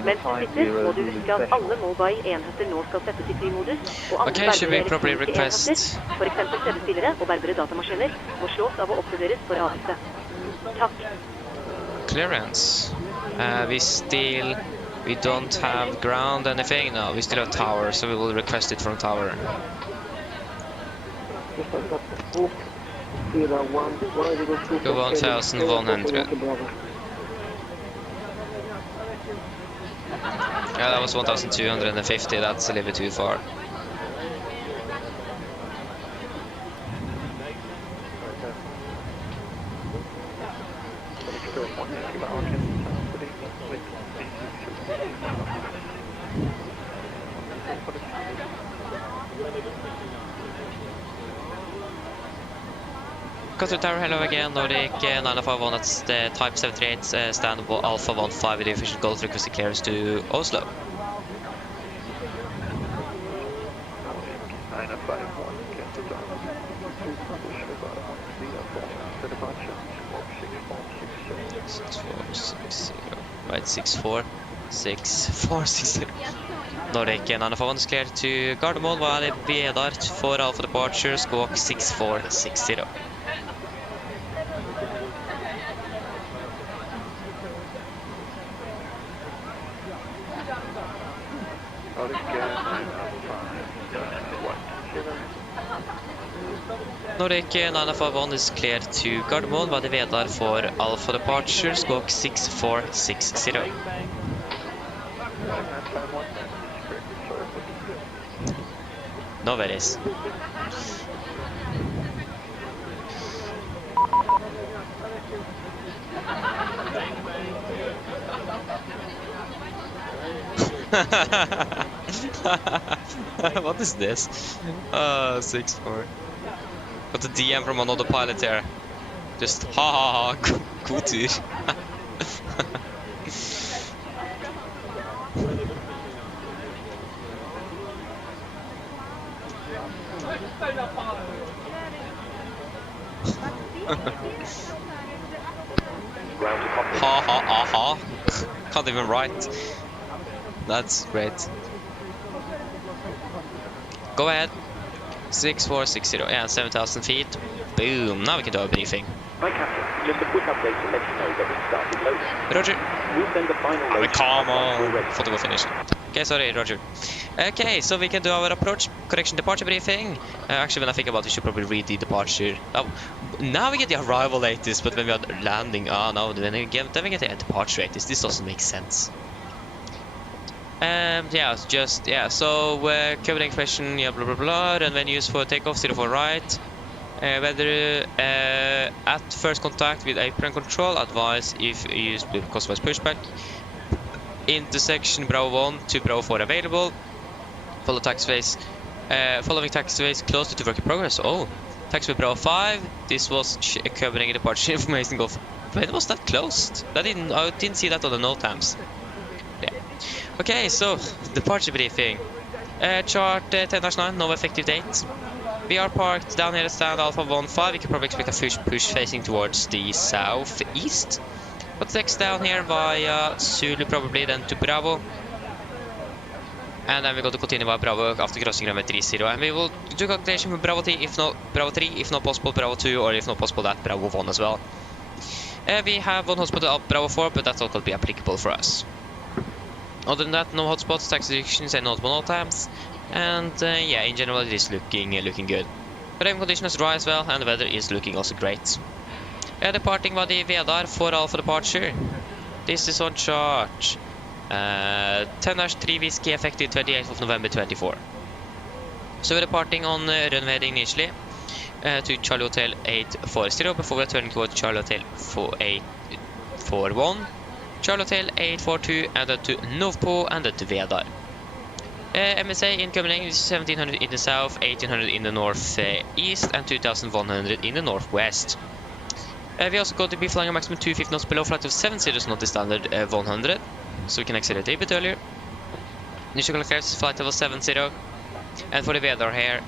Mens du sitter, må du huske at alle mobile enheter nå skal settes i flymodus, og andre should we probably request for eksempel CD-spillere og bærbare datamaskiner, må slås av å oppdateres for avvise. Takk. Clearance. We don't have ground anything now. We still have tower, so we will request it from tower. Go 1100. Yeah, that was 1250, that's a little bit too far. Control Tower, hello again, Nordic 951, that's the Type 78 standable Alpha 15 with the official Golf requesting clearance to Oslo. Right, 6460. Nordic 951 is cleared to Gardermoen while Vedar for Alpha departure, squawk 6460. Nordic 951 is cleared to Gardermoen while Vedar for Alpha departure, squawk 6460. No worries. What is this? 6-4. Got a DM from another pilot here. Just ha ha ha, god tur. Ha ha ha ha. Can't even write. That's great. Go ahead. 6460, yeah, 7,000 feet. Boom, now we can do a briefing. Hi Captain, just a quick update to let you know that we started loading. Roger. We'll send the final load. Come on, thought we were finished. Okay, sorry, Roger. Okay, so we can do our approach, correction, departure briefing. Actually, when I think about it, we should probably read the departure. Now we get the arrival latest, but when we are landing, no, then we get the departure latest. This doesn't make sense. Yeah, so covering question, yeah, blah blah blah, runway used for takeoff 04 right. Weather at first contact with apron control, advise if used with customized pushback. Intersection Bravo 1 to Bravo 4 available. Follow taxiways. Following taxiways close to work in progress. Oh, taxiway Bravo 5. This was covering departure information Golf. When was that closed? I didn't see that on the note times. Yeah. Okay, so departure briefing. Chart 10-9, no effective date. We are parked down here at stand Alpha 15. We can probably expect a push facing towards the southeast. But next down here via Zulu probably, then to Bravo. And then we go to continue by Bravo after crossing runway 30. And we will do calculation for Bravo 3, if not Bravo 3, if not possible Bravo 2, or if not possible that Bravo 1 as well. We have one hotspot at Bravo 4, but that's not going to be applicable for us. Other than that, no hotspots, taxi restrictions and notable all times. And yeah, in general it is looking good. Driving conditions dry as well, and the weather is looking also great. Departing by the Vedar for Alpha departure. This is on chart 10-3 whiskey effective 28th of November 24. So we're departing on runway heading initially to Charlie Hotel 840 before we're turning towards Charlie Hotel 4841. Charlie Hotel 842 and then to Novpo and then to Vedar. MSA in Copenhagen is 1700 in the south, 1800 in the northeast and 2100 in the northwest. We also going to be flying a maximum 250 knots below flight of 70, not the standard 100, so we can accelerate a bit earlier. Initial clearance flight level 70, and for the weather here,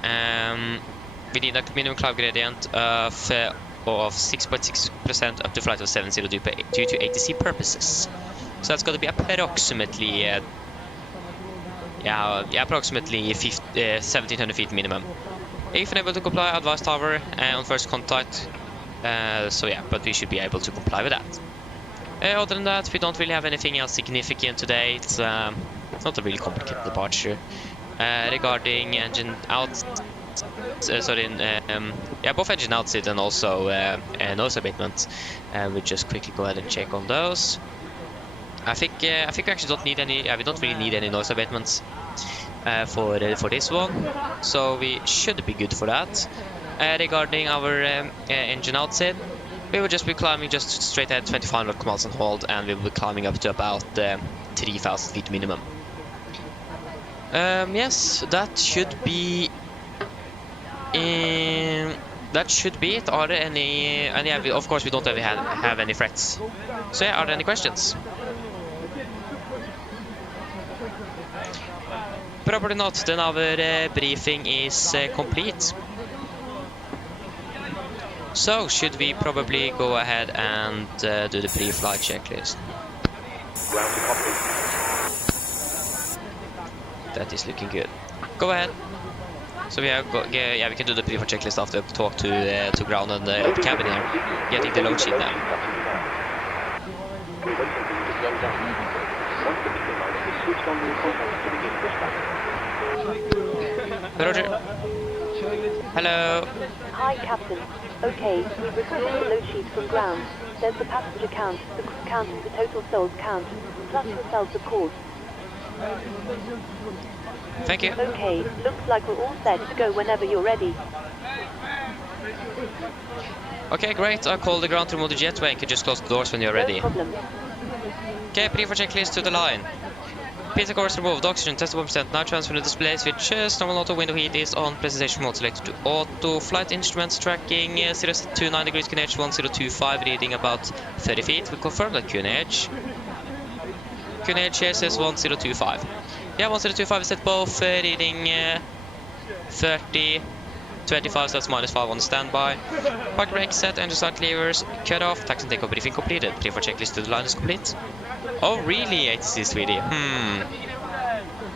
we need a minimum cloud gradient of 6.6% up to flight level 70 due to ATC purposes. So that's going to be approximately, approximately 1700 feet minimum. If unable to comply, advise tower on first contact. So yeah, but we should be able to comply with that. Other than that, we don't really have anything else significant today. It's not a really complicated departure. Regarding engine out, both engine outside and also nose abatement. We'll just quickly go ahead and check on those. I think we actually don't need any. We don't really need any noise abatements for this one, so we should be good for that. Regarding our engine outside, we will just be climbing just straight ahead 2500 miles on hold, and we will be climbing up to about 3000 feet minimum. Yes, that should be. That should be it. Are there any of course we don't have any threats. So yeah, are there any questions? Probably not. Then our briefing is complete. So should we probably go ahead and do the pre-flight checklist? That is looking good. Go ahead. So we can do the pre-flight checklist after we talk to ground and the cabin here, getting the load sheet now. Roger. Hello. Hi, Captain. Okay, we've recorded the load sheet from ground. There's the passenger count, the crew count, and the total souls count, plus yourselves, of course. Thank you. Okay, looks like we're all set to go whenever you're ready. Okay, great. I'll call the ground to remove the jetway and can just close the doors when you're ready. No problem. Okay, pre-flight checklist to the line. Pizza course removed, oxygen test 1%, now transfer the display switches, normal auto window heat is on, presentation mode selected to auto, flight instruments tracking 029 degrees QNH 1025, reading about 30 feet, we confirm that QNH here says 1025. Yeah, 1025 is at both, reading 30, 25, so that's -5 on standby. Park brake set, engine start levers, cut off, taxi and takeoff briefing completed, pre-flight checklist to the line is complete. Oh really, ATC3D?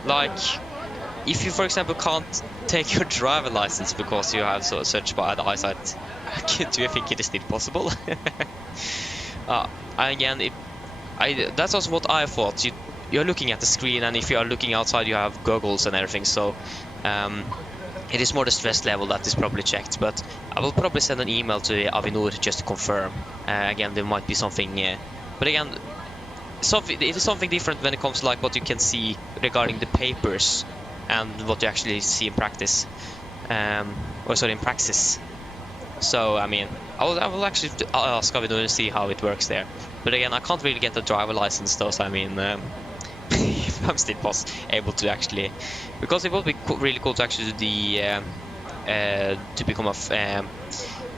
Like, if you for example can't take your driver license because you have such bad eyesight, do you think it is still possible? Again, that's also what I thought. You're looking at the screen, and if you are looking outside you have goggles and everything, so it is more the stress level that is probably checked, but I will probably send an email to Avinor just to confirm. Again, there might be something, but again, it is something different when it comes to like what you can see regarding the papers and what you actually see in practice, in praxis. So I mean, I will actually ask Avinor and see how it works there. But again, I can't really get a driver license though, so I mean, if I'm still able to actually, because it will be really cool to actually do the to become a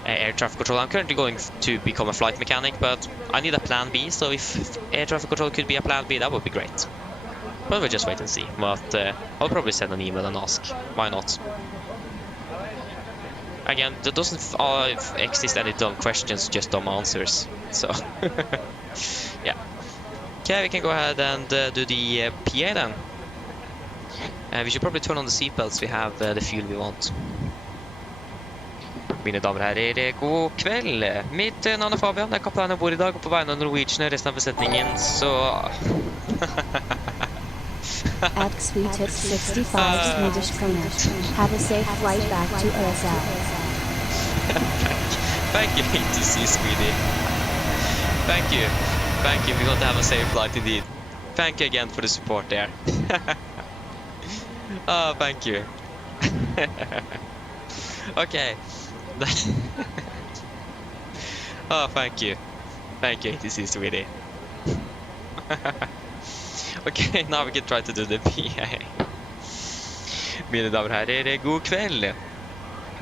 air traffic control. I'm currently going to become a flight mechanic, but I need a plan B, so if air traffic control could be a plan B, that would be great. But we'll just wait and see. But I'll probably send an email and ask. Why not? Again, there doesn't exist any dumb questions, just dumb answers. So, yeah. Okay, we can go ahead and do the PA then. We should probably turn on the seatbelts. We have the fuel we want. Mine damer og herrer, god kveld. Mitt navn Fabian, jeg er kaptein ombord I dag, og på vegne av Norwegian og resten av besetningen, så... At Sweetip 65 Swedish kroner. Have a safe flight back to OSL. Thank you, ATC Swede. Thank you. Thank you, we're going to have a safe flight indeed. Thank you again for the support there. Oh, thank you. Okay. Oh, thank you. Thank you, ATC Swede. Okay, now we can try to do the PA. Mine damer og herrer, god kveld.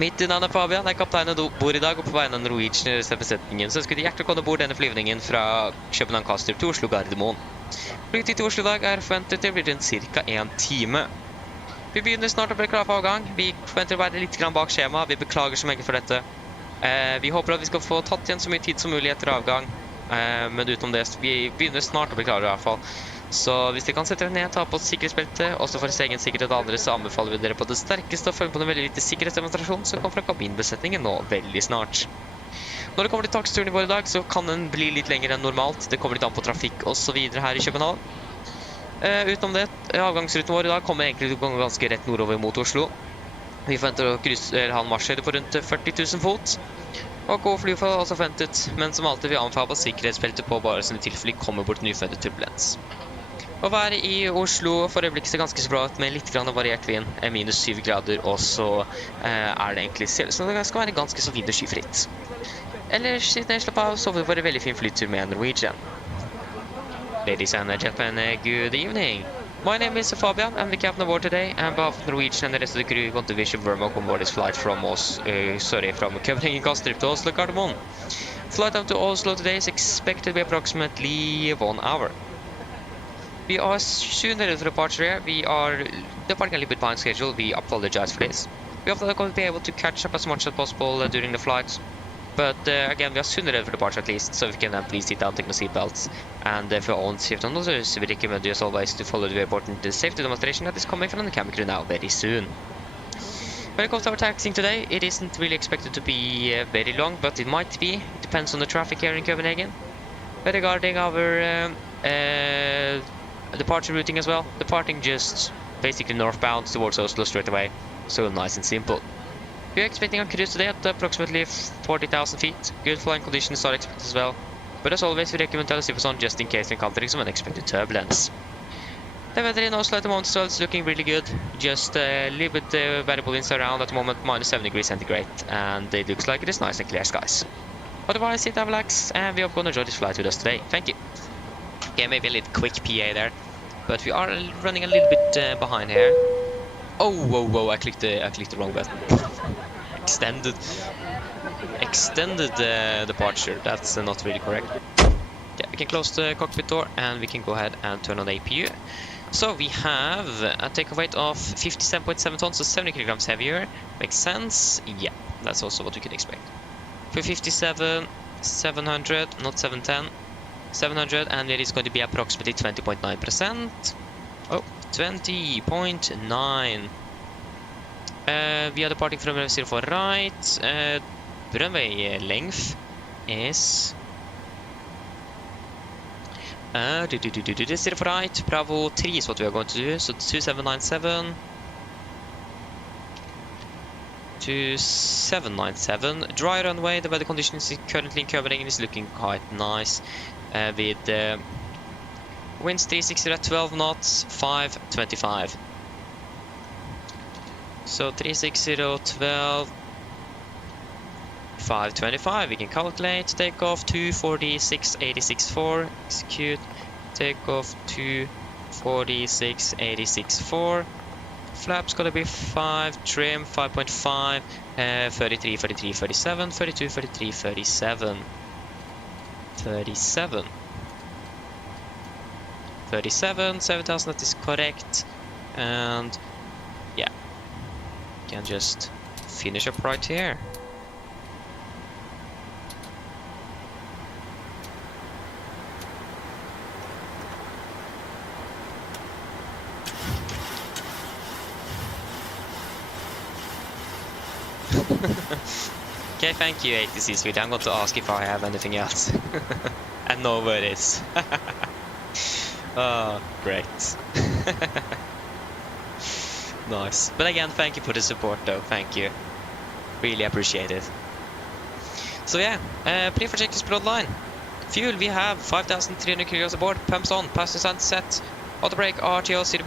Mitt navn Fabian, jeg kaptein ombord I dag, og på vegne av Norwegian I besetningen, så ønsker jeg hjertelig velkommen bord denne flyvningen fra København Kastrup til Oslo Gardermoen. Flytid til Oslo I dag forventet til å bli rundt ca. 1 time. Vi begynner snart å bli klar for avgang. Vi forventer å være litt bak skjema. Vi beklager så meget for dette. Vi håper at vi skal få tatt igjen så mye tid som mulig etter avgang. Men utenom det, vi begynner snart å bli klare I hvert fall. Så hvis dere kan sette dere ned, ta på sikkerhetsbelte, også for egen sikkerhet og andre, så anbefaler vi dere på det sterkeste å følge på en veldig lite sikkerhetsdemonstrasjon som kommer fra kabinbesetningen nå veldig snart. Når det kommer til taksturen I vår I dag, så kan den bli litt lenger enn normalt. Det kommer litt an på trafikk og så videre her I København. Utenom det, avgangsruten vår I dag kommer egentlig til å gå ganske rett nordover mot Oslo. Vi forventer å ha en marsjhøyde på rundt 40 000 fot. Og gå flyfall er også forventet, men som alltid vi anbefaler sikkerhetsbeltet på bare sånn i tilfelle vi kommer bort nyfødte turbulens. Å være i Oslo for øyeblikket ser ganske så bra ut med litt grann variert vind, minus 7 grader, og så er det egentlig så det skal være ganske så fint og skyfritt. Ellers, siden jeg slapp av, så får vi bare en veldig fin flytur med Norwegian. Ladies and gentlemen, good evening. My name is Fabian, I'm the captain aboard today, and on behalf of Norwegian and the rest of the crew, we want to wish you warm welcome aboard this flight from Copenhagen Kastrup to Oslo Gardermoen. Flight out to Oslo today is expected to be approximately 1 hour. We are soon ready for departure here. We are departing a little bit behind schedule. We apologize for this. We hope that we're going to be able to catch up as much as possible during the flight. But again, we are soon ready for departure at least, so if you can please sit down, take no seatbelts. And for all safety and others, we recommend you as always to follow the important safety demonstration that is coming from the cabin crew now very soon. When it comes to our taxiing today, it isn't really expected to be very long, but it might be. It depends on the traffic here in Copenhagen. But regarding our departure routing as well, departing just basically northbound towards Oslo straight away, so nice and simple. We are expecting a cruise today at approximately 40,000 feet. Good flying conditions are expected as well, but as always we recommend telesipos on just in case encountering some unexpected turbulence. The weather in Oslo at the moment so it's looking really good, just a little bit variable winds around at the moment, minus 7 degrees centigrade, and it looks like it is nice and clear skies. Otherwise sit and relax, and we hope you enjoy this flight with us today. Thank you. Okay, maybe a little quick PA there, but we are running a little bit behind here. Oh, whoa, I clicked the wrong button. Extended departure, that's not really correct. Yeah, we can close the cockpit door and we can go ahead and turn on the APU. So we have a takeoff weight of 57.7 tons, so 70 kilograms heavier. Makes sense? Yeah, that's also what we can expect. For 57, 700, not 710, 700, and it is going to be approximately 20.9%. Oh, 20.9. We are departing from runway 04 right. Runway length is 04 right. Bravo 3 is what we are going to do. So 2797. 2797. Dry runway. The weather conditions currently in Copenhagen is looking quite nice. With winds 360 at 12 knots, 525. So 360, 12, 525. We can calculate. Takeoff 246.86.4. Execute. Takeoff 246.86.4. Flaps gonna be 5. Trim 5.5. 33, 33, 37. 32, 33, 37. 37. 37, 7,000, that is correct. And yeah, can just finish up right here. Okay, thank you, ATC Sweden. I'm going to ask if I have anything else. And no worries. Oh, great. Nice. But again, thank you for the support though. Thank you. Really appreciate it. So yeah, pre-for check is put online. Fuel, we have 5,300 kilograms aboard. Pumps on. Passenger sign set. Auto brake, RTO, CD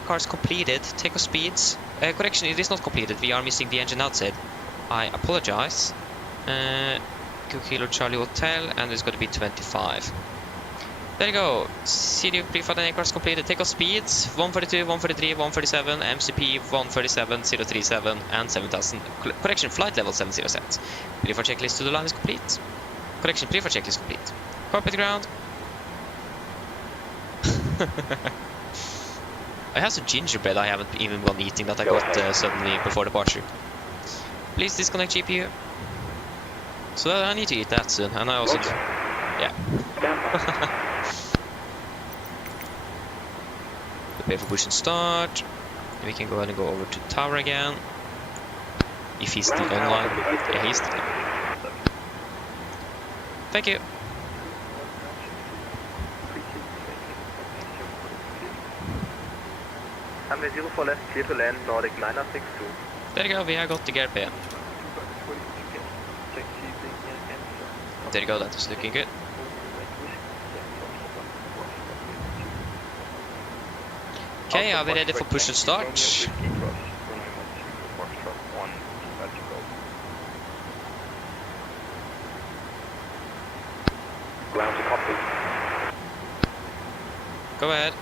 cars completed. Takeoff speeds. Correction, it is not completed. We are missing the engine outside. I apologize. 2 Kilo Charlie Hotel, and it's going to be 25. There you go. CD pre-flight and cars completed. Takeoff speeds 142, 143, 147, MCP 137, 037, and 7,000. Correction, flight level 70 set. Pre-flight checklist to the line is complete. Correction, pre-flight checklist complete. Cockpit ground. I have some gingerbread I haven't even gone eating that I got suddenly before departure. Please disconnect GPU. So I need to eat that soon, and I also do. Yeah. Prepare for push and start. We can go ahead and go over to tower again. If he's still online. Yeah, he's still online. Thank you. Runway 04 left, clear to land, Nordic 962. There you go, vi har gått i gear P. There you go, that is looking good. Okay, are we ready for push and start? Ground to Cockpit. Go ahead.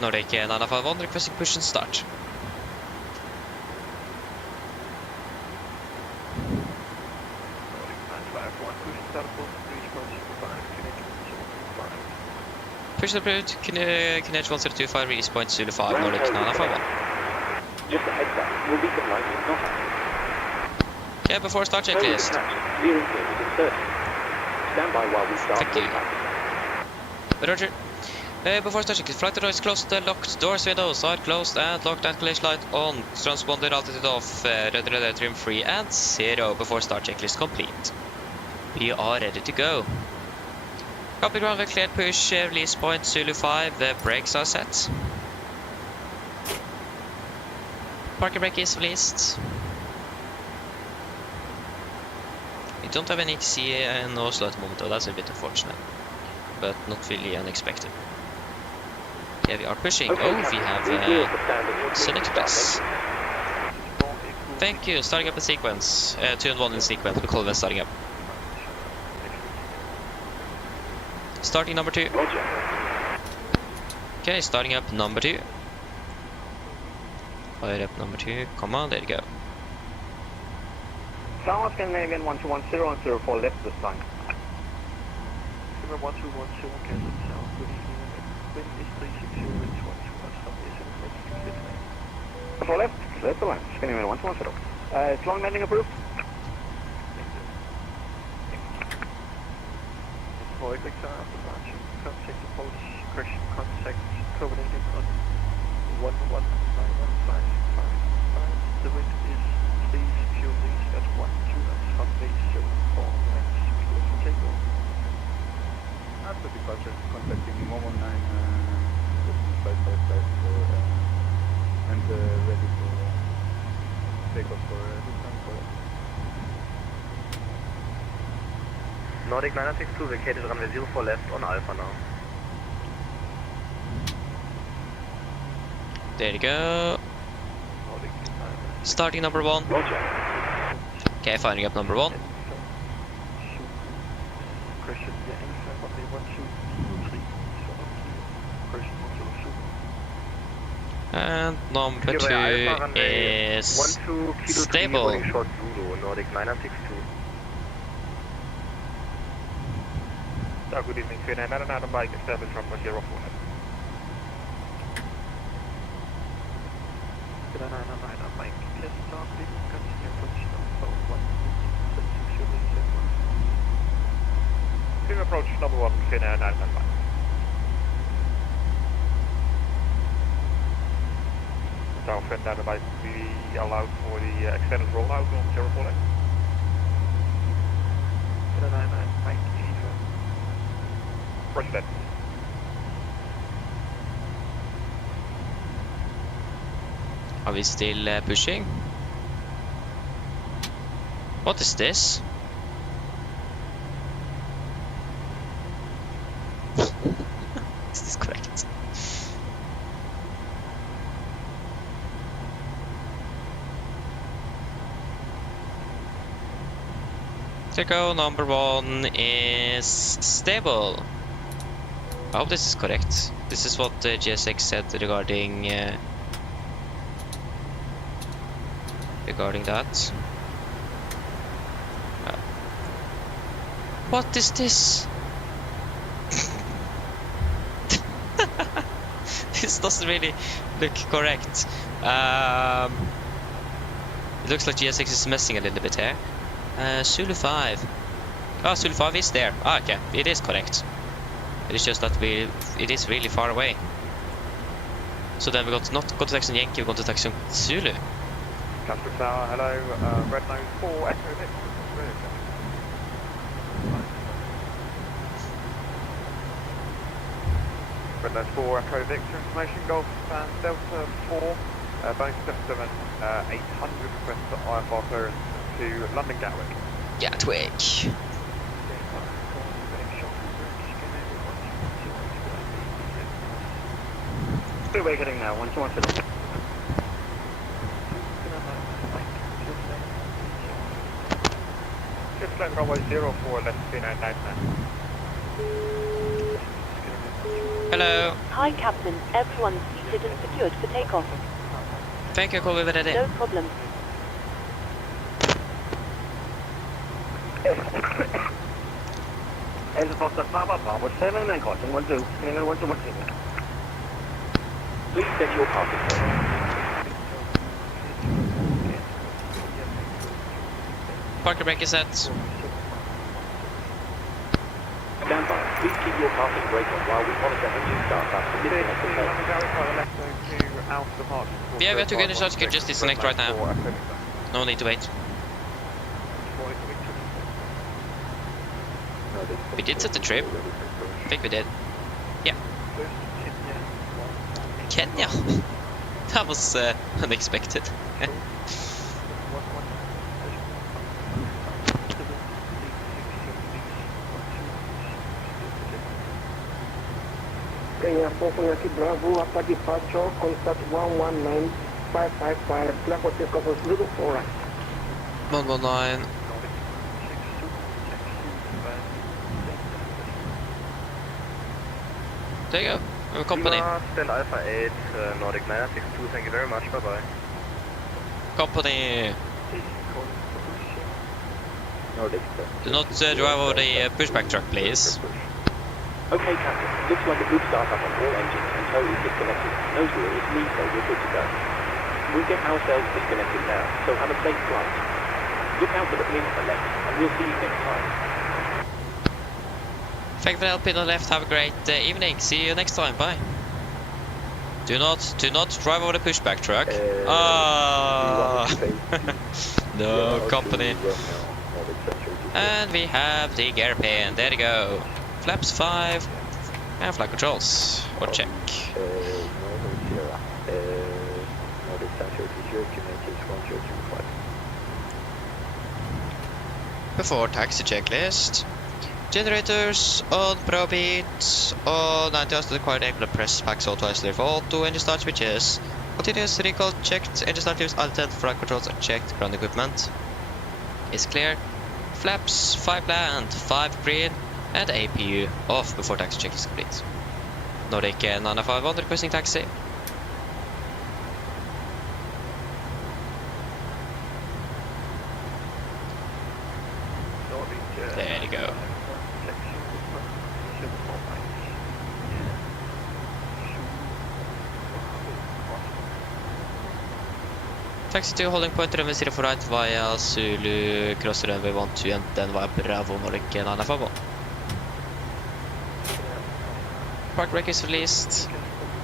Nordic 951 requesting push and start. Push approved, Kinetic 1025, release point Zulu 5, Nordic 951. Just a heads up, we'll be some lightning, not active. Okay, before start checklist. Clearing here within 30. Stand by while we start. Thank you. Roger. Before start checklist, flight door is closed, locked, doors, windows are closed and locked, and collision light on, transponder altitude off, rudder trim free and 0 before start checklist complete. We are ready to go. Copy ground with cleared push, release point Zulu 5, the brakes are set. Parking brake is released. We don't have any TC in Oslo at the moment, though that's a bit unfortunate. But not really unexpected. Yeah, we are pushing. Okay, oh, we have Sonic Press. Thank you, starting up in sequence. 2 and 1 in sequence, we call them starting up. Starting number 2. Okay, starting up number 2. Fire up number 2, come on, there you go. South Scandinavian 1210 on 04 left this time. 1210, cancel south with wind is 360 wind 21, for left, clear the line, Scandinavian 1210. It's long landing approved. For Victor after launch, contact the Polish correction contact Copenhagen on 119155. The wind is please fuel these at 1 2 knots, runway 04 lines, clear for takeoff. After departure, contacting Momo 9, flight and ready for takeoff for this time for Nordic 962, vacated runway 04 left on Alpha now. There you go. Starting number 1. Okay, firing up number 1. And number 2 is stable. Short Zulu, Nordic 962. Good evening, Finn, and another bike established from 04 left. Mike, test start, please continue approach number 1. Clear approach number 1, Finn, and 995. Now, Finn, that might be allowed for the extended rollout on 04 left. 999, Mike, Roger that. Are we still pushing? What is this? Is this correct? Go number 1 is stable. I hope this is correct. This is what GSX said regarding that. What is this? This doesn't really look correct. It looks like GSX is messing a little bit here. Zulu 5. Oh, Zulu 5 is there. Ah, okay, it is correct. It is just that it is really far away. So then we got not go to taxi Yankee, we got to taxi Zulu. Casper Tower, hello, red 94, Echo Nick. But that's 4 Echo Victor information, Golf and Delta 4, Boeing 777, 800 request for IFR clearance to London Gatwick. Gatwick. Freeway heading now, 121. Just let runway 04, left 399 now. Hello. Hi, Captain. Everyone's seated and secured for takeoff. Thank you, call me ready. No problem. And for the Papa Papa 7 and crossing 12, and 121. Please set your parking point. Parking brake is set. Stand by. Please keep your parking brake on while we monitor engine start after disconnect the plane. Yeah, we have to get inside, you can just disconnect right now. No need to wait. We did set the trip. I think we did. Yeah. Kenya. That was unexpected. Kenya 4 Yankee Bravo, after departure, contact 119555, flag for takeoff of 04. 119. There you go. Company. Still Alpha 8, Nordic 962, thank you very much, bye bye. Company. Nordic. Do not drive over the pushback truck, please. Okay, Captain. Looks like a good start up on all engines and tow is disconnected. Nose wheel is lead, so we're good to go. We'll get ourselves disconnected now, so have a safe flight. Look out for the pin on the left, and we'll see you next time. Thank you for the help, pin on the left. Have a great evening. See you next time. Bye. Do not drive over the pushback truck. No, company. And we have the gear pin. There you go. Flaps 5 and flight controls. Or check. Before taxi checklist. Generators on pro beat. All 90 hours required aircraft press packs auto isolate for auto engine start switches. Continuous recall checked. Engine start leaves altered. Flight controls are checked. Ground equipment is clear. Flaps 5 land, 5 green. And APU off before taxi check is complete. Nordic 951 requesting taxi. There you go. Taxi to holding point, runway 04 right via Zulu, cross runway 12 and then via Bravo, Nordic 951. Park brake is released,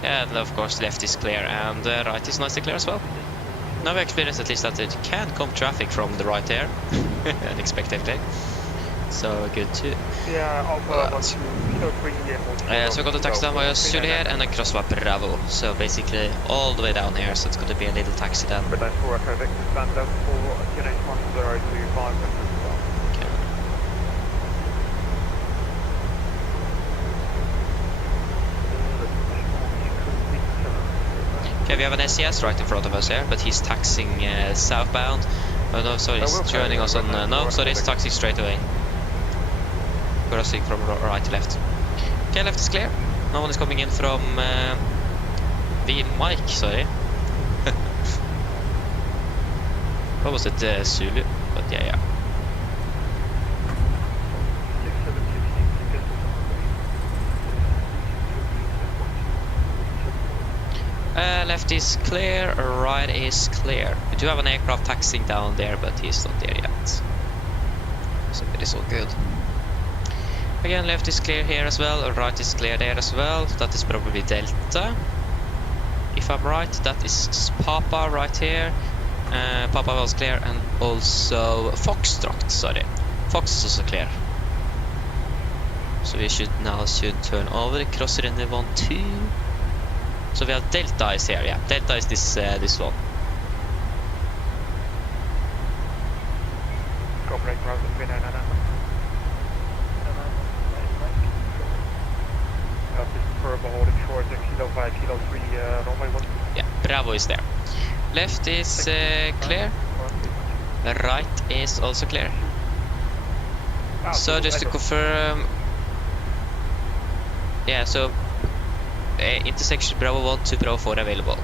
and of course left is clear and right is nicely clear as well. Now we experienced at least that it can come traffic from the right here, unexpectedly. So good too. So we got the taxi down via Zulu here and then cross via Bravo. So basically all the way down here, so it's going to be a little taxi then. But that's 4 Echo Victor, stand up for unit 1025 as well. Okay, we have an SES right in front of us here, but he's taxiing southbound. Oh no, sorry, he's joining us on... no, sorry, he's taxiing straight away. Crossing from right to left. Okay, left is clear. No one is coming in from... the Mike, sorry. What was it? Zulu? But yeah. Left is clear, right is clear. We do have an aircraft taxiing down there, but he's not there yet. So it is all good. Again, left is clear here as well, right is clear there as well. That is probably Delta. If I'm right, that is Papa right here. Papa was clear, and also Foxtrot, sorry. Fox is also clear. So we should turn over, cross runway 12. So we have Delta is here, yeah. Delta is this one. Copenhagen ground is winner, preferable holding short, kilo 5, kilo 3, runway 1. Yeah, Bravo is there. Left is clear. Right is also clear. So just to confirm, yeah, so intersection Bravo 1 to Bravo 4 available.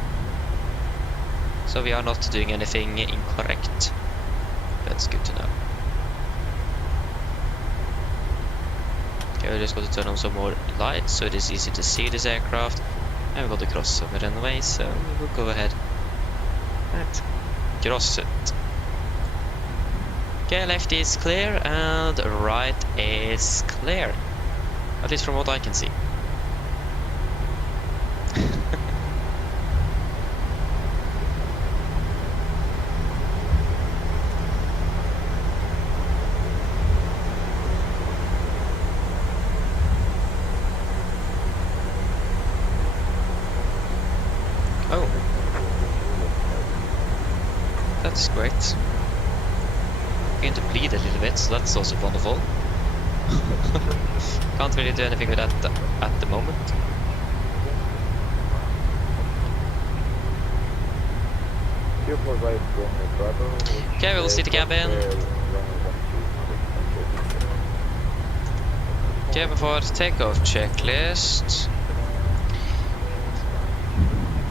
So we are not doing anything incorrect. That's good to know. Okay, we're just going to turn on some more lights so it is easy to see this aircraft. And we're going to cross some runway, so we'll go ahead and cross it. Okay, left is clear and right is clear. At least from what I can see. Oh. That's great. Going to bleed a little bit, so that's also wonderful. Can't really do anything with that at the moment. Okay, we'll see the cabin. Okay, before takeoff checklist.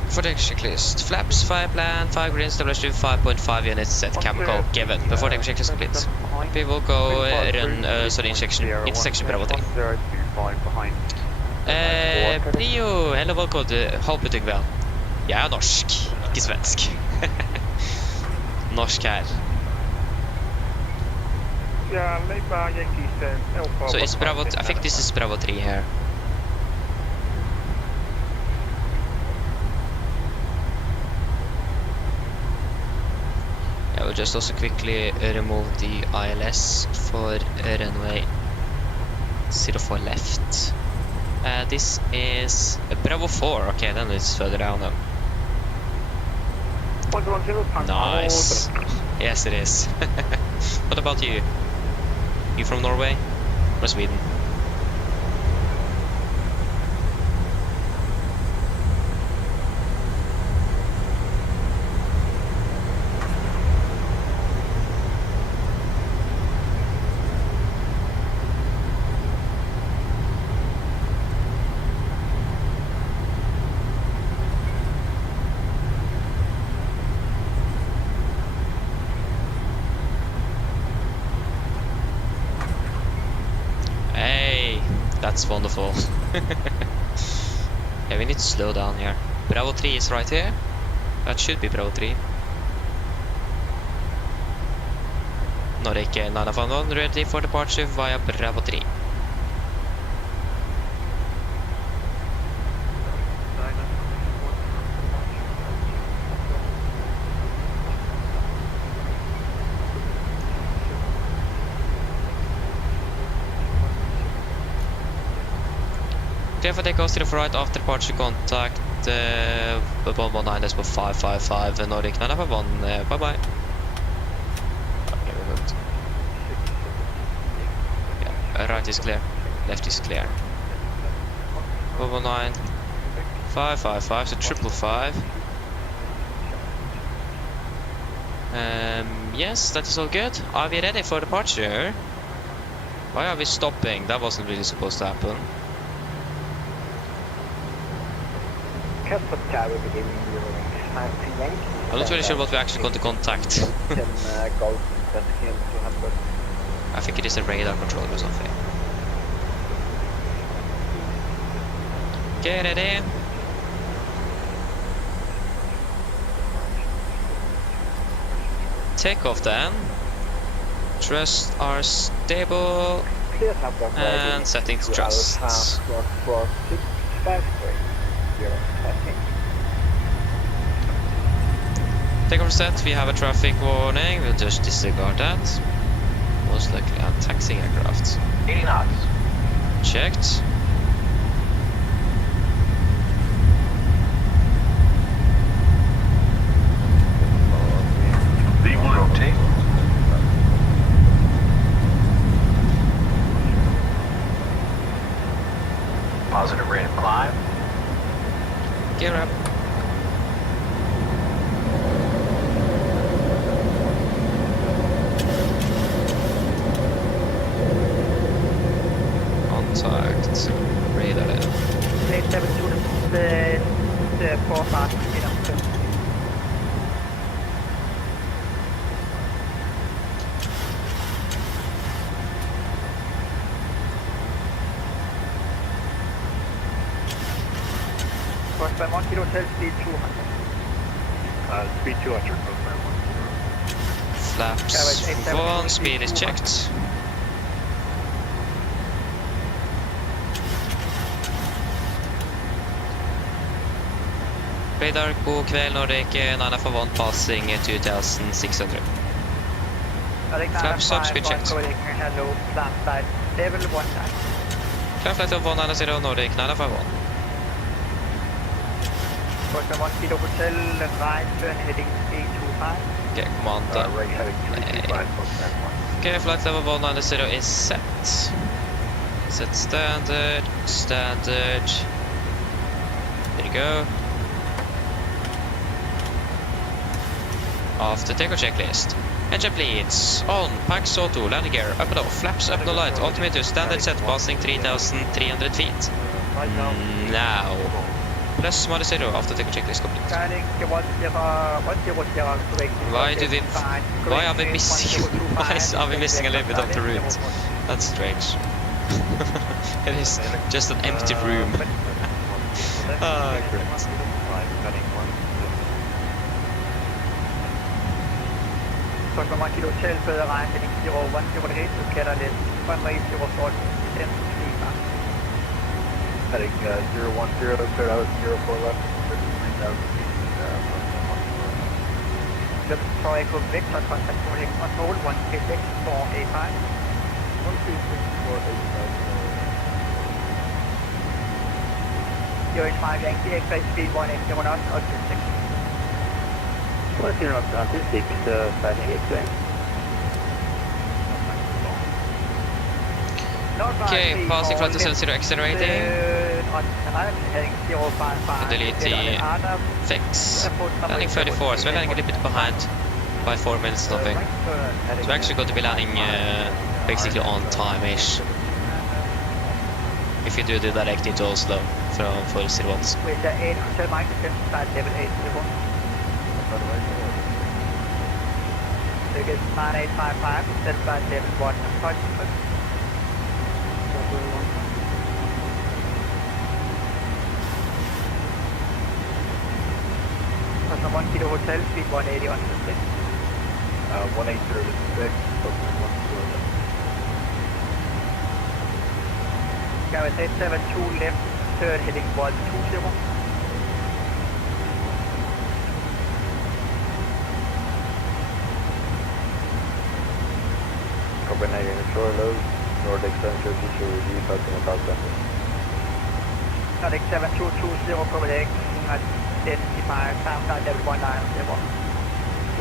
For the checklist, flaps, fire plan, 5 green, stabilization 5.5 units set, chemical given. Before takeoff checklist complete. We will go run intersection Bravo 3. Prio, hello, welcome. Håper du vel. Jeg er norsk, ikke svensk. Norsk her. So it's Bravo, I think this is Bravo 3 here. I will just also quickly remove the ILS for runway 04 left. This is Bravo 4, okay, then it's further down now. Nice. Yes, it is. What about you? You from Norway or Sweden? That's wonderful. Yeah, we need to slow down here. Bravo 3 is right here. That should be Bravo 3. Nordic 951 ready for departure via Bravo 3. Clear for takeoff to the right after departure, contact 119.555 Nordic 951, bye bye. Okay, we're good. Yeah, right is clear, left is clear. 119.555, so 555. Yes, that is all good. Are we ready for departure? Why are we stopping? That wasn't really supposed to happen. I'm not really sure what we're actually going to contact. I think it is a radar controller or something. Okay, ready? Take off then. Thrust are stable. And setting to thrust. Take off set, we have a traffic warning, we'll just disregard that. Most likely a taxi aircraft. 80 knots. Checked. V1 rotate. Positive rate of climb. Gear up. Contact. Radar there. 872 the forecast in Course by 1 kilo hotel speed 200. Speed 200. Flaps 1, speed is checked. Radar, god kväll Nordic, 9 for 1 passing 2600. Flaps up, speed checked. Hello, plan side, level 19. Climb flight of 190 Nordic, 9 for 1. Course by 1 kilo hotel, right turn heading 325. Okay, command. Right heading 325. Okay, flight level 190 is set. Set standard, standard. There you go. After takeoff checklist. Engine bleeds. On. Pax auto. Landing gear. Up and off. Flaps up no light. Altimeter. Standard set. Passing 3,300 feet. Now. Plus minus 0 after takeoff checklist complete. Why are we missing? Why are we missing a little bit of the route? That's strange. It is just an empty room. Ah, great. Course by 1 kilo hotel, further right heading 0108 to catalyst, runway 04 descent to Heading 010, cleared out 04 left, 33,000 feet. Left for Echo Vector, contact holding on hold 136 for A5. 085 Yankee, X-ray speed 180 knots, altitude 6. 10 knots, altitude 6, passing X-ray. Okay, passing flight to 0 accelerating. Heading 055. Delete the fix. Landing 34, so we're landing a little bit behind by 4 minutes or something. So we're actually going to be landing basically on time-ish. If you do the direct into Oslo from full 01s. With the 8 hotel mic descent side level 8 0. Ticket 9855, descent side level 1 approach. From 1 kilo hotel, speed 180 on the 6. 180 to 6, Garrett 872 left, third heading 120. Copenhagen shore load, Nordic Center, future review, talking about center. Nordic 7220, Copenhagen, identify, time flight level 190.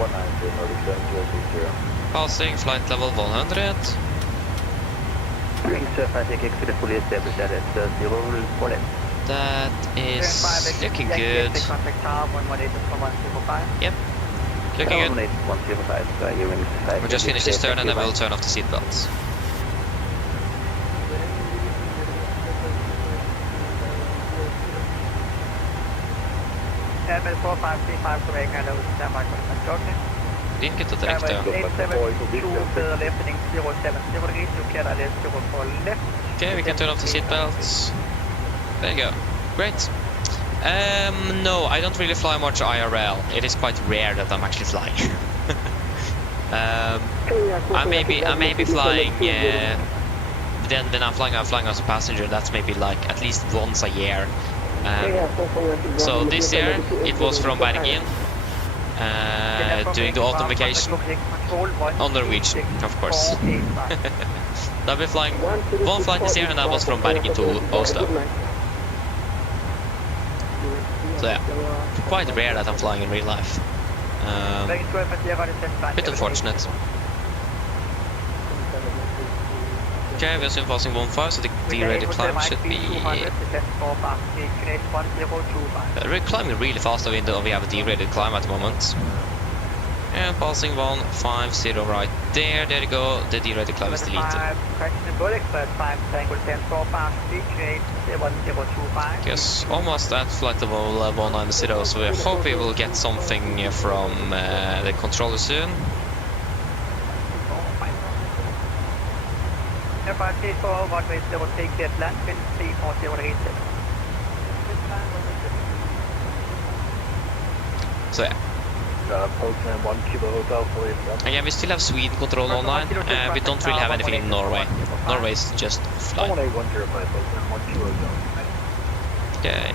190, Nordic Center, 060. Passing flight level 100. Wings traffic to the fully established at 0 for left. That is looking good. Yep, looking good. 105, We'll just finish this turn and then we'll turn off the seatbelts. Airmail 4535 Copenhagen, hello, standby for talking. Didn't get the direct turn. 872 further left heading 070 to catalyst 04 left. Okay, we can turn off the seatbelts. There you go. Great. No, I don't really fly much IRL. It is quite rare that I'm actually flying. I may be flying. Then when I'm flying as a passenger. That's maybe like at least once a year. So this year it was from Bergen, doing the autumn vacation. On Norwegian, of course. I've been flying one flight this year, and that was from Bergen to Oslo. So yeah, quite rare that I'm flying in real life. Bit unfortunate. Okay, we're soon passing 1.5, so the derated climb should be... we're climbing really fast, even though we have a derated climb at the moment. And passing 150 right there, there you go, the derated climb is deleted. Yes, almost at flight level 190, so we hope we will get something from the controller soon. So yeah. Again, we still have Sweden control online. We don't really have anything in Norway. Norway is just offline. Okay.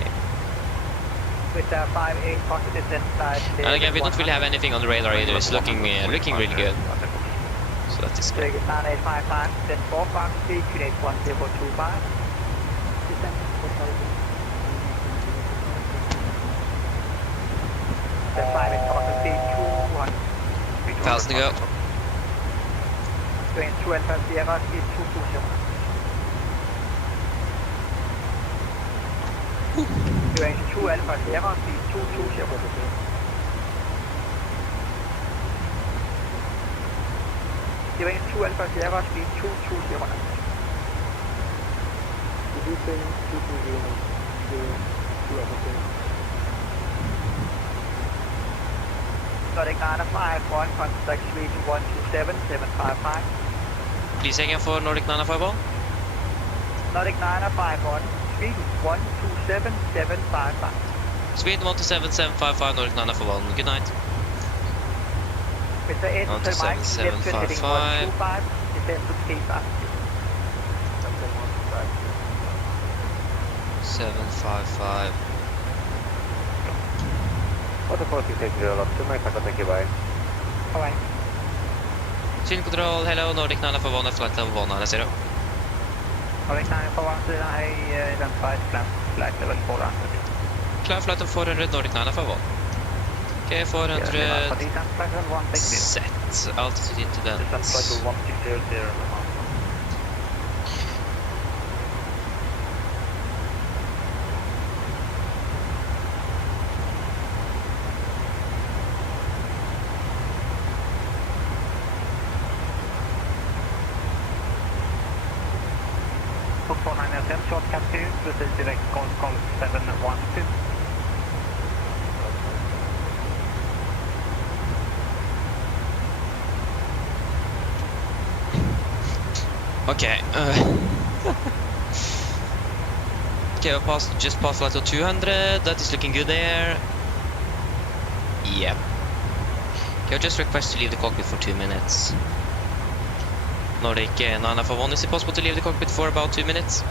And again, we don't really have anything on the radar either. It's looking really good. So that is good. Thousand to go. Nordic 951, contact Sweden 127755. Please again for Nordic 951. Nordic 951, Sweden 127755. Sweden 127755, Nordic 951. Good night. Mr. 127755. Descend to 755. Alright. Sweden control, hello, Nordic 951, flight level 190. Nordic 951, I identified flight level 400. Clear flight of 400, Nordic 951. Okay, 400. Set. Altitude into that. Short captain, proceed direct call 712. Okay. Okay, just passed flight of 200. That is looking good there. Yep. Okay, I'll just request to leave the cockpit for 2 minutes. Nordic 951, is it possible to leave the cockpit for about 2 minutes?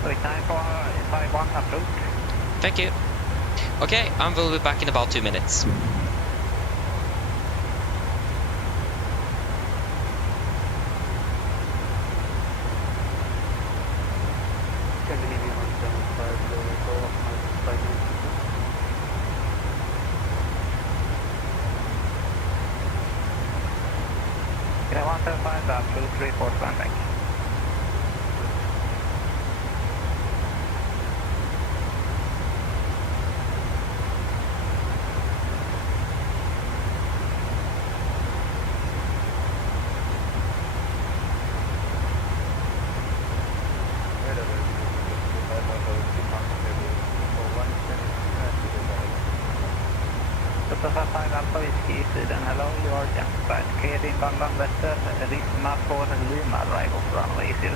Nordic 951 approved. Thank you. Okay, I will be back in about 2 minutes. Okay, 175 approved, 341 back. Alpha Whiskey Sweden, hello, you are justified. Cleared in London Western, Risma for Lima, arrive off runway 06.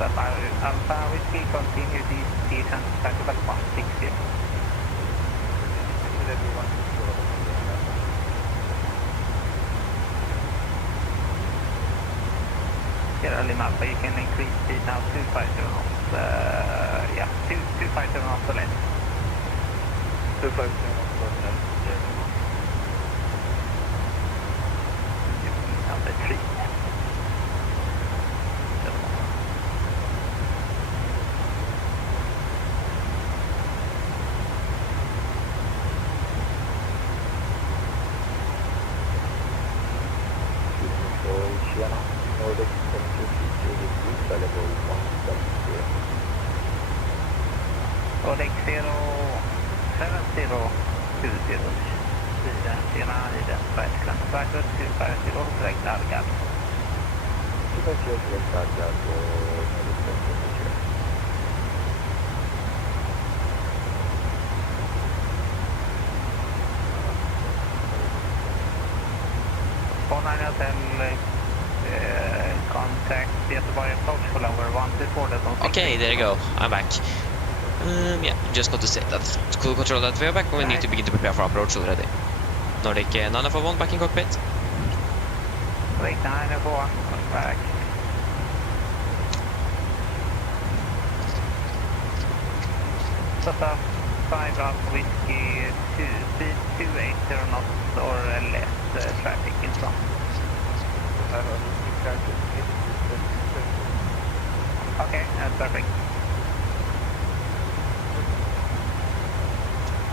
Alpha Whiskey, continue descent cycle 160. Sierra Lima Alpha, you can increase speed now 250 knots. Yeah, 250 knots to left. 250 knots to left. Number 3. Nordic 07020 Sierra Iden right climb backward 250 select Algard. 250 select Algard for 49 Hotel contact Göteborg approach for lower 124. Okay, there you go. I'm back. Yeah, just got to say that. Cool control that we are back and we need to begin to prepare for approach already. Nordic 941 back in cockpit. Nordic 941, back. Stop 5 Alpha Whiskey 2, speed 280 knots or less, traffic in front. Okay, that's perfect.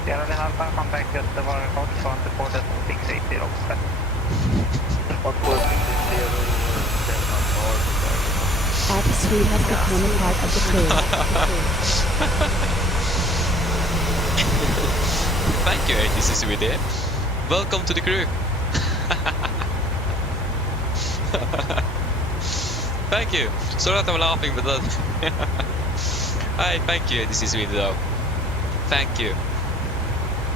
Sierra Lima Alpha, contact Göteborg approach from the port at 680. X-Suite has become a part of the crew. Thank you, this is with it. Welcome to the crew. Thank you. Sorry that I'm laughing, but that. Hi, thank you. This is me though. Thank you.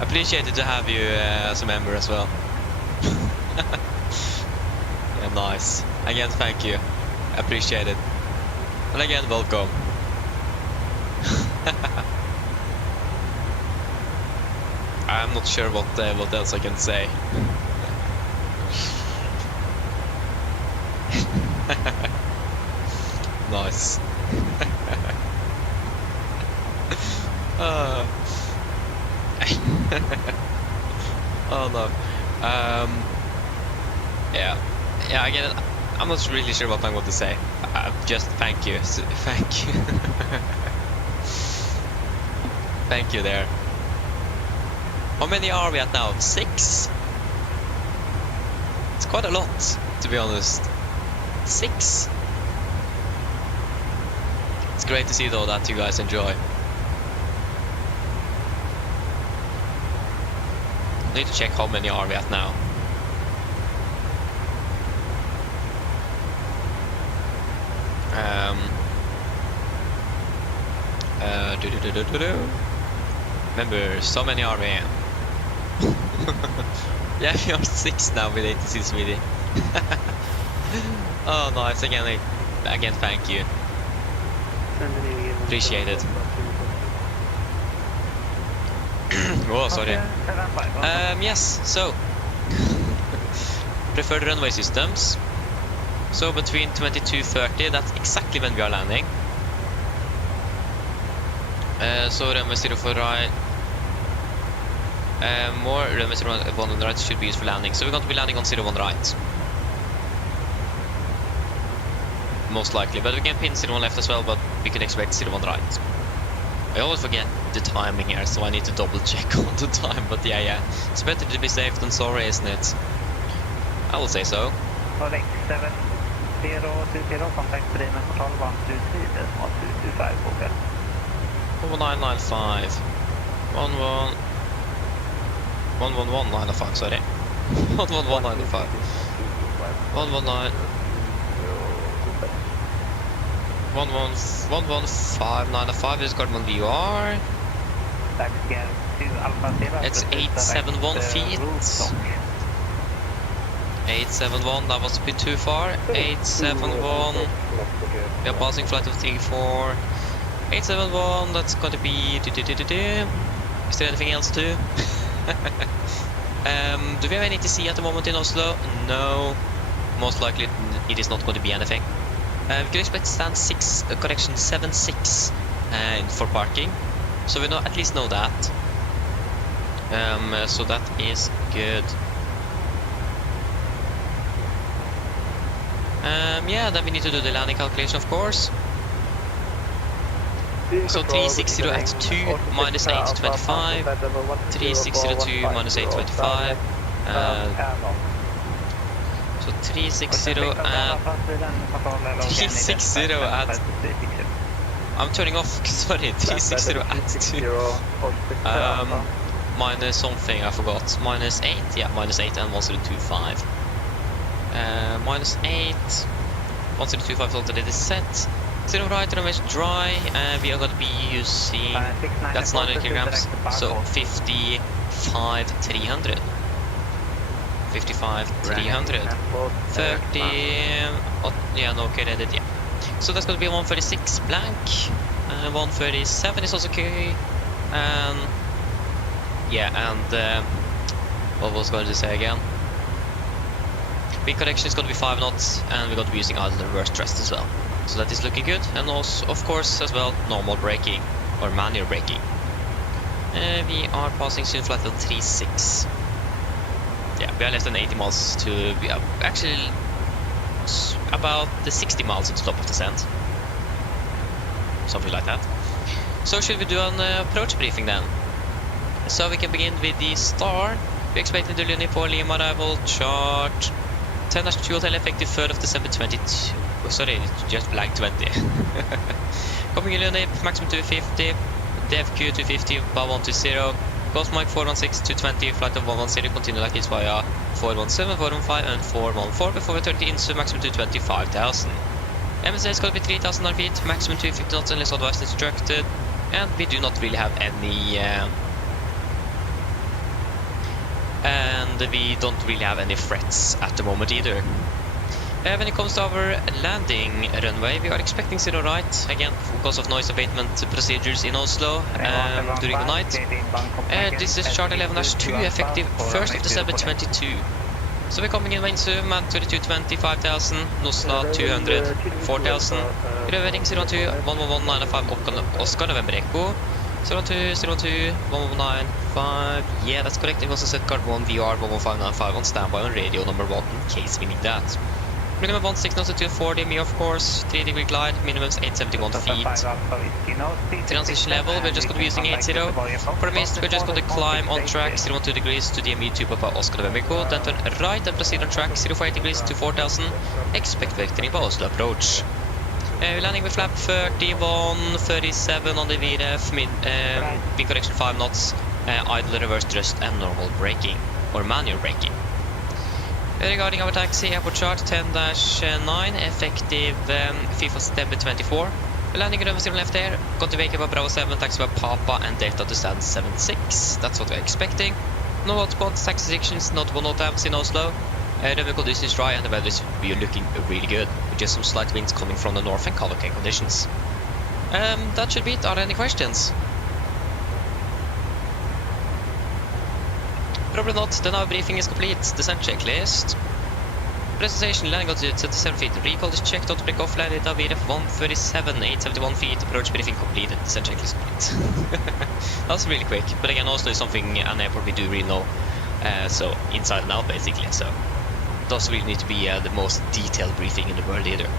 Appreciated to have you as a member as well. Yeah, nice. Again, thank you. Appreciate it. And again, welcome. I'm not sure what else I can say. Nice. Oh no. Yeah. Again, I'm not really sure what I'm going to say. Just thank you. Thank you. Thank you there. How many are we at now? 6? It's quite a lot, to be honest. 6? It's great to see though that you guys enjoy. I need to check how many are we at now. Remember, so many are we in. Yeah, we are 6 now with 86 midi. Oh nice, again thank you. Appreciate it. Oh, sorry. Yes, so preferred runway systems. So between 22:30, that's exactly when we are landing. So runway 0 for right. More runway 01 on the right should be used for landing. So we're going to be landing on 01 right. Most likely, but we can pin 01 left as well, but we can expect 01 right. I always forget the timing here, so I need to double check on the time, but yeah. It's better to be safe than sorry, isn't it? I will say so. Nordic 7020, contact Bremen control 123, decimal 225, over. 1995. 11195, sorry. 11195. 119. 11595 is Cardinal VR. It's 871 feet. 871, that was a bit too far. 871, we are passing flight of 34. 871, that's going to be... Is there anything else too? Do we have any ATC at the moment in Oslo? No. Most likely it is not going to be anything. We can expect stand 6, correction 76 for parking. So we at least know that. So that is good. Yeah, then we need to do the landing calculation, of course. So 360 at 2 minus 825. 360 minus 825. So 360 at 360 at. I'm turning off. Sorry, 360 at 2. Minus something, I forgot. Minus 8, yeah, minus 8 and 1025. Minus 8, 1025 is already set. 0 right, runway dry, we are going to be using, that's 900 kilograms, so 55,300. 55,300. 30, yeah, no, okay, ready, yeah. So that's going to be 136 blank, 137 is also okay, yeah, and what was I going to say again? Big correction is going to be 5 knots, and we're going to be using idle reverse thrust as well. So that is looking good, and also, of course, as well, normal braking, or manual braking. We are passing soon flight level 36. Yeah, we are less than 80 miles to, we are actually about the 60 miles into top of descent. Something like that. So should we do an approach briefing then? So we can begin with the star. We expect the Luni for Lima arrival chart 10-2 hotel effective 3rd of December 22. Oh, sorry, just blank 20. Coming in Luni, maximum 250, DFQ 250, bar 120, Ghost Mike 416 220, flight of 110, continue like it's via 417, 415 and 414 before we turn to INSU, maximum 225,000. MSA is going to be 3,000 feet, maximum 250 knots unless otherwise instructed, and we do not really have any threats at the moment either. When it comes to our landing runway, we are expecting 0 right, again because of noise abatement procedures in Oslo during the night. This is chart 11-2 effective 1st of December 22. So we're coming in Mainzu, man 3220, 5,000, Nosla 200, 4,000, Røvering 02, 11195, Oscar November Echo, 02, 02, 119, yeah, that's correct. It was a set card 1 VR 11595 on standby on radio number 1 in case we need that. Minimum 16 knots to 240, me of course, 3 degree glide, minimum 871 feet. Transition level, we're just going to be using 80. For a mist, we're just going to climb on track 012 degrees to DME 2 Papa Oscar November, then turn right and proceed on track 048 degrees to 4000. Expect vectoring by Oslo approach. We're landing with flap 31, 37 on the VRF, big correction 5 knots, idle reverse thrust and normal braking, or manual braking. Regarding our taxi, airport chart 10-9, effective 5th of September 24. We're landing runway 0 left air, got to wake up at Bravo 7, taxi by Papa and Delta to stand 76. That's what we're expecting. No hotspots, taxi sections, not one hot in Oslo. Runway conditions is dry and the weather is looking really good, with just some slight winds coming from the north and color conditions. That should be it. Are there any questions? Probably not. Then our briefing is complete. Descent checklist. Presentation, landing altitude 77 feet. Recall is checked. Auto break off, landed at VRF 137, 871 feet. Approach briefing completed. Descent checklist complete. That was really quick. But again, Oslo is something an airport we do really know. So inside and out basically. So it doesn't really need to be the most detailed briefing in the world either.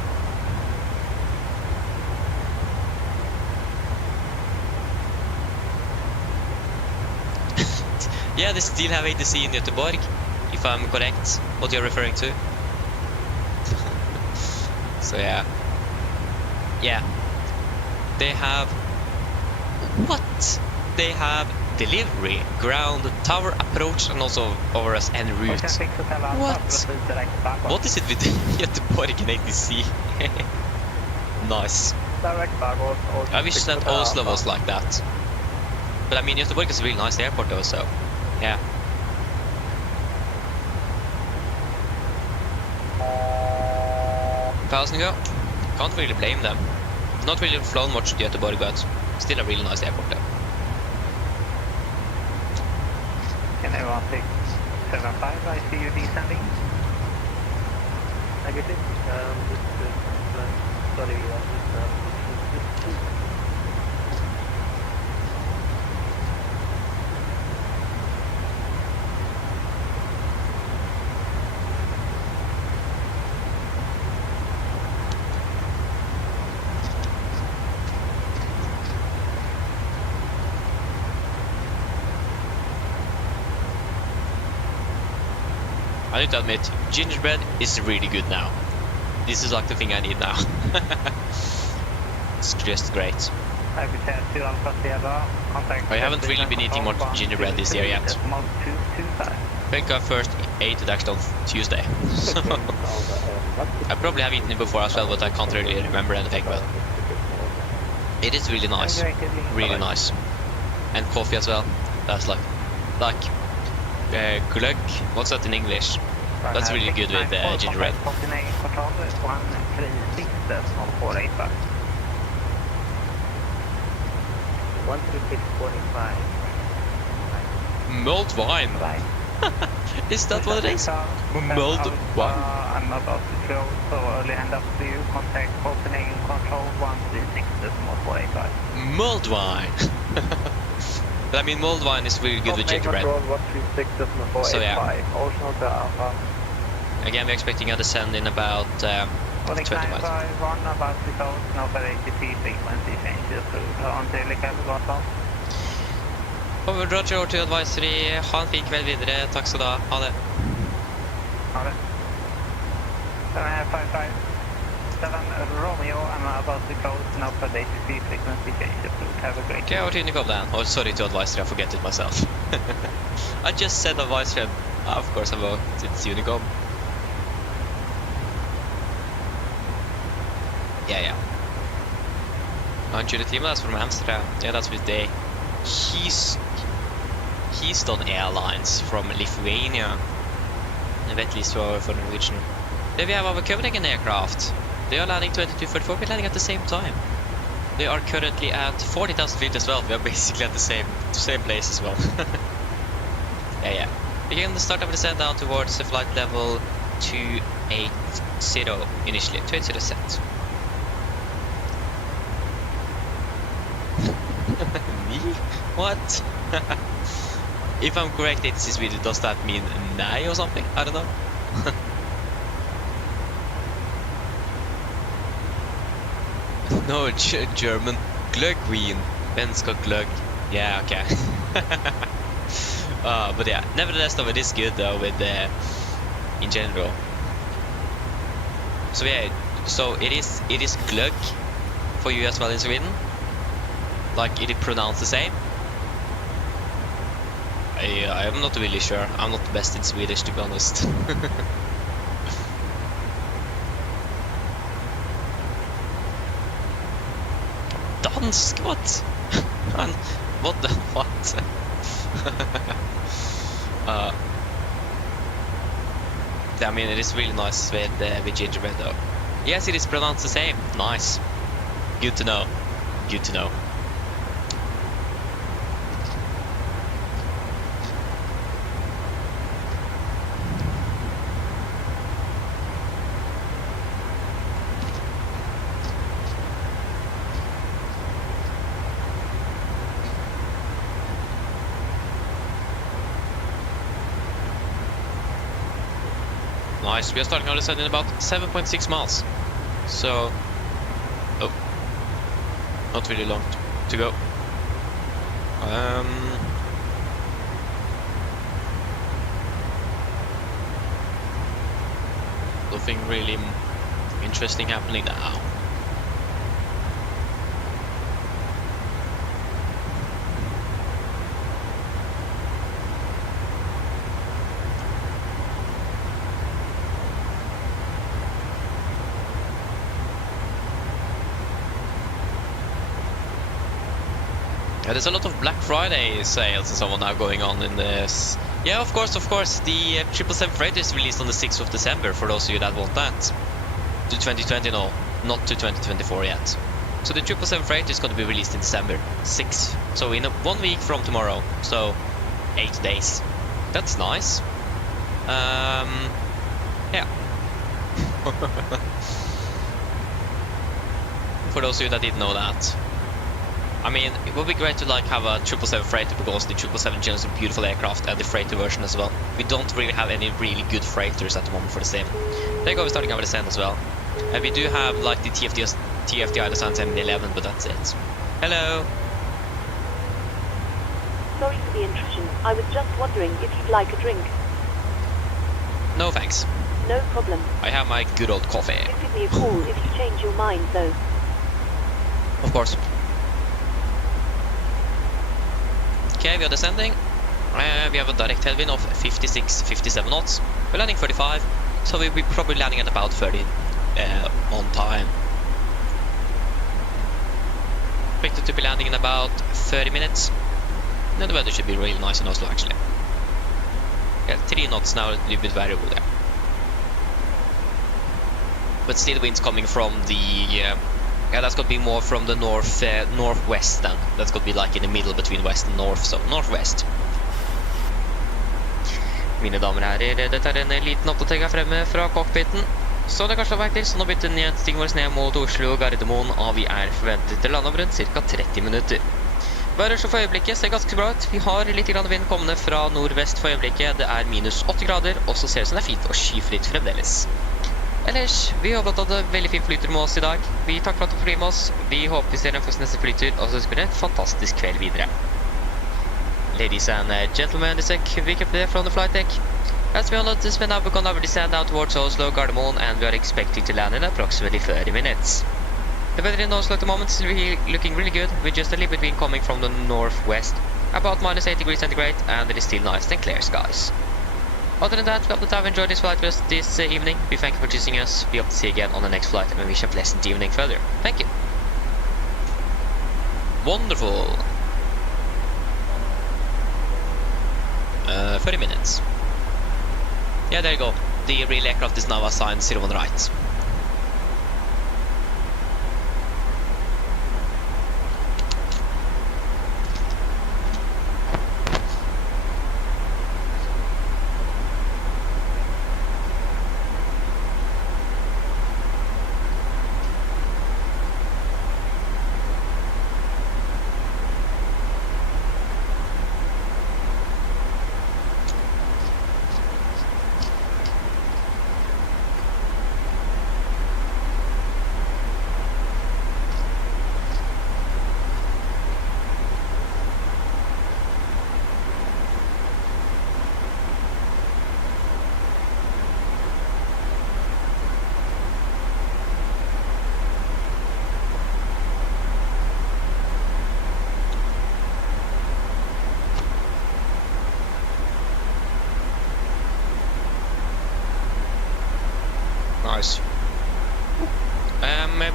Yeah, they still have ATC in Göteborg, if I'm correct, what you're referring to. So yeah. Yeah. They have... What? They have delivery, ground, tower approach and also over us en route. What? What is it with Göteborg and ATC? Nice. I wish that Oslo was like that. But I mean, Göteborg is a really nice airport though, so... Yeah. 1,000 ago. Can't really blame them. Not really flown much to Göteborg, but still a really nice airport there. Can everyone take 75? I see you descending. Negative. Sorry, I need to admit, gingerbread is really good now. This is like the thing I need now. It's just great. I haven't really been eating much gingerbread this year yet. I think I first ate it actually on Tuesday. I probably have eaten it before as well, but I can't really remember anything. But it is really nice, really nice. And coffee as well. That's like glögg. What's that in English? That's really good with gingerbread. Mulled wine. Is that what it is? Mulled wine. I'm about to go, so early hand up to you. Contact Copenhagen Control 136.485. Mulled wine. But I mean, mulled wine is really good with gingerbread. So yeah. Again, we're expecting a descent in about 20 miles. About to go, no ATC frequency changes on Telecab. Over Roger, over to advisory. Ha en fin kveld videre. Takk skal du ha. Ha det. Ha det. 755. 7 Romeo, I'm about to close now for the ATC frequency changes. Have a great day. Okay, over to Unicom then. Oh, sorry to advisory, I forget it myself. I just said advisory. Of course, it's Unicom. Yeah. 920 that's from Amsterdam. Yeah, that's with Day. He's done airlines from Lithuania. And at least for Norwegian. Then we have our Copenhagen aircraft. They are landing 2244. We're landing at the same time. They are currently at 40,000 feet as well. We are basically at the same place as well. yeah. We're going to start our descent down towards the flight level 280 initially. 280 set. Me? What? If I'm correct, it's in Swedish. Does that mean nej or something? I don't know. No, German. Glöggwien. Svenska glögg. Yeah, okay. But yeah, nevertheless though, it is good though with in general. So yeah, so it is glögg for you as well in Sweden. Like, it is pronounced the same. I'm not really sure. I'm not the best in Swedish, to be honest. Dansk? What? What the what? I mean, it is really nice with gingerbread though. Yes, it is pronounced the same. Nice. Good to know. Good to know. Nice, we are starting our descent in about 7.6 miles. So, not really long to go. Nothing really interesting happening now. There's a lot of Black Friday sales and so on now going on in this. Yeah, of course, the 777 Freighter is released on the 6th of December for those of you that want that. 2020, no, not to 2024 yet. So the 777 freight is going to be released in December 6. So in 1 week from tomorrow. So 8 days. That's nice. Yeah. For those of you that didn't know that. I mean, it would be great to like have a 777 freighter because the 777 generates a beautiful aircraft and the freighter version as well. We don't really have any really good freighters at the moment for the same. There you go, we're starting over the sand as well. And we do have like the TFDI Descent MD11, but that's it. Hello! Sorry for the intrusion. I was just wondering if you'd like a drink. No thanks. No problem. I have my good old coffee. Please give me a call if you change your mind though. Of course. Okay, we are descending. We have a direct headwind of 56-57 knots. We're landing 35, so we'll be probably landing at about 30 on time. Expected to be landing in about 30 minutes. And the weather should be really nice in Oslo actually. Yeah, 3 knots now, a little bit variable there. But still winds coming from the... yeah, that's going to be more from the northwest then. That's going to be like in the middle between west and north, so northwest. Mine damer og herrer, dette er en liten oppdatering fremme fra cockpiten. Så det kanskje har vært til, så nå bytter den stigen vår ned mot Oslo Gardermoen, og vi er forventet til lande om rundt ca. 30 minutter. Været så for øyeblikket ser ganske bra ut. Vi har litt grann vind kommende fra nordvest for øyeblikket. Det er minus 8 grader, og så ser det ut som det er fint og skyfritt fremdeles. Ellers, vi håper at det hadde veldig fin flytur med oss i dag. Vi takker for at du flyr med oss. Vi håper vi ser den for neste flytur, og så ønsker vi en fantastisk kveld videre. Ladies and gentlemen, this is a quick update from the flight deck. As we all notice, we now begun our descent down towards Oslo Gardermoen, and we are expecting to land in approximately 30 minutes. The weather in Oslo at the moment is looking really good, with just a little bit wind coming from the northwest, about minus 8 degrees centigrade, and it is still nice and clear skies. Other than that, we hope that I've enjoyed this flight with us this evening. We thank you for choosing us. We hope to see you again on the next flight, and we wish you a pleasant evening further. Thank you. Wonderful. 30 minutes. Yeah, there you go. The real aircraft is now assigned 01 right. Nice.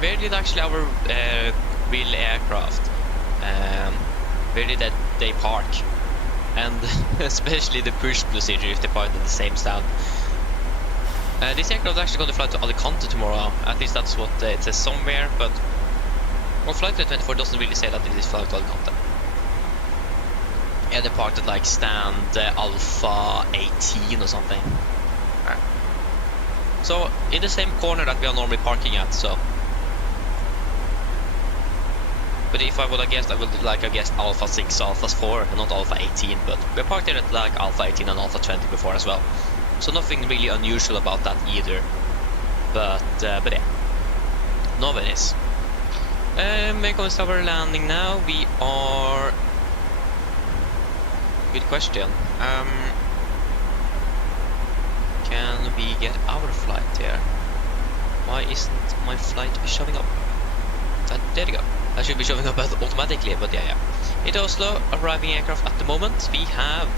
Where did actually our real aircraft, where did they park? And especially the push procedure if they park at the same stand. This aircraft is actually going to fly to Alicante tomorrow. At least that's what it says somewhere, but well, Flight 24 doesn't really say that it is flying to Alicante. Yeah, they parked at like stand Alpha 18 or something. So in the same corner that we are normally parking at, so. But if I would have guessed, I would like I guessed Alpha 6, Alpha 4, and not Alpha 18. But we parked there at like Alpha 18 and Alpha 20 before as well. So nothing really unusual about that either. But yeah, no worries. We're going to start our landing now. We are. Good question. Can we get our flight here? Why isn't my flight showing up? There we go. That should be showing up automatically, but yeah. In Oslo, arriving aircraft at the moment, we have...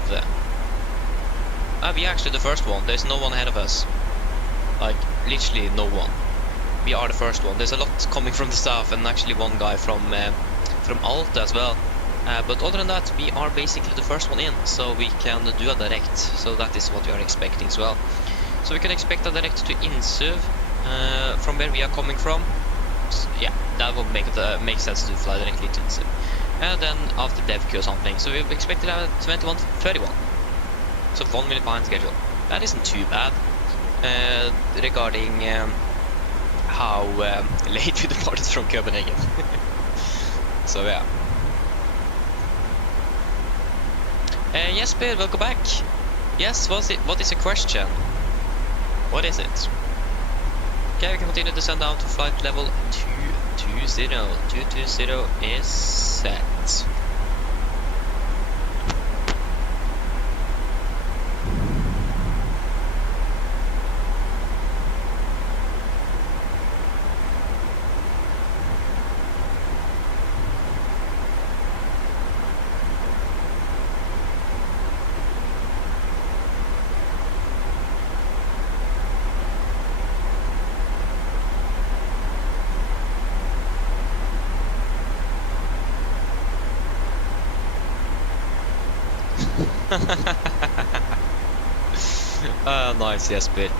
we are actually the first one. There's no one ahead of us. Like, literally no one. We are the first one. There's a lot coming from the south, and actually one guy from Alta as well. But other than that, we are basically the first one in, so we can do a direct. So that is what we are expecting as well. So we can expect a direct to Insuv, from where we are coming from. So, yeah, that would make sense to fly directly to the sim. And then after DevQ or something, so we expected at 21:31. So 1 minute behind schedule. That isn't too bad. Regarding how late we departed from Copenhagen. So yeah. Yes, Bill, welcome back. Yes, what is your question? What is it? Okay, we can continue to send down to flight level 220. 220 is set. Nice, yes, but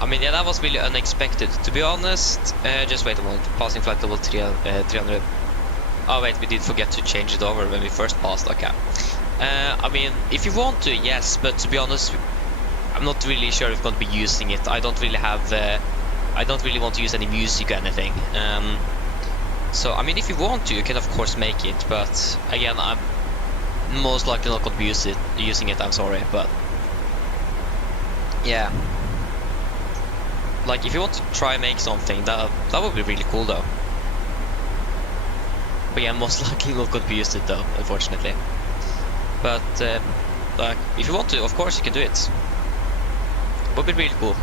I mean, yeah, that was really unexpected, to be honest. Just wait a moment, passing flight level 300. Oh wait, we did forget to change it over when we first passed. Okay. I mean, if you want to, yes, but to be honest, I'm not really sure if I'm going to be using it. I don't really have, I don't really want to use any music or anything. So I mean, if you want to, you can of course make it, but again, I'm most likely not going to be using it. I'm sorry, but yeah, like if you want to try and make something, that would be really cool though. But yeah, most likely not going to be used it though, unfortunately. But like if you want to, of course you can do it. Would be really cool.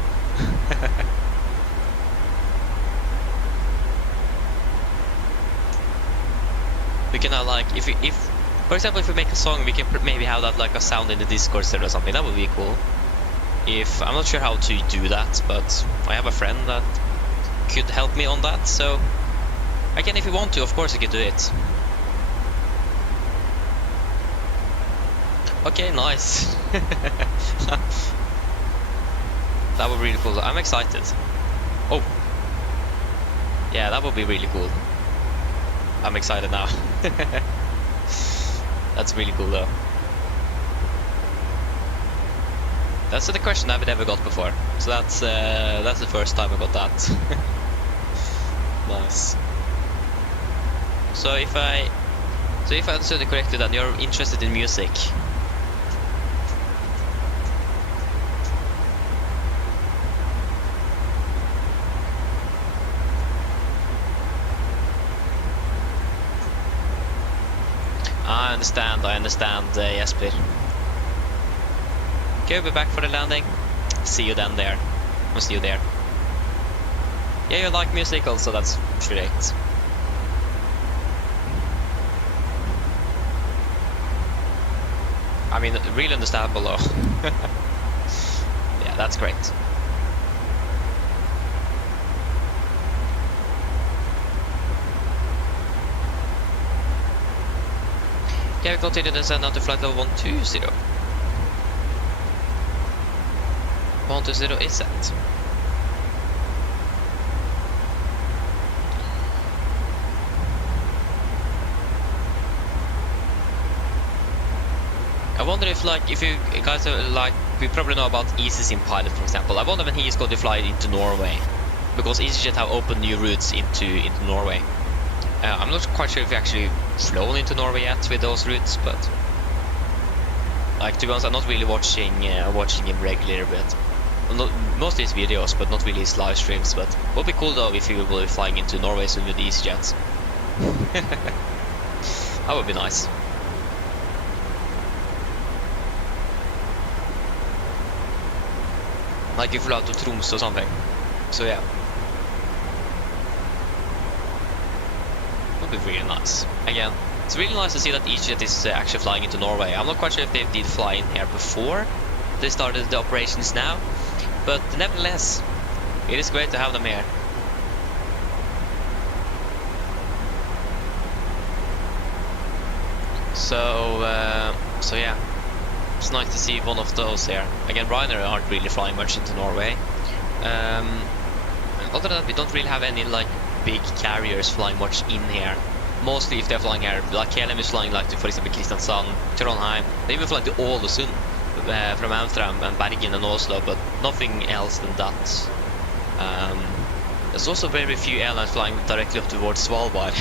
We can like if for example, if we make a song, we can maybe have that like a sound in the Discord server or something. That would be cool. If I'm not sure how to do that, but I have a friend that could help me on that. So again, if you want to, of course you can do it. Okay, nice. That would be really cool. I'm excited. Oh, yeah, that would be really cool. I'm excited now. That's really cool though. That's the question I've never got before. So that's the first time I got that. Nice. So if I understood it correctly, then you're interested in music. I understand, Jesper. Okay, we'll be back for the landing. See you then there. I'll see you there. Yeah, you like music also, that's great. I mean, really understandable though. Yeah, that's great. Okay, we continue to send down to flight level 120. 120 is set. I wonder if you guys are like, we probably know about EasySim Pilot, for example. I wonder when he is going to fly into Norway, because EasyJet have opened new routes into Norway. I'm not quite sure if we actually flown into Norway yet with those routes, but like, to be honest, I'm not really watching him regularly, but most of his videos, but not really his live streams. But it would be cool though if he will be flying into Norway soon with the EasyJets. That would be nice. Like if we flew to Tromsø or something. So yeah. Would be really nice. Again, it's really nice to see that EasyJet is actually flying into Norway. I'm not quite sure if they did fly in here before they started the operations now, but nevertheless, it is great to have them here. So yeah, it's nice to see one of those here. Again, Ryanair aren't really flying much into Norway. other than that, we don't really have any like big carriers flying much in here. Mostly if they're flying here, like KLM is flying like to, for example, Kristiansand, Trondheim. They even fly to Ålesund from Amsterdam and Bergen and Oslo, but nothing else than that. There's also very few airlines flying directly up towards Svalbard.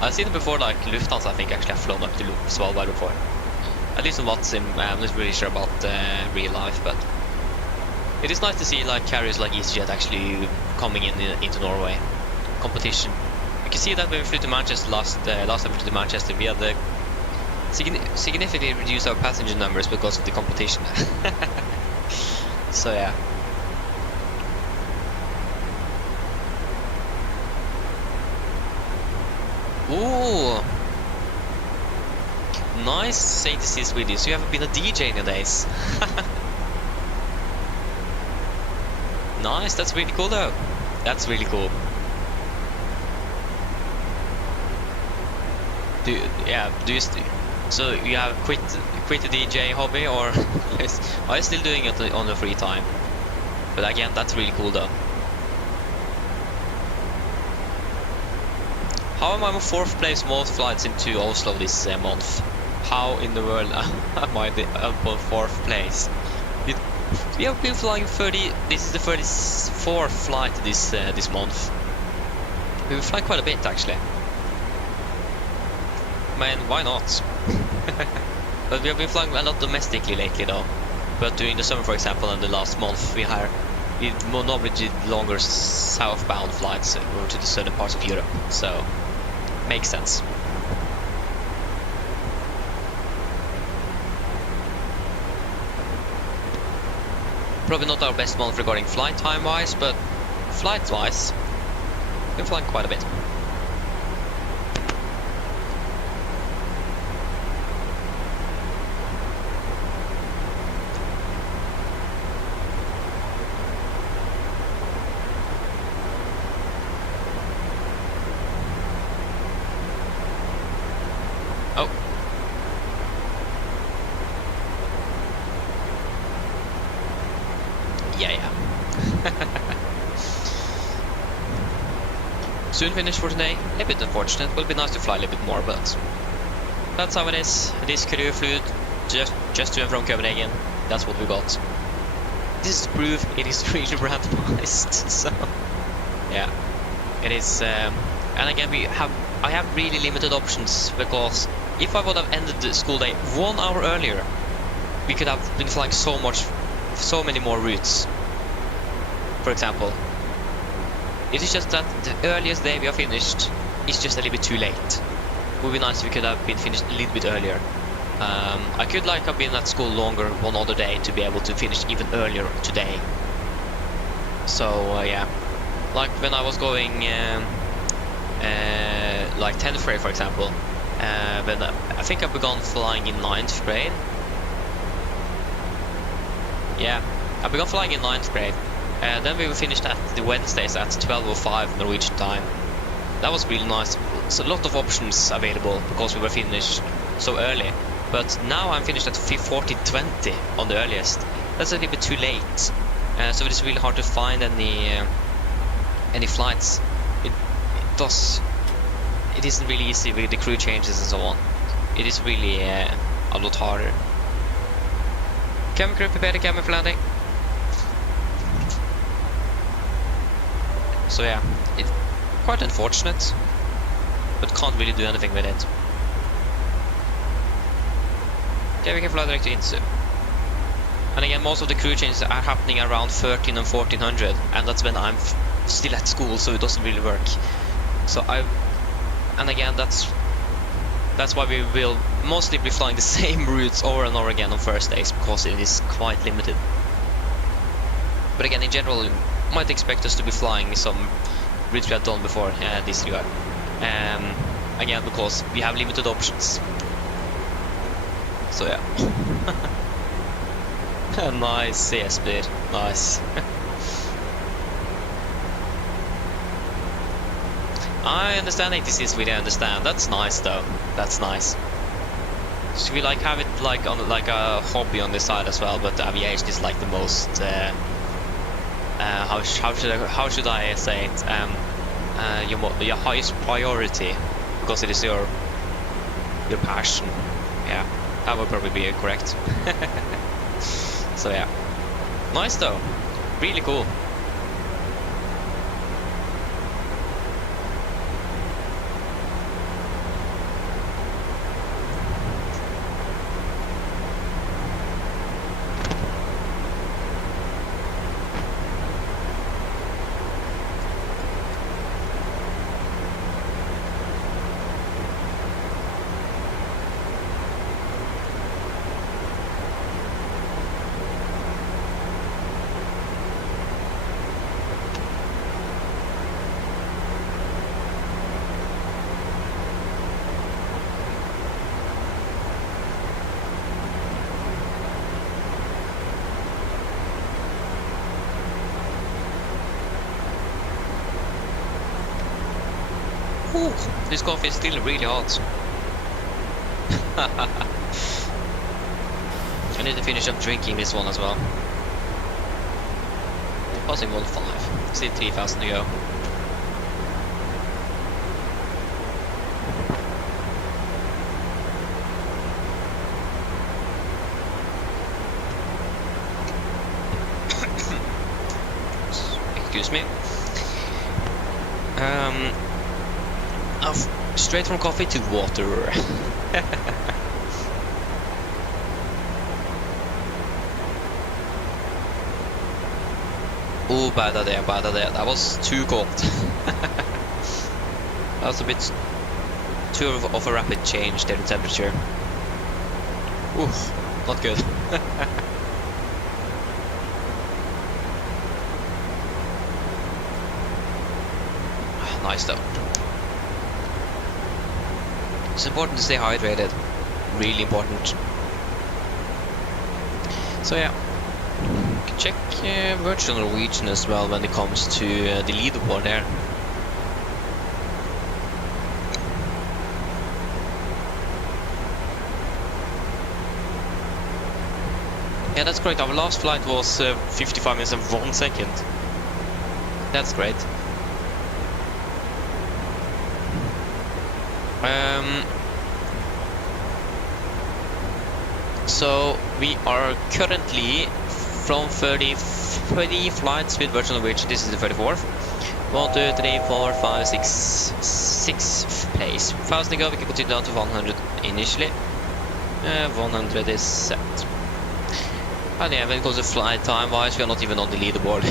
I've seen it before, like Lufthansa I think actually have flown up to Svalbard before. At least on Watsim, I'm not really sure about real life, but it is nice to see like carriers like EasyJet actually coming into Norway. Competition. You can see that when we flew to Manchester last time we flew to Manchester, we had significantly reduced our passenger numbers because of the competition. So yeah. Ooh, nice say to see with you. So you haven't been a DJ in your days. Nice, that's really cool though. That's really cool. So you have quit the DJ hobby, or are you still doing it on the free time? But again, that's really cool though. How am I on 4th place most flights into Oslo this month? How in the world am I on 4th place? We have been flying 30. This is the 34th flight this month. We've been flying quite a bit actually. Man, why not? But we have been flying a lot domestically lately though. But during the summer, for example, and the last month, we normally did longer southbound flights over to the southern parts of Europe. So, makes sense. Probably not our best month regarding flight time wise, but flight wise, we've been flying quite a bit. Soon finish for today. A bit unfortunate. Will be nice to fly a little bit more, but that's how it is. This crew flew just to and from Copenhagen. That's what we got. This is proof it is really randomized. So yeah, it is. And again, I have really limited options, because if I would have ended the school day 1 hour earlier, we could have been flying so many more routes. For example, it is just that the earliest day we are finished is just a little bit too late. It would be nice if we could have been finished a little bit earlier. I could like have been at school longer one other day to be able to finish even earlier today. So yeah, like when I was going like 10th grade, for example, when I think I began flying in 9th grade. Yeah, I began flying in 9th grade. Then we were finished at the Wednesdays at 12:05 Norwegian time. That was really nice. So a lot of options available because we were finished so early. But now I'm finished at 14:20 on the earliest. That's a little bit too late. So it's really hard to find any flights. It isn't really easy with the crew changes and so on. It is really a lot harder. Cabin crew, prepare the cabin for landing. So yeah, it's quite unfortunate, but can't really do anything with it. Okay, we can fly direct to Insu. And again, most of the crew changes are happening around 13 and 1400, and that's when I'm still at school, so it doesn't really work. So and again, that's why we will mostly be flying the same routes over and over again on first days, because it is quite limited. But again, in general, might expect us to be flying some routes we have done before this year. Again, because we have limited options. So yeah. Nice, yes, dude. Nice. I understand ATCs, we don't understand. That's nice though. That's nice. So we like have it like on like a hobby on the side as well, but aviation is like the most how should I say it? Your highest priority, because it is your passion. Yeah, that would probably be correct. So yeah, nice though, really cool. Ooh, this coffee is still really hot. I need to finish up drinking this one as well. Passing 1.5. Still 3,000 to go. Excuse me. Straight from coffee to water. Oh, bad idea, bad idea. That was too cold. That was a bit too of a rapid change there in temperature. Ooh, not good. Nice though. It's important to stay hydrated. Really important. So yeah, you can check virtual Norwegian as well when it comes to the leaderboard there. Yeah, that's correct. Our last flight was 55 minutes and 1 second. That's great. So we are currently from 33 flights with virtual Norwegian. This is the 34th. 1, 2, 3, 4, 5, 6, 6th place. 1,000 to go. We can continue down to 100 initially. 100 is set. And yeah, when it comes to flight time wise, we are not even on the leaderboard.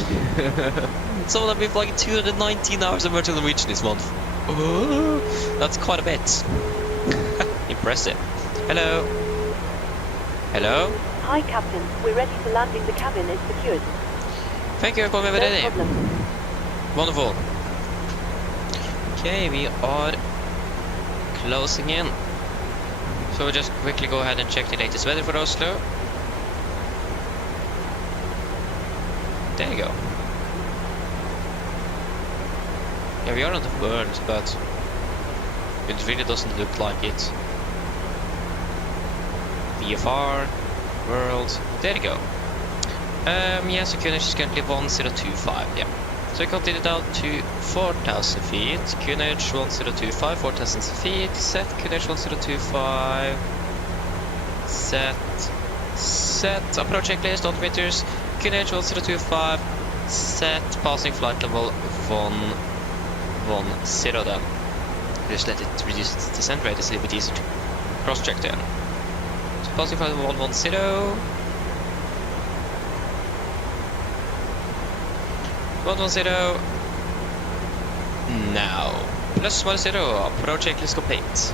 Someone have been flying 219 hours of virtual Norwegian this month. Oh, that's quite a bit. Impressive. Hello. Hello. Hi, Captain. We're ready for landing. The cabin is secured. Thank you for coming with it. Wonderful. Okay, we are closing in. So we'll just quickly go ahead and check the latest weather for Oslo. There you go. Yeah, we are on the verge, but it really doesn't look like it. VFR, world, there you go. Yeah, so QNH is currently 1025, yeah. So we continue down to 4,000 feet, QNH 1025, 4,000 feet, set, QNH 1025, set, approach checklist, altimeters, QNH 1025, set, passing flight level 110 then. Just let it reduce its descent rate, it's a little bit easier to cross-check then. So passing flight level 110. 110. Now. Plus 10, approach checklist complete.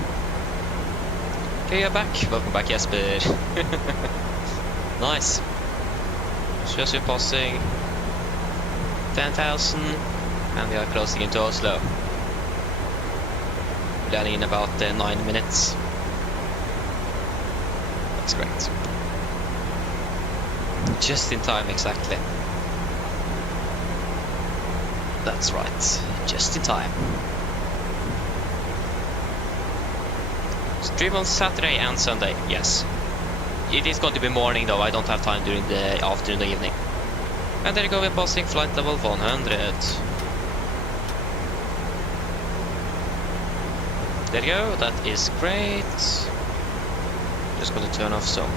Okay, you're back. Welcome back, Jesper. Nice. Just we're passing 10,000 and we are closing into Oslo. We're landing in about 9 minutes. That's great. Just in time, exactly. That's right, just in time. Stream on Saturday and Sunday, yes. It is going to be morning though, I don't have time during the afternoon or evening. And there you go, we're passing flight level 100. There you go, that is great. Just gonna turn off some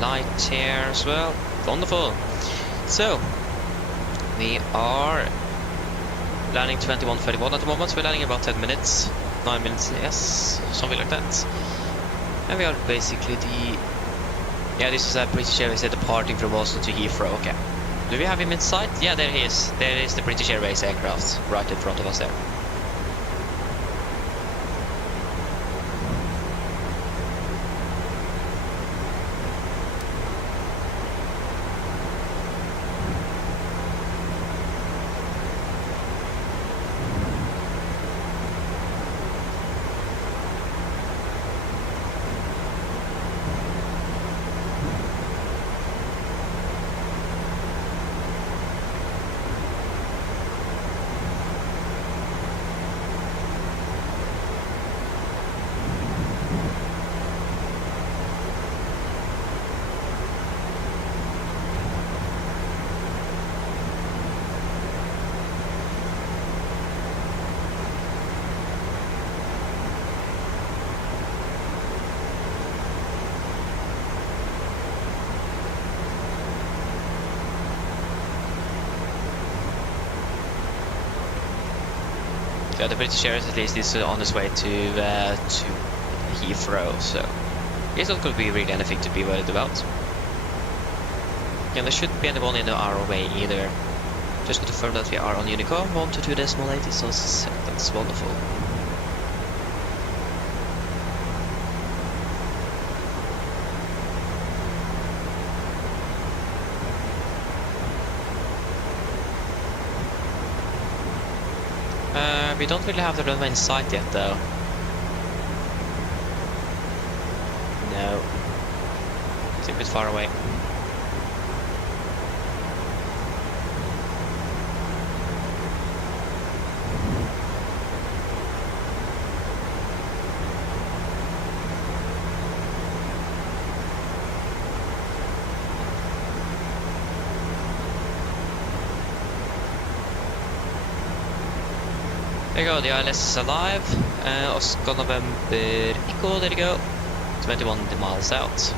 light here as well. Wonderful. So, we are landing 21:31 at the moment. We're landing in about 10 minutes. 9 minutes, yes, something like that. And we are basically yeah, this is a British Airways departing from Oslo to Heathrow. Okay. Do we have him in sight? Yeah, there he is. There is the British Airways aircraft right in front of us there. Yeah, the British Airways at least is on its way to Heathrow, so it's not going to be really anything to be worried about. Yeah, there shouldn't be anyone in our way either. Just to confirm that we are on Unicom 122.8, so that's wonderful. We don't really have the runway in sight yet, though. No. It's a bit far away. There you go, the ILS is alive. Oslo November Echo, there you go. 21 miles out.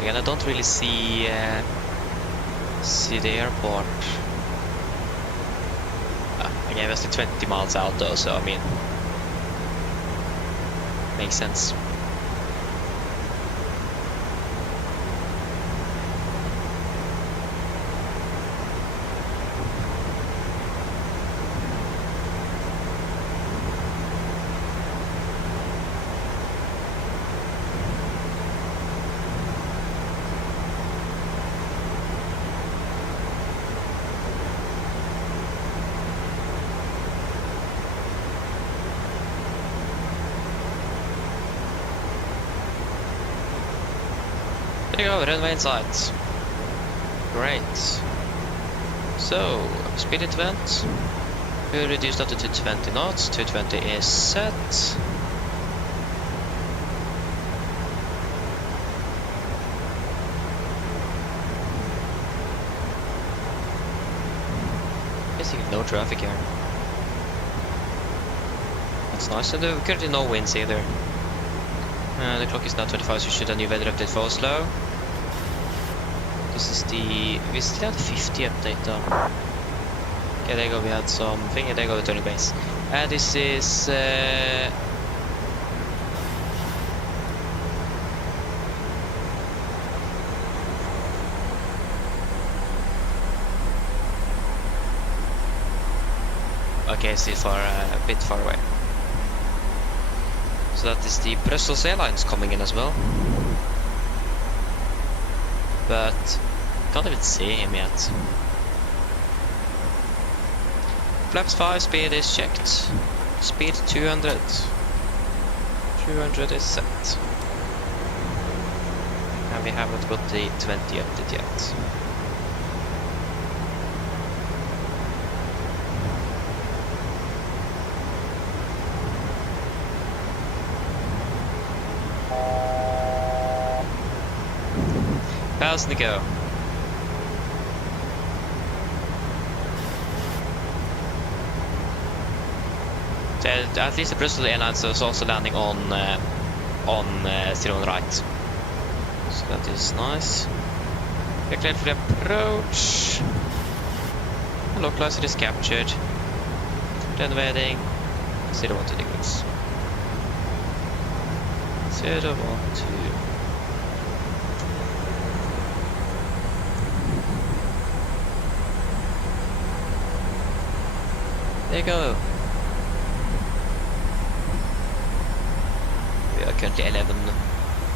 Again, I don't really see the airport. Again, that's the 20 miles out though, so I mean, makes sense. There you go, runway in sight. Great. So, speed event. We reduced that to 220 knots. 220 is set. Basically no traffic here. That's nice, and there are currently no winds either. The clock is now 25, so we should have a new weather update for Oslo. This is we still have the 50 update though. Yeah, there you go, we had something, and there you go, the turning base. This is... okay, still a bit far away. So that is the Brussels Airlines coming in as well. But can't even see him yet. Flaps 5, speed is checked. Speed 200. 200 is set. And we haven't got the 20 update yet. How's it go? So at least the Brussels Airlines is also landing on Turnround right. So that is nice. We're cleared for the approach. The localizer is captured. Renovating. 012 degrees. 012. There you go. We are currently 11,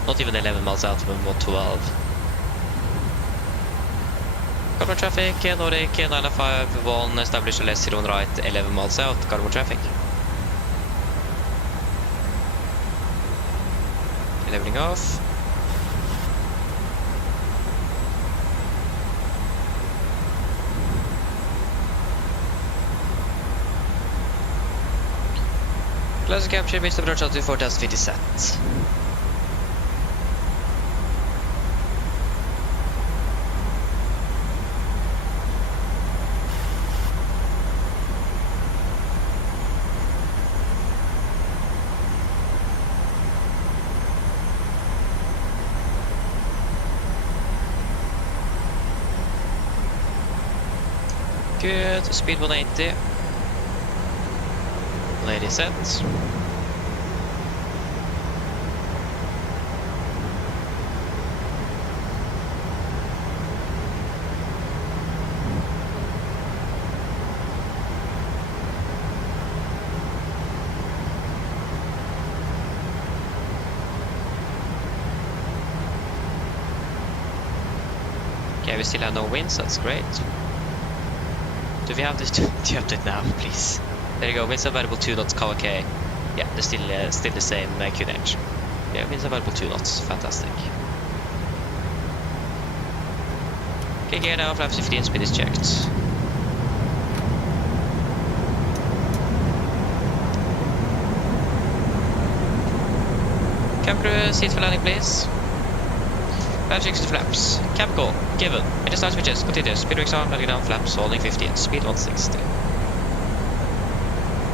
not even 11 miles out from 112. Carbon traffic, Nordic 951, establish less 0 on right, 11 miles out, carbon traffic. Leveling off. Close capture, Mr. Approach altitude 4000 feet is set. Good, speed 180. 180 set. Okay, we still have no winds, that's great. Do we have this to update now, please? There you go, winds available 2 knots, KK. Yeah, they're still the same QNH. Yeah, winds available 2 knots, fantastic. Okay, gear now, flaps 15, speed is checked. Cab crew, seat for landing, please. Flaps 60 flaps. Cab call, given. It is nice switches, continuous. Speed brakes on, landing down, flaps, holding 15. Speed 160.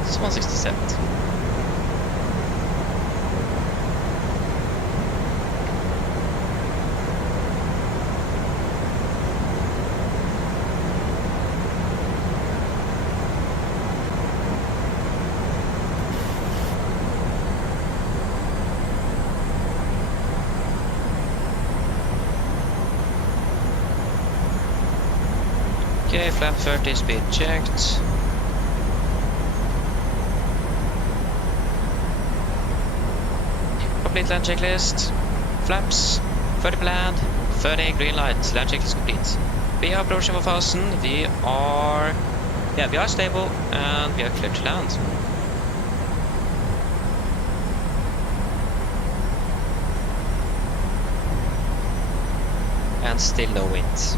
It's 167. Okay, flap 30, speed checked. Complete land checklist. Flaps, 30 land, 30 green light, land checklist complete. We are approaching 1000, we are stable and we are clear to land. And still no wind.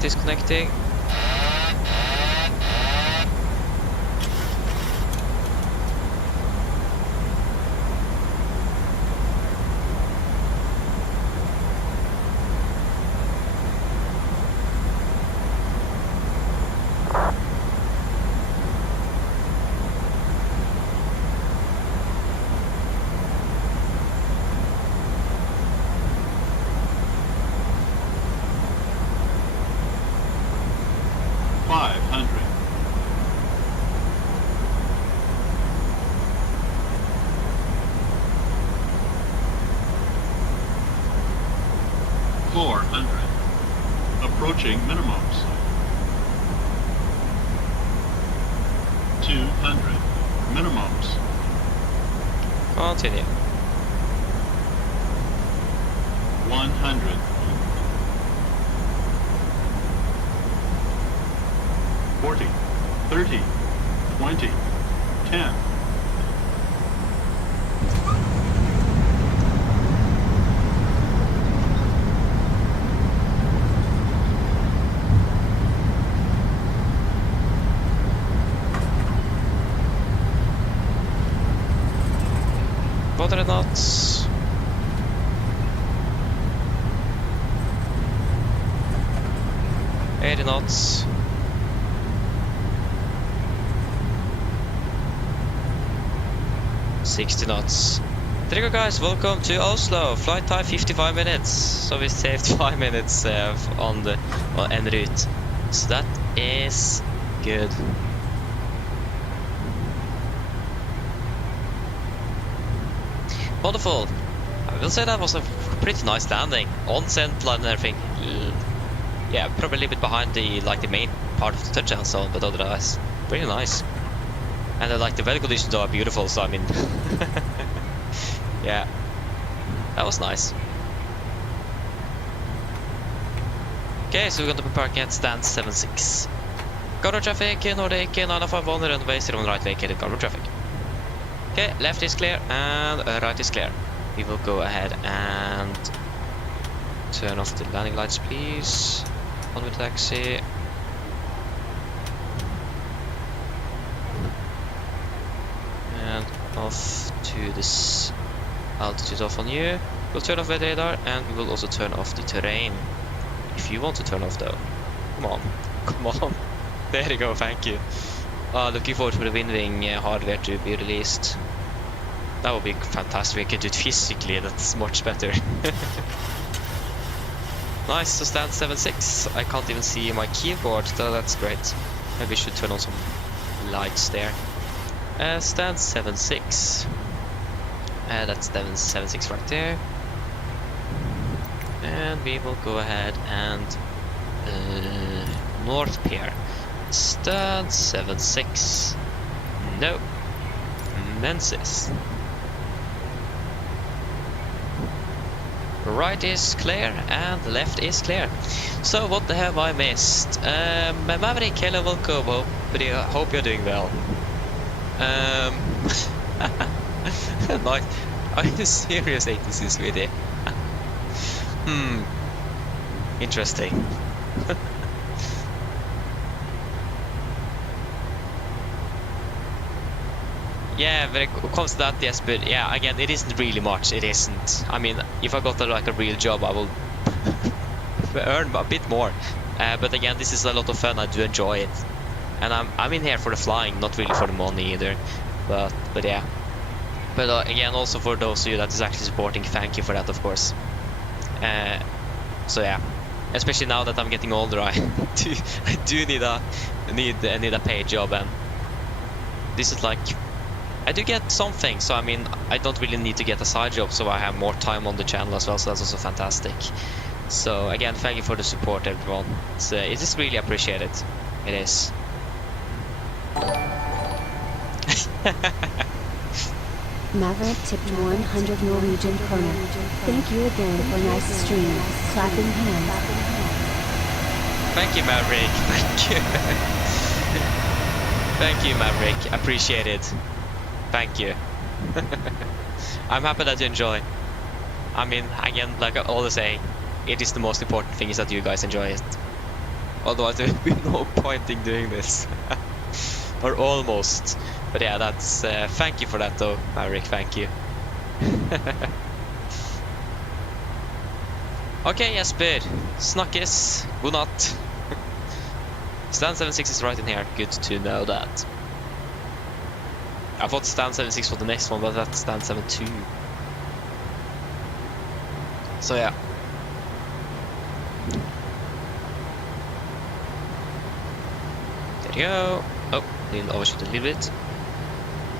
Disconnecting. Approaching minimums. 200 minimums. Continue. 100. 40, 30, 20, 10. 100 knots. $80 knots. $60 knots. There you go, guys. Welcome to Oslo. Flight time 55 minutes. So we saved 5 minutes on the en route. So that is good. Wonderful. I will say that was a pretty nice landing. On scent line and everything. Yeah, probably a little bit behind the main part of the touchdown zone, but otherwise pretty nice. And the weather conditions are beautiful, so I mean, yeah, that was nice. Okay, so we're going to be parking at stand 76. Garden traffic, Nordic 951, runway 0 on right vacated garden traffic. Okay, left is clear and right is clear. We will go ahead and turn off the landing lights, please. On with taxi. And off to this altitude off on you. We'll turn off weather radar and we will also turn off the terrain. If you want to turn off though. Come on. Come on. There you go, thank you. Looking forward for the wind-wing hardware to be released. That would be fantastic. We can do it physically, that's much better. Nice, so stand 76. I can't even see my keyboard, so that's great. Maybe we should turn on some lights there. Stand 76. That's stand 76 right there. And we will go ahead and north pier. Stand 76. No. Menzies. Right is clear and left is clear. So what have I missed? Maverick, hello, welcome. Hope you're doing well. Nice. Are you serious, 86 with it? Interesting. Yeah, when it comes to that, yes, but yeah, again, it isn't really much. It isn't. I mean, if I got a real job, I will earn a bit more. But again, this is a lot of fun. I do enjoy it, and I'm in here for the flying, not really for the money either. But yeah. But again, also for those of you that is actually supporting, thank you for that, of course. So yeah, especially now that I'm getting older, I do need a paid job, and this is like. I do get something, so I mean, I don't really need to get a side job, so I have more time on the channel as well, so that's also fantastic. So again, thank you for the support, everyone. It is really appreciated. It is. Maverick tipped 100 Norwegian kroner. Thank you again for a nice stream. Clapping hands. Thank you, Maverick. Thank you. Thank you, Maverick. Appreciate it. Thank you. I'm happy that you enjoy. I mean, again, like I always say, it is the most important thing is that you guys enjoy it. Otherwise there would be no point in doing this. Or almost. But yeah, that's thank you for that though, Maverick, thank you. Okay, Jesper. Snakkes. God natt. Stand 76 is right in here. Good to know that. I thought stand 76 for the next one, but that's stand 72. So yeah. There you go. Oh, didn't overshoot a little bit.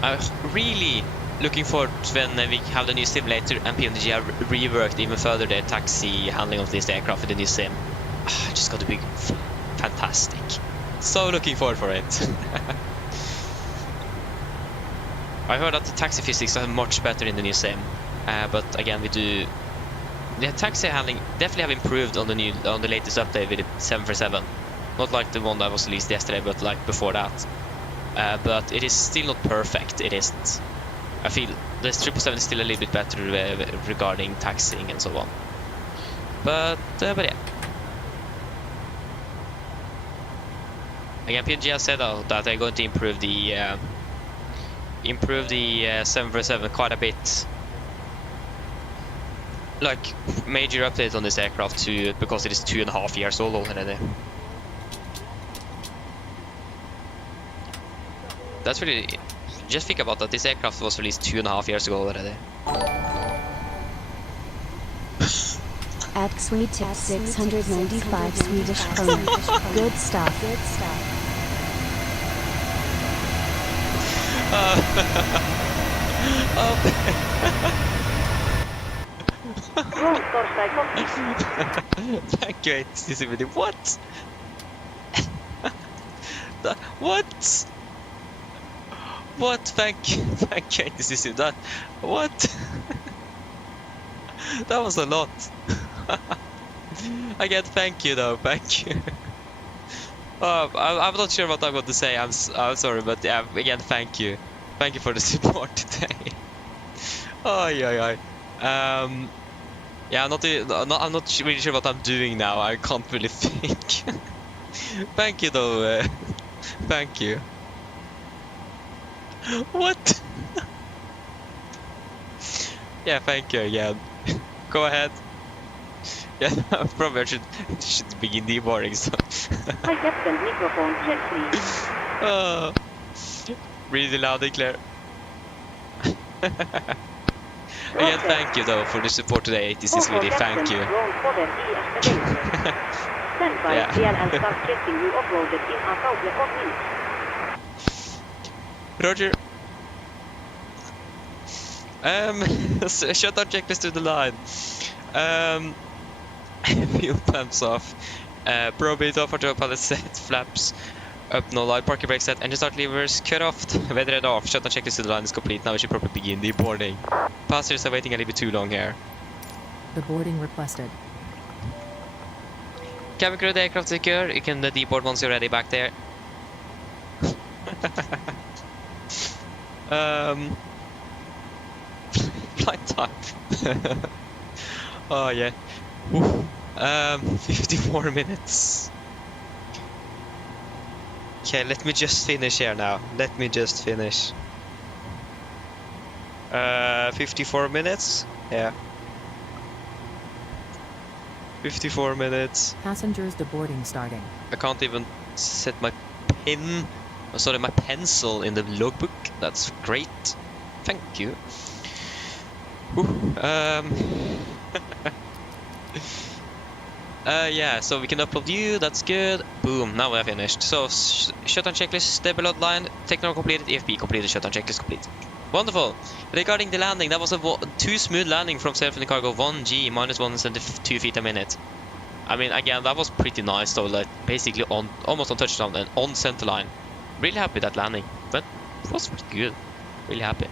I'm really looking forward to when we have the new simulator and PMDG have reworked even further the taxi handling of this aircraft with the new sim. Just got to be fantastic. So looking forward for it. I heard that the taxi physics are much better in the new sim, but again, the taxi handling definitely have improved on the latest update with the 747. Not like the one that was released yesterday, but like before that. But it is still not perfect. It isn't. I feel the 777 is still a little bit better regarding taxiing and so on. But yeah. Again, PMDG has said that they're going to improve the 747 quite a bit like major update on this aircraft too, because it is 2.5 years old already. That's really, just think about that. This aircraft was released 2.5 years ago already. X-Ray tip 695 Swedish krona. Good stuff. Good stuff. Thank you, ATC. What? What? What? Thank you, ATC. That. What? That was a lot. Again, thank you though. Thank you. I'm not sure what I'm going to say. I'm sorry, but yeah, again, thank you. Thank you for the support today. Yeah, I'm not really sure what I'm doing now. I can't really think. Thank you though. Thank you. What? Yeah, thank you again. Go ahead. Yeah, probably I should begin deboarding. So. Hi, Captain. Microphone check, please. Really loud and clear. Again, thank you though for the support today, ATC Sweden. Thank you. Stand by, and start getting you uploaded in a couple of minutes. Roger. Shut our checklist to the line. Fuel pumps off. Probate off, autopilot set, flaps up, no light, parking brake set, engine start levers cut off, weather off, shut down checklist to the line is complete. Now we should probably begin the boarding. Passengers are waiting a little bit too long here. The boarding requested. Cabin crew, the aircraft secure. You can deboard once you're ready back there. Flight time. Oh yeah. 54 minutes. Okay, let me just finish here now. Let me just finish. 54 minutes? Yeah. 54 minutes. Passengers deboarding starting. I can't even set my pin, my pencil in the logbook. That's great. Thank you. Yeah, so we can upload you, that's good. Boom, now we're finished. So, shutdown checklist, stable load line, techno completed, EFB completed, shutdown checklist complete. Wonderful. Regarding the landing, that was a too smooth landing from self in the cargo, 1G, minus 172 feet a minute. I mean, again, that was pretty nice though, like basically almost on touchdown and on center line. Really happy with that landing, but it was pretty good. Really happy.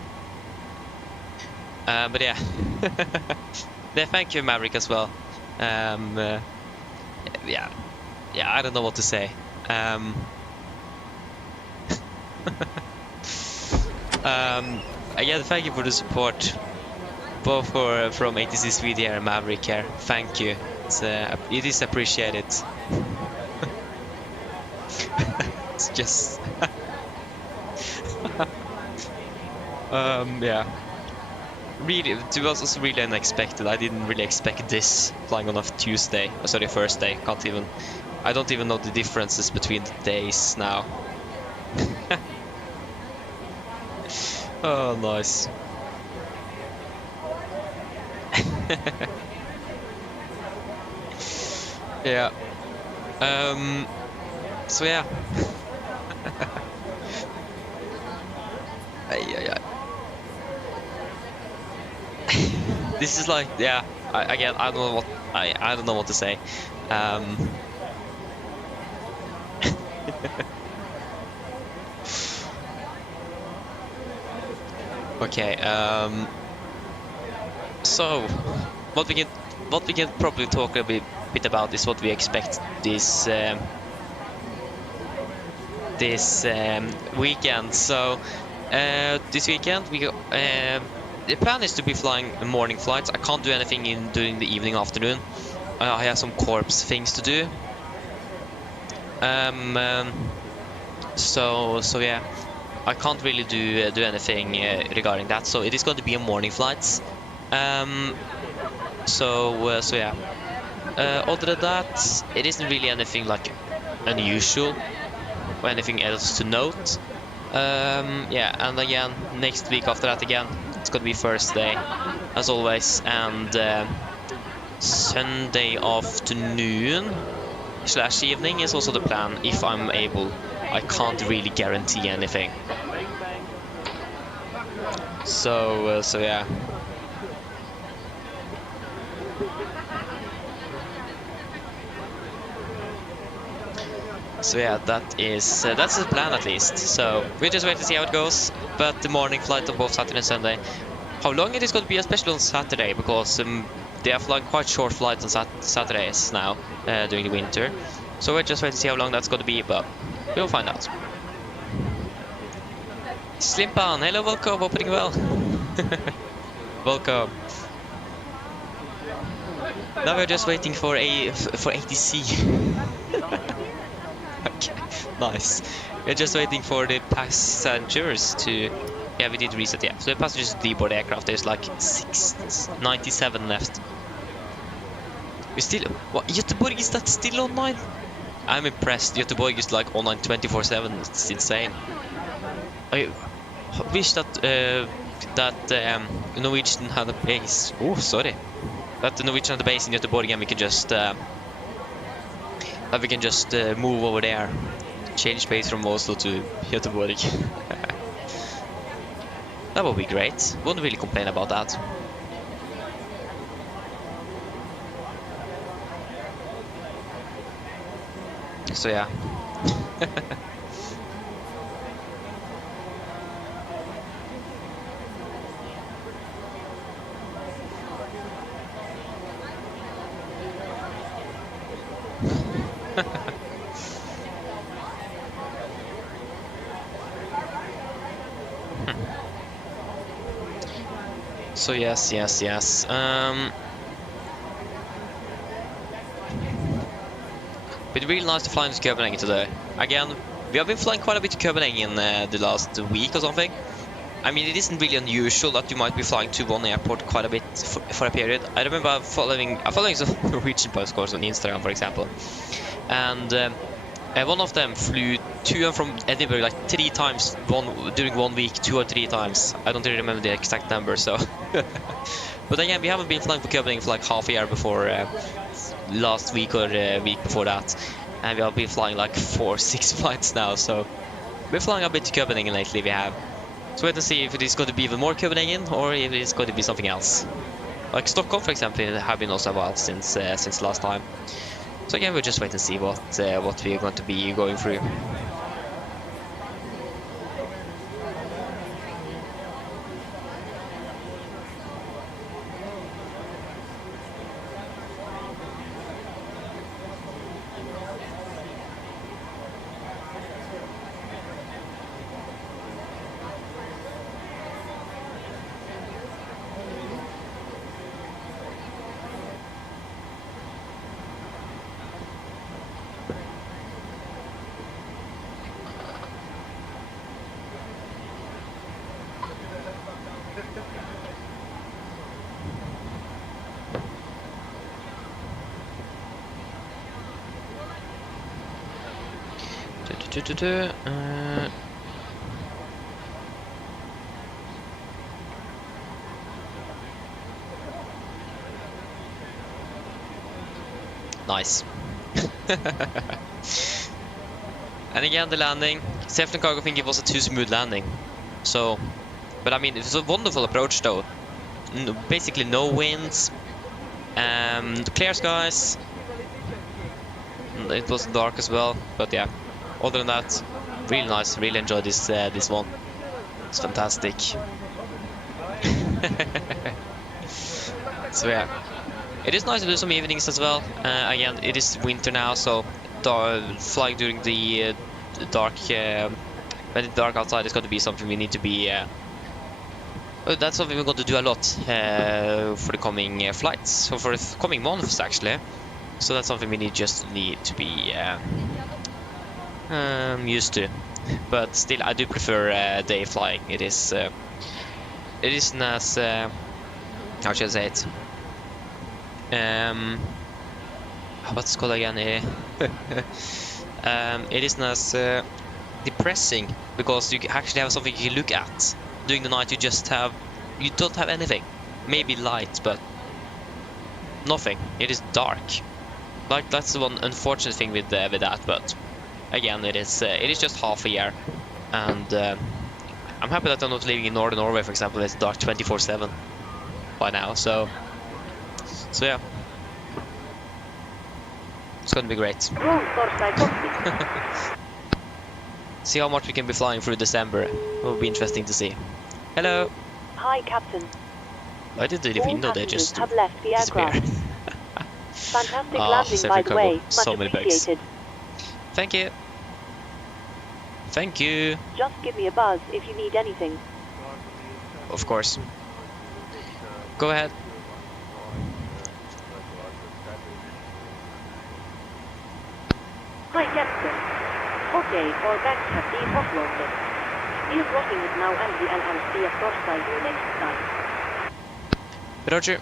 But yeah. Yeah, thank you, Maverick, as well. Yeah, I don't know what to say. Again, thank you for the support, both from ATC Sweden here and Maverick here. Thank you. It is appreciated. It's just yeah. Really, it was also really unexpected. I didn't really expect this flying on a Tuesday. Oh, sorry, first day. I don't even know the differences between the days now. Oh, nice. Yeah. So yeah. Yeah. This is like, yeah. I don't know what I don't know what to say. Okay. So what we can probably talk a bit about is what we expect this weekend. So this weekend the plan is to be flying morning flights. I can't do anything during the evening, afternoon. I have some corps things to do. So yeah, I can't really do anything regarding that. So it is going to be a morning flights. So yeah. Other than that, it isn't really anything like unusual or anything else to note. Yeah, and again, next week after that again, it's gonna be Thursday, as always, and Sunday afternoon / evening is also the plan, if I'm able. I can't really guarantee anything. So yeah. So yeah, that's the plan at least. So we just wait to see how it goes. But the morning flight on both Saturday and Sunday. How long it is going to be, especially on Saturday, because they are flying quite short flights on Saturdays now during the winter. So we'll just wait to see how long that's going to be, but we'll find out. Slimpan, hello, welcome, opening well. Welcome. Now we're just waiting for ATC. Okay, nice. We're just waiting for the passengers to... Yeah, we did reset, yeah. So the passengers to deboard the aircraft, there's like 97 left. We still... What, Göteborg, is that still online? I'm impressed. Göteborg is like online 24/7. It's insane. I wish that Norwegian had a base. Oh, sorry. That the Norwegian had a base in Göteborg, and we can just move over there, change base from Oslo to Göteborg. That would be great. Wouldn't really complain about that. So yeah. So yes. But really nice to fly into Copenhagen today. Again, we have been flying quite a bit to Copenhagen the last week or something. I mean, it isn't really unusual that you might be flying to one airport quite a bit for a period. I remember following some Norwegian post course on Instagram, for example. And one of them flew to and from Edinburgh like 3 times during 1 week, 2 or 3 times. I don't really remember the exact number, so. But again, we haven't been flying for Copenhagen for like half a year before last week or week before that, and we have been flying like 4-6 flights now. So we're flying a bit to Copenhagen lately. We have. So wait and see if it is going to be even more Copenhagen or if it is going to be something else. Like Stockholm, for example, have been also a while since last time. So again, we'll just wait and see what we're going to be going through. Nice. And again, the landing. Safety cargo think it was a too smooth landing. So, but I mean, it was a wonderful approach though. Basically no winds, clear skies. It was dark as well, but yeah. Other than that, really nice. Really enjoyed this one. It's fantastic. So yeah, it is nice to do some evenings as well. Again, it is winter now, so flying during the dark, when it's dark outside, is going to be something we need to be. That's something we're going to do a lot for the coming flights, so for the coming months actually. So that's something we need to be used to. But still, I do prefer day flying. It isn't as how should I say it? what's it called again? It isn't as depressing because you actually have something you look at. During the night, you don't have anything. Maybe light, but nothing. It is dark. Like that's the one unfortunate thing with that. But again, it is just half a year, and I'm happy that I'm not living in northern Norway, for example. It's dark 24/7 by now. So yeah, it's gonna be great. See how much we can be flying through December. It will be interesting to see. Hello. Hi, Captain. Why did the window there just have left the disappear? Fantastic landing, by the way. Much so many appreciated. Thank you. Thank you. Just give me a buzz if you need anything. Of course. Go ahead. Hi, Captain. Okay, all bags have been offloaded. Steel crossing is now empty and I'll see a Torstai you next time. Roger.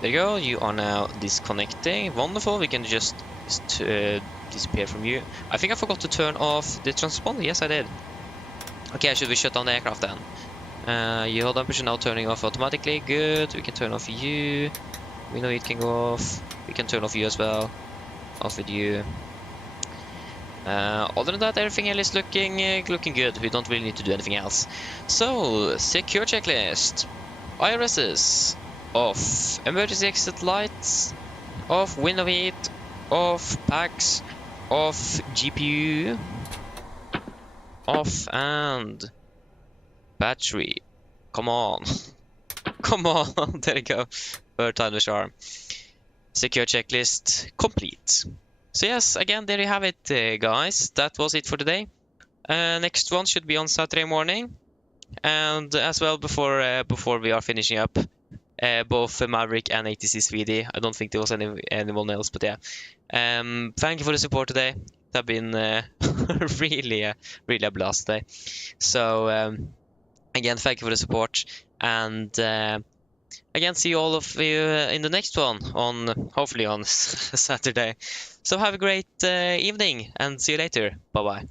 There you go, you are now disconnecting. Wonderful, we can just disappear from you. I think I forgot to turn off the transponder. Yes, I did. Okay, should we shut down the aircraft then? You hold temperature now turning off automatically. Good, we can turn off you. We know it can go off. We can turn off you as well. Off with you. Other than that, everything else is looking good. We don't really need to do anything else. So, secure checklist. IRSs. Off. Emergency exit lights. Off. Window heat. Off. Packs. Off. GPU. Off. And battery. Come on. Come on. There you go. Third time the charm. Secure checklist complete. So yes, again, there you have it, guys. That was it for today. Next one should be on Saturday morning, and as well before we are finishing up, both Maverick and ATC Swede. I don't think there was anyone else, but yeah. Thank you for the support today. It's been really a blast today. So again, thank you for the support, and again, see all of you in the next one hopefully on Saturday. So have a great evening and see you later. Bye bye.